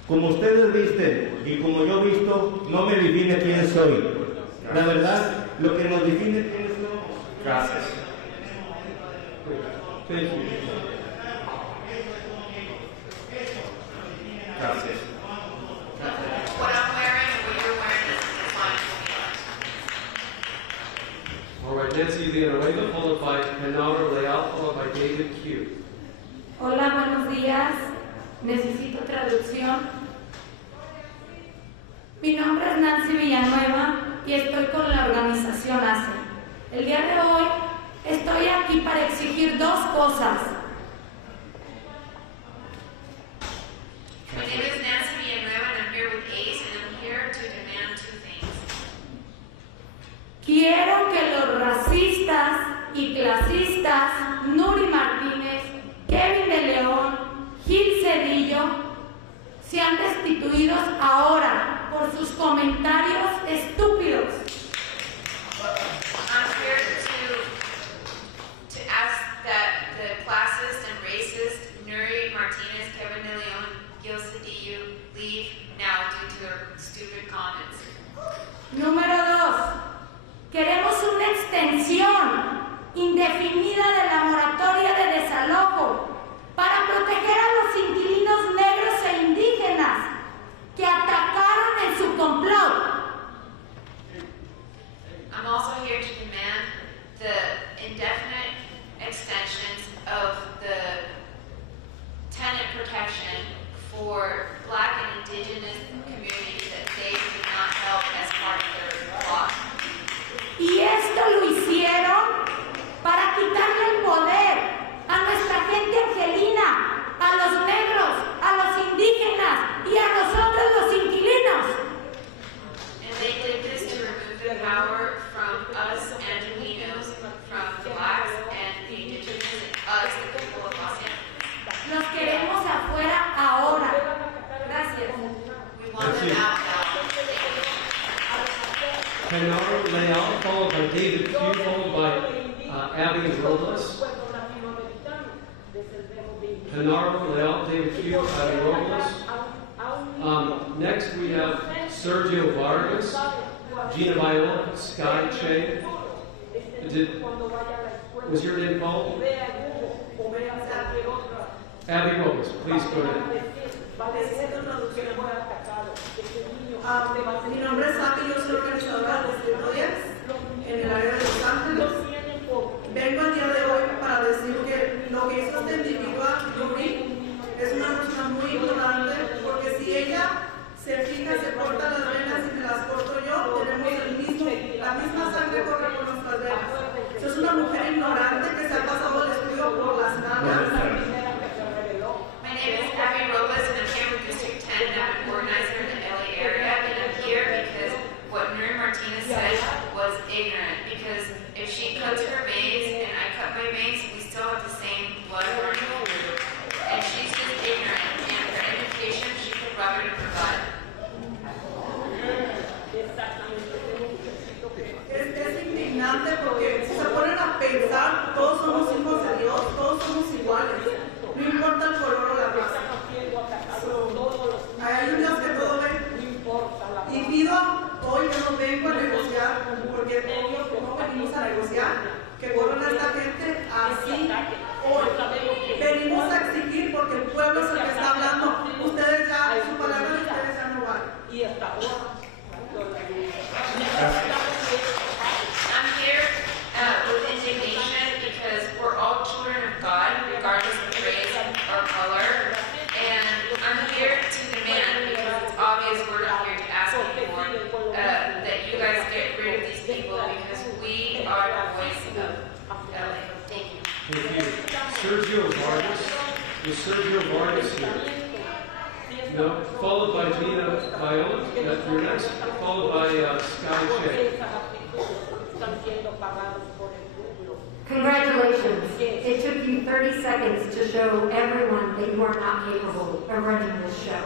como ustedes visten y como yo visto, no me define quién soy. La verdad, lo que nos define quiénes somos. Gracias. Thank you. Gracias. What I'm wearing and what you're wearing is fine for me. All right, Nancy Villanueva, followed by Genaro Leal, followed by David Pugh. Hola, buenos días. Necesito traducción. Mi nombre es Nancy Villanueva y estoy con la organización ACE. El día de hoy estoy aquí para exigir dos cosas. My name is Nancy Villanueva, and I'm here with ACE, and I'm here to demand two things. Quiero que los racistas y clasistas Nury Martinez, Kevin de León, Gil Cedillo sean destituidos ahora por sus comentarios estúpidos. I'm here to ask that the classist and racist Nury Martinez, Kevin de Leon, Gil Cedillo leave now due to their stupid comments. Número 2. Queremos una extensión indefinida de la moratoria de desalojo para proteger a los inquilinos negros e indígenas que atacaron en su complot. I'm also here to demand the indefinite extensions of the tenant protection for Black and Indigenous communities that they did not help as part of their plot. Y esto lo hicieron para quitarle el poder a nuestra gente angelina, a los negros, a los indígenas y a nosotros los inquilinos. And they did this to remove the power from us Angelinos, from the Blacks and the Indigenous, and us, the people of Los Angeles. Los queremos afuera ahora. Gracias. We want them out now. Genaro Leal, followed by David Pugh, followed by Abby Robles. Genaro Leal, David Pugh, Abby Robles. Next we have Sergio Vargas, Gina Viola, Sky Che. Was your name called? Abby Robles, please go ahead. Mi nombre es Abby, yo soy organizadora del Distrito 10 en el área de Los Ángeles. Vengo el día de hoy para decir que lo que hizo este individuo, Nuri, es una persona muy importante porque si ella se fija My name is Abby Robles, and I'm here with District 10, and I'm an organizer in the LA area, and I'm here because what Nury Martinez said was ignorant, because if she cuts her veins and I cut my veins, we still have the same blood running. And she's just ignorant, and her education, she could rub it in her butt. Es indignante porque si se ponen a pensar, todos somos hijos de Dios, todos somos iguales, no importa el color o la raza. Hay un Dios que todo ve. Y pido hoy que no vengo a negociar, porque no venimos a negociar, que vuelvan a esta gente así hoy. Venimos a exigir porque el pueblo es el que está hablando. Ustedes ya, su palabra de ustedes ya no vale. I'm here with indignation because we're all children of God, regardless of race or color. And I'm here to demand, because it's obvious we're not here to ask anymore, that you guys get rid of these people, because we are the voice of LA. Thank you. Thank you. Sergio Vargas. Is Sergio Vargas here? No. Followed by Gina Viola. You're next. Followed by Sky Shea. Congratulations. It took you 30 seconds to show everyone that you are not capable of running this show.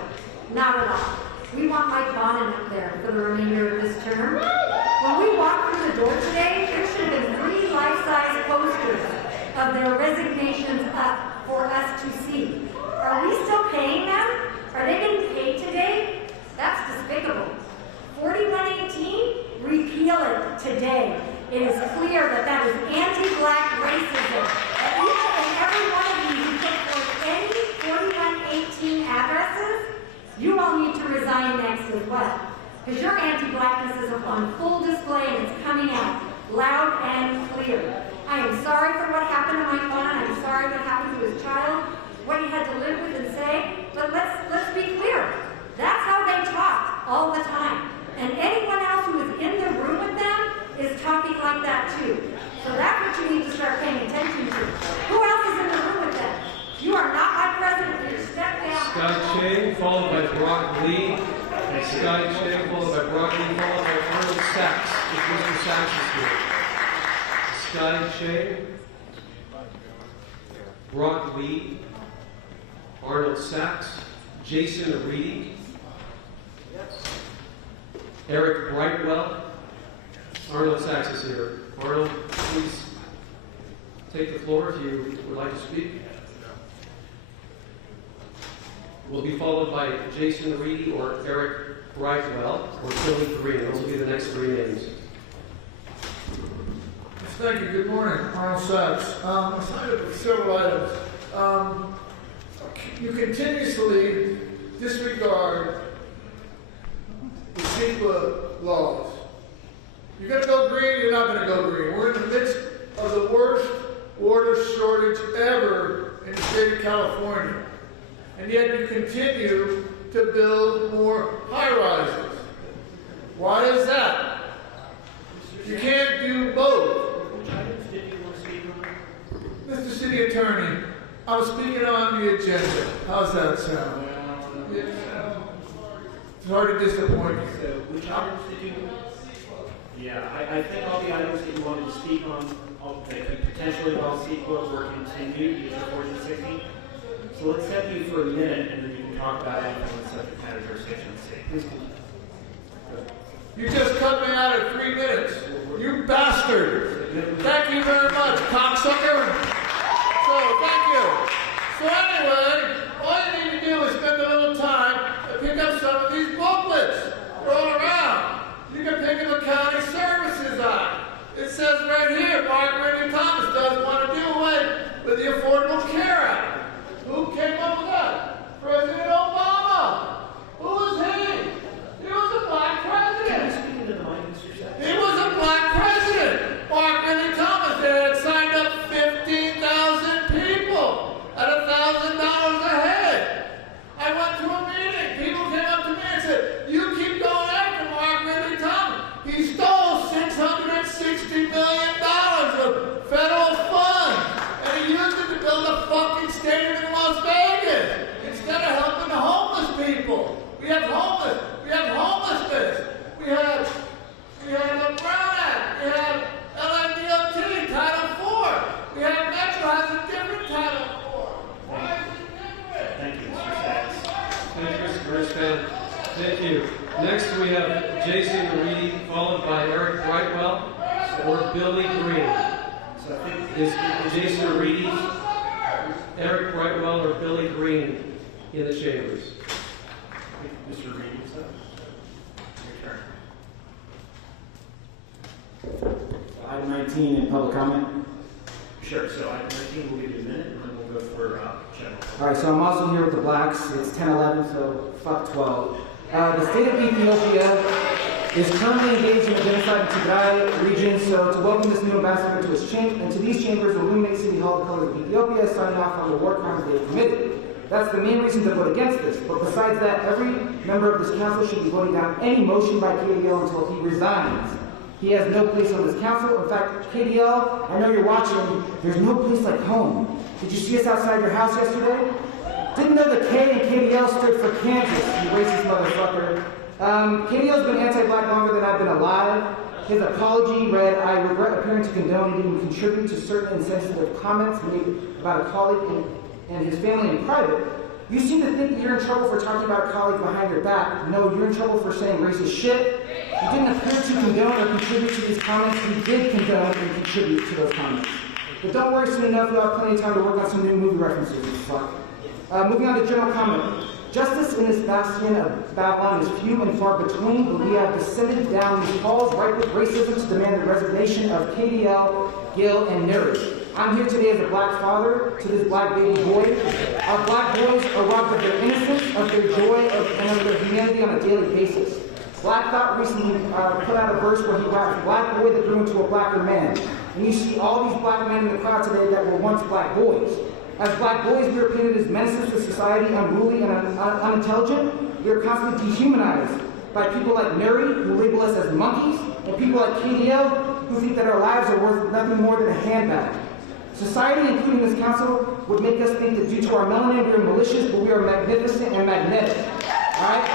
Not at all. We want Mike Bonin up there for the remainder of this term. When we walked through the door today, there should have been 3 life-size posters of their resignations up for us to see. Are we still paying them? Are they getting paid today? That's despicable. 4118, repeal it today. It is clear that that is anti-black racism. And each and every one of you who put forth any 4118 addresses, you all need to resign next as well. Because your anti-blackness is on full display and it's coming out loud and clear. I am sorry for what happened to Mike Bonin. I'm sorry what happened to his child, what he had to live with and say. But let's be clear. That's how they talk all the time. And anyone else who is in the room with them is talking like that too. So that's what you need to start paying attention to. Who else is in the room with them? You are not my president. You're step down. Sky Shea, followed by Brock Lee. Sky Shea, followed by Brock Lee, followed by Arnold Sachs. If Mr. Sachs is here. Sky Shea, Brock Lee, Arnold Sachs, Jason Aridi, Eric Brightwell. Arnold Sachs is here. Arnold, please take the floor if you would like to speak. Will be followed by Jason Aridi or Eric Brightwell or Philly Green. Those will be the next 3 names. Thank you. Good morning. Arnold Sachs. I signed up with several items. You continuously disregard the CEQA laws. You're going to go green, you're not going to go green. We're in the midst of the worst water shortage ever in the state of California. And yet you continue to build more high-rises. Why is that? You can't do both. Mr. City Attorney, I was speaking on the agenda. How's that sound? It's hard to disappoint you. So, which items did you? Yeah, I think all the items that you wanted to speak on that could potentially involve CEQA were continued using 1460. So let's set you for a minute, and then you can talk about anything on the subject matter jurisdiction of the state. Please continue. You just cut me out at 3 minutes. You bastard. Thank you very much, cocksucker. So, thank you. So anyway, all you need to do is spend a little time and pick up some of these booklets. They're all around. You can pick up the County Services Act. It says right here, Margaret Thomas does want to do away with the Affordable Care Act. Who came up with that? President Obama. Who was he? He was a black president. He was a black president. Mark Thomas there had signed up 15 Very Span. Thank you. Next we have Jason Nuri, followed by Eric Brightwell or Billy Green. So I think is Jason Nuri, Eric Brightwell, or Billy Green in the chambers. Mr. Reed, is that? Your turn. Item 19 in public comment. Sure, so item 19 will give you a minute, and then we'll go for general. All right, so I'm also here with the blacks. It's 10-11, so fuck 12. The state of Ethiopia is currently engaged in a genocide in Tigray region, so to welcome this new ambassador to its chamber and to these chambers, illuminate City Hall the colors of Ethiopia, signing off on the war crimes they have committed. That's the main reason to vote against this. But besides that, every member of this council should be voting down any motion by KDL until he resigns. He has no place on this council. In fact, KDL, I know you're watching, there's no place like home. Did you see us outside your house yesterday? Didn't know the K in KDL stood for Kansas, you racist motherfucker. KDL's been anti-black longer than I've been alive. His apology read, "I regret appearing to condone and even contribute to certain insensitive comments made about a colleague and his family in private. You seem to think that you're in trouble for talking about a colleague behind your back. No, you're in trouble for saying racist shit. You didn't appear to condone or contribute to these comments. You did condone and contribute to those comments. But don't worry, soon enough, you'll have plenty of time to work on some new movie references, you fuck. Moving on to general comment. Justice in this bastion of Babylon is few and far between, but we have descended down these halls ripe with racism to demand the resignation of KDL, Gil, and Nuri. I'm here today as a black father to this black baby boy. Our black boys are robbed of their innocence, of their joy, and of their humanity on a daily basis. Black Thought recently put out a verse where he raps, "Black boy that grew into a blacker man." And you see all these black men in the crowd today that were once black boys. As black boys, we are painted as menaces to society, unruly and unintelligent. We are constantly dehumanized by people like Nuri, who label us as monkeys, and people like KDL, who think that our lives are worth nothing more than a handbag. Society, including this council, would make us think that due to our melanin, we are malicious, but we are magnificent and magnetic. Alright?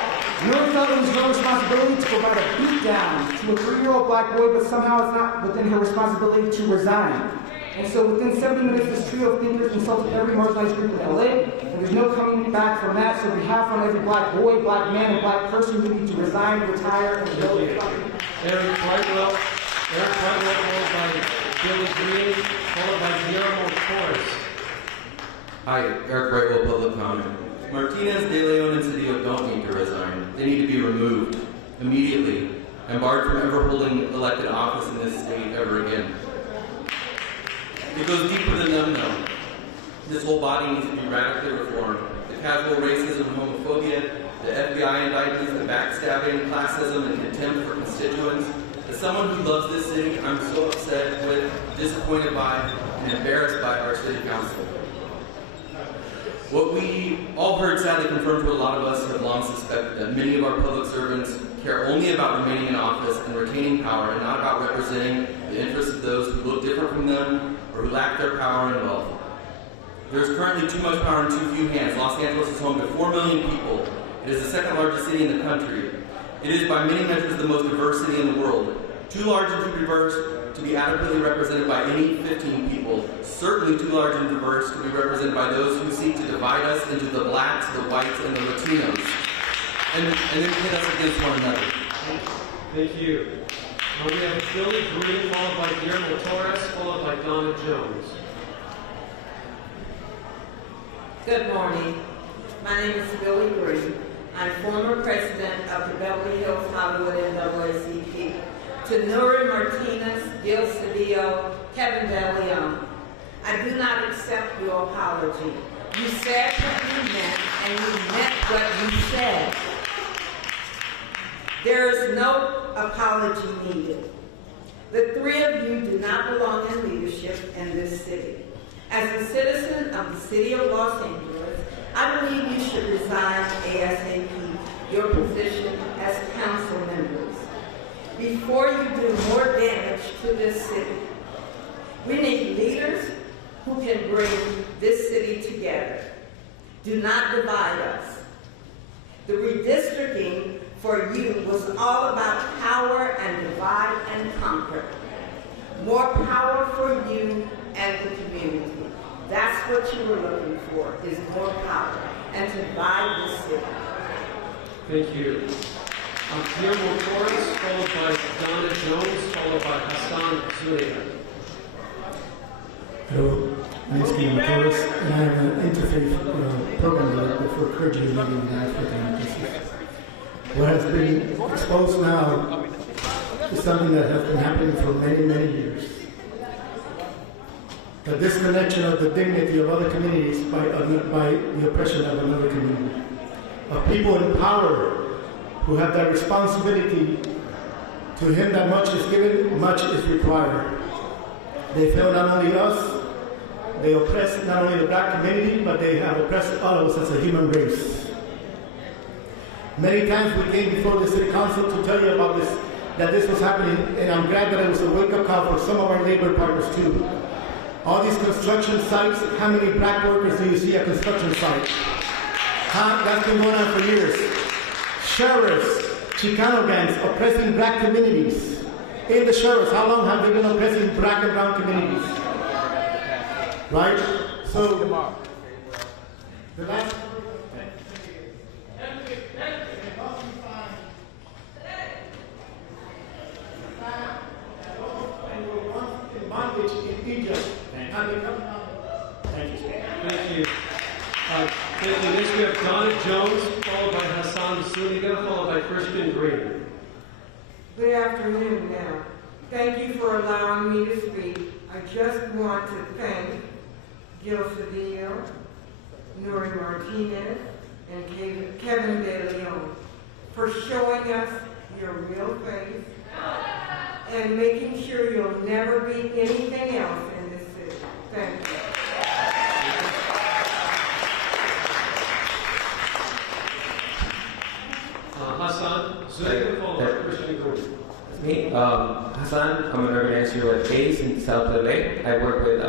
Nuri felt it was her responsibility to provide a beatdown to a 3-year-old black boy, but somehow it's not within her responsibility to resign. And so within 70 minutes, this trio of thinkers insulted every marginalized group in LA, and there's no coming back from that, so we have on every black boy, black man, and black person who need to resign, retire, and go. Eric Brightwell, followed by Billy Green, followed by Guillermo Torres. Hi, Eric Brightwell, public comment. Martinez, De Leon, and Cedillo don't need to resign. They need to be removed immediately and barred from ever holding elected office in this state ever again. It goes deeper than them, though. This whole body needs to be radically reformed. The casual racism and homophobia, the FBI indictments, the backstabbing, classism, and contempt for constituents. As someone who loves this city, I'm so upset with, disappointed by, and embarrassed by our city council. What we all heard sadly confirmed what a lot of us have long suspected, that many of our public servants care only about remaining in office and retaining power, and not about representing the interests of those who look different from them or who lack their power and wealth. There is currently too much power in too few hands. Los Angeles is home to 4 million people. It is the second largest city in the country. It is by many measures the most diverse city in the world. Too large and too diverse to be adequately represented by any 15 people. Certainly too large and diverse to be represented by those who seek to divide us into the blacks, the whites, and the Latinos. And then pit us against one another. Thank you. We have Billy Green, followed by Guillermo Torres, followed by Donna Jones. Good morning. My name is Billy Green. I'm former president of the Beverly Hills Hollywood NAACP. To Nury Martinez, Gil Cedillo, Kevin De Leon, I do not accept your apology. You said what you meant, and you meant what you said. There is no apology needed. The 3 of you do not belong in leadership in this city. As a citizen of the city of Los Angeles, I believe you should resign ASAP your position as council members before you do more damage to this city. We need leaders who can bring this city together. Do not divide us. The redistricting for you was all about power and divide and conquer. More power for you and the community. That's what you were looking for, is more power, and to divide the city. Thank you. Guillermo Torres, followed by Donna Jones, followed by Hassan Zuniga. Hello, my name is Guillermo Torres, and I am an interfaith program director for clergy living in Africa. What has been exposed now is something that has been happening for many, many years. The disconnection of the dignity of other communities by the oppression of another community. Of people in power who have that responsibility. To him that much is given, much is required. They fail not only us, they oppress not only the black community, but they have oppressed all of us as a human race. Many times we came before the city council to tell you about this, that this was happening, and I'm glad that it was a wake-up call for some of our labor partners too. All these construction sites, how many black workers do you see at construction sites? That's been going on for years. Sheriffs, Chicano gangs oppressing black communities. In the sheriffs, how long have they been oppressing black and brown communities? Right? So, the last... bondage in Egypt. Thank you. Thank you. Next we have Donna Jones, followed by Hassan Zuniga, followed by Christian Green. Good afternoon now. Thank you for allowing me to speak. I just want to thank Gil Cedillo, Nury Martinez, and Kevin De Leon for showing us your real face and making sure you'll never be anything else in this city. Thank you. Hassan Zuniga, followed by Christian Green. It's me, Hassan. I'm an organizer at ACE in South LA. I work with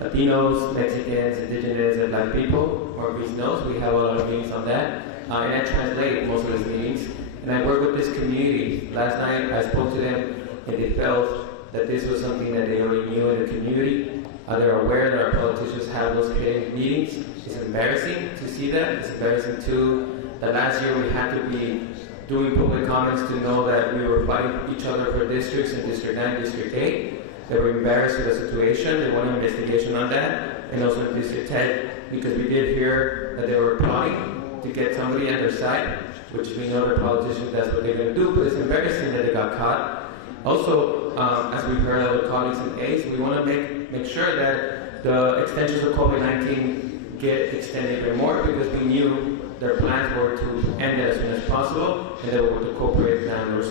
Latinos, Mexicans, Indigenous, and Black people. Or Greece knows, we have a lot of meetings on that. And I translate most of those meetings. And I work with this community. Last night I spoke to them, and they felt that this was something that they already knew in the community. They're aware that our politicians have those creative meetings. It's embarrassing to see that. It's embarrassing too that last year we had to be doing public comments to know that we were fighting each other for districts in District 9, District 8. They were embarrassed with the situation. They want an investigation on that. And also in District 10, because we did hear that they were plotting to get somebody on their side, which we know the politicians, that's what they're going to do, but it's embarrassing that they got caught. Also, as we heard other colleagues in ACE, we want to make sure that the extensions of COVID-19 get extended even more, because we knew their plans were to end it as soon as possible, and they were to cooperate with landlords.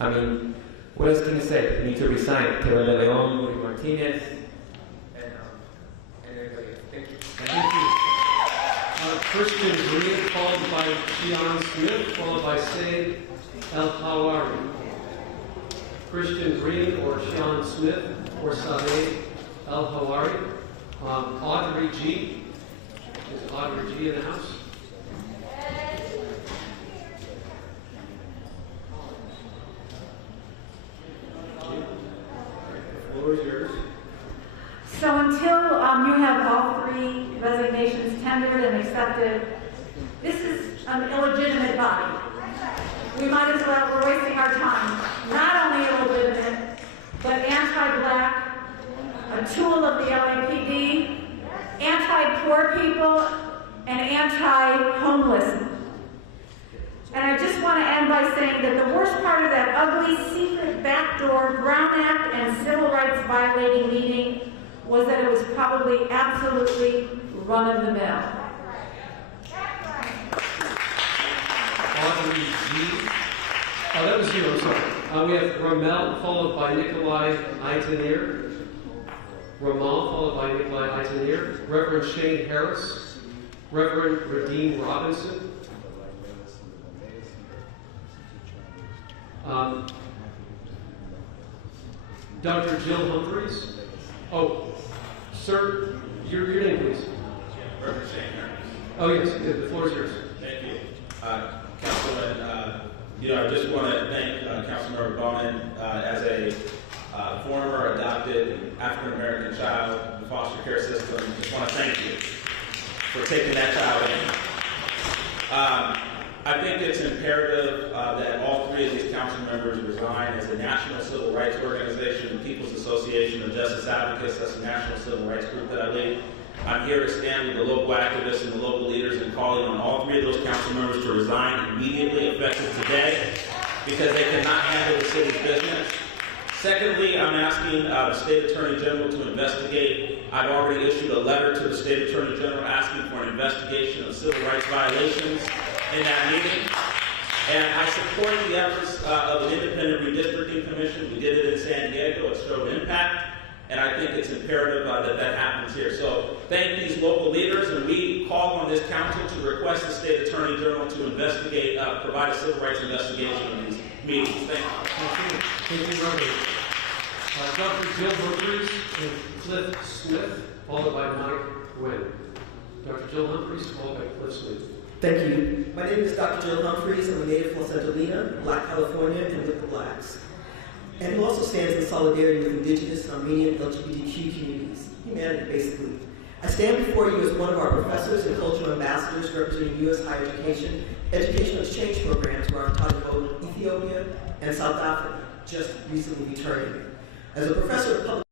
I mean, what else can you say? You need to resign. Kevin De Leon, Nury Martinez, and everybody else. Thank you. Thank you. Christian Green, followed by Shion Smith, followed by Said El Hawari. Christian Green or Shion Smith or Said El Hawari. Audrey G. Is Audrey G in the house? The floor is yours. So until you have all three resignations tendered and accepted, this is an illegitimate body. We might as well, we're wasting our time. Not only illegitimate, but anti-black, a tool of the LAPD, anti-poor people, and anti-homeless. And I just want to end by saying that the worst part of that ugly, secret, backdoor, Brown Act and civil rights violating meeting was that it was probably absolutely run-of-the-mill. Audrey G. Oh, that was you, I'm sorry. We have Ramel, followed by Nikolai Itanier. Ramal, followed by Nikolai Itanier. Reverend Shane Harris. Reverend Radeem Robinson. Dr. Jill Humphreys. Oh, sir, your name, please. Reverend Shane Harris. Oh, yes, the floor is yours. Thank you. Councilman, I just want to thank Councilmember Briones as a former adopted African-American child in the foster care system. Just want to thank you for taking that child in. I think it's imperative that all three of these council members resign. As a national civil rights organization, the People's Association of Justice Advocates, that's a national civil rights group that I lead. I'm here to stand with the local activists and the local leaders and calling on all three of those council members to resign immediately, effective today, because they cannot handle the city's business. Secondly, I'm asking the State Attorney General to investigate. I've already issued a letter to the State Attorney General asking for an investigation of civil rights violations in that meeting. And I support the efforts of an independent redistricting commission. We did it in San Diego. It showed impact. And I think it's imperative that that happens here. So thank these local leaders, and we call on this council to request the State Attorney General to investigate, provide a civil rights investigation of these meetings. Thank you. Thank you, Robert. Dr. Jill Humphreys and Cliff Smith, followed by Mike Wynn. Dr. Jill Humphreys, followed by Cliff Smith. Thank you. My name is Dr. Jill Humphreys. I'm a native from Los Angeles, Black California, and with the Blacks. And who also stands in solidarity with indigenous and Armenian LGBTQ communities, humanity basically. I stand before you as one of our professors and cultural ambassadors representing U.S. higher education, educational exchange programs where I've taught both Ethiopia and South Africa, just recently returning. As a professor of public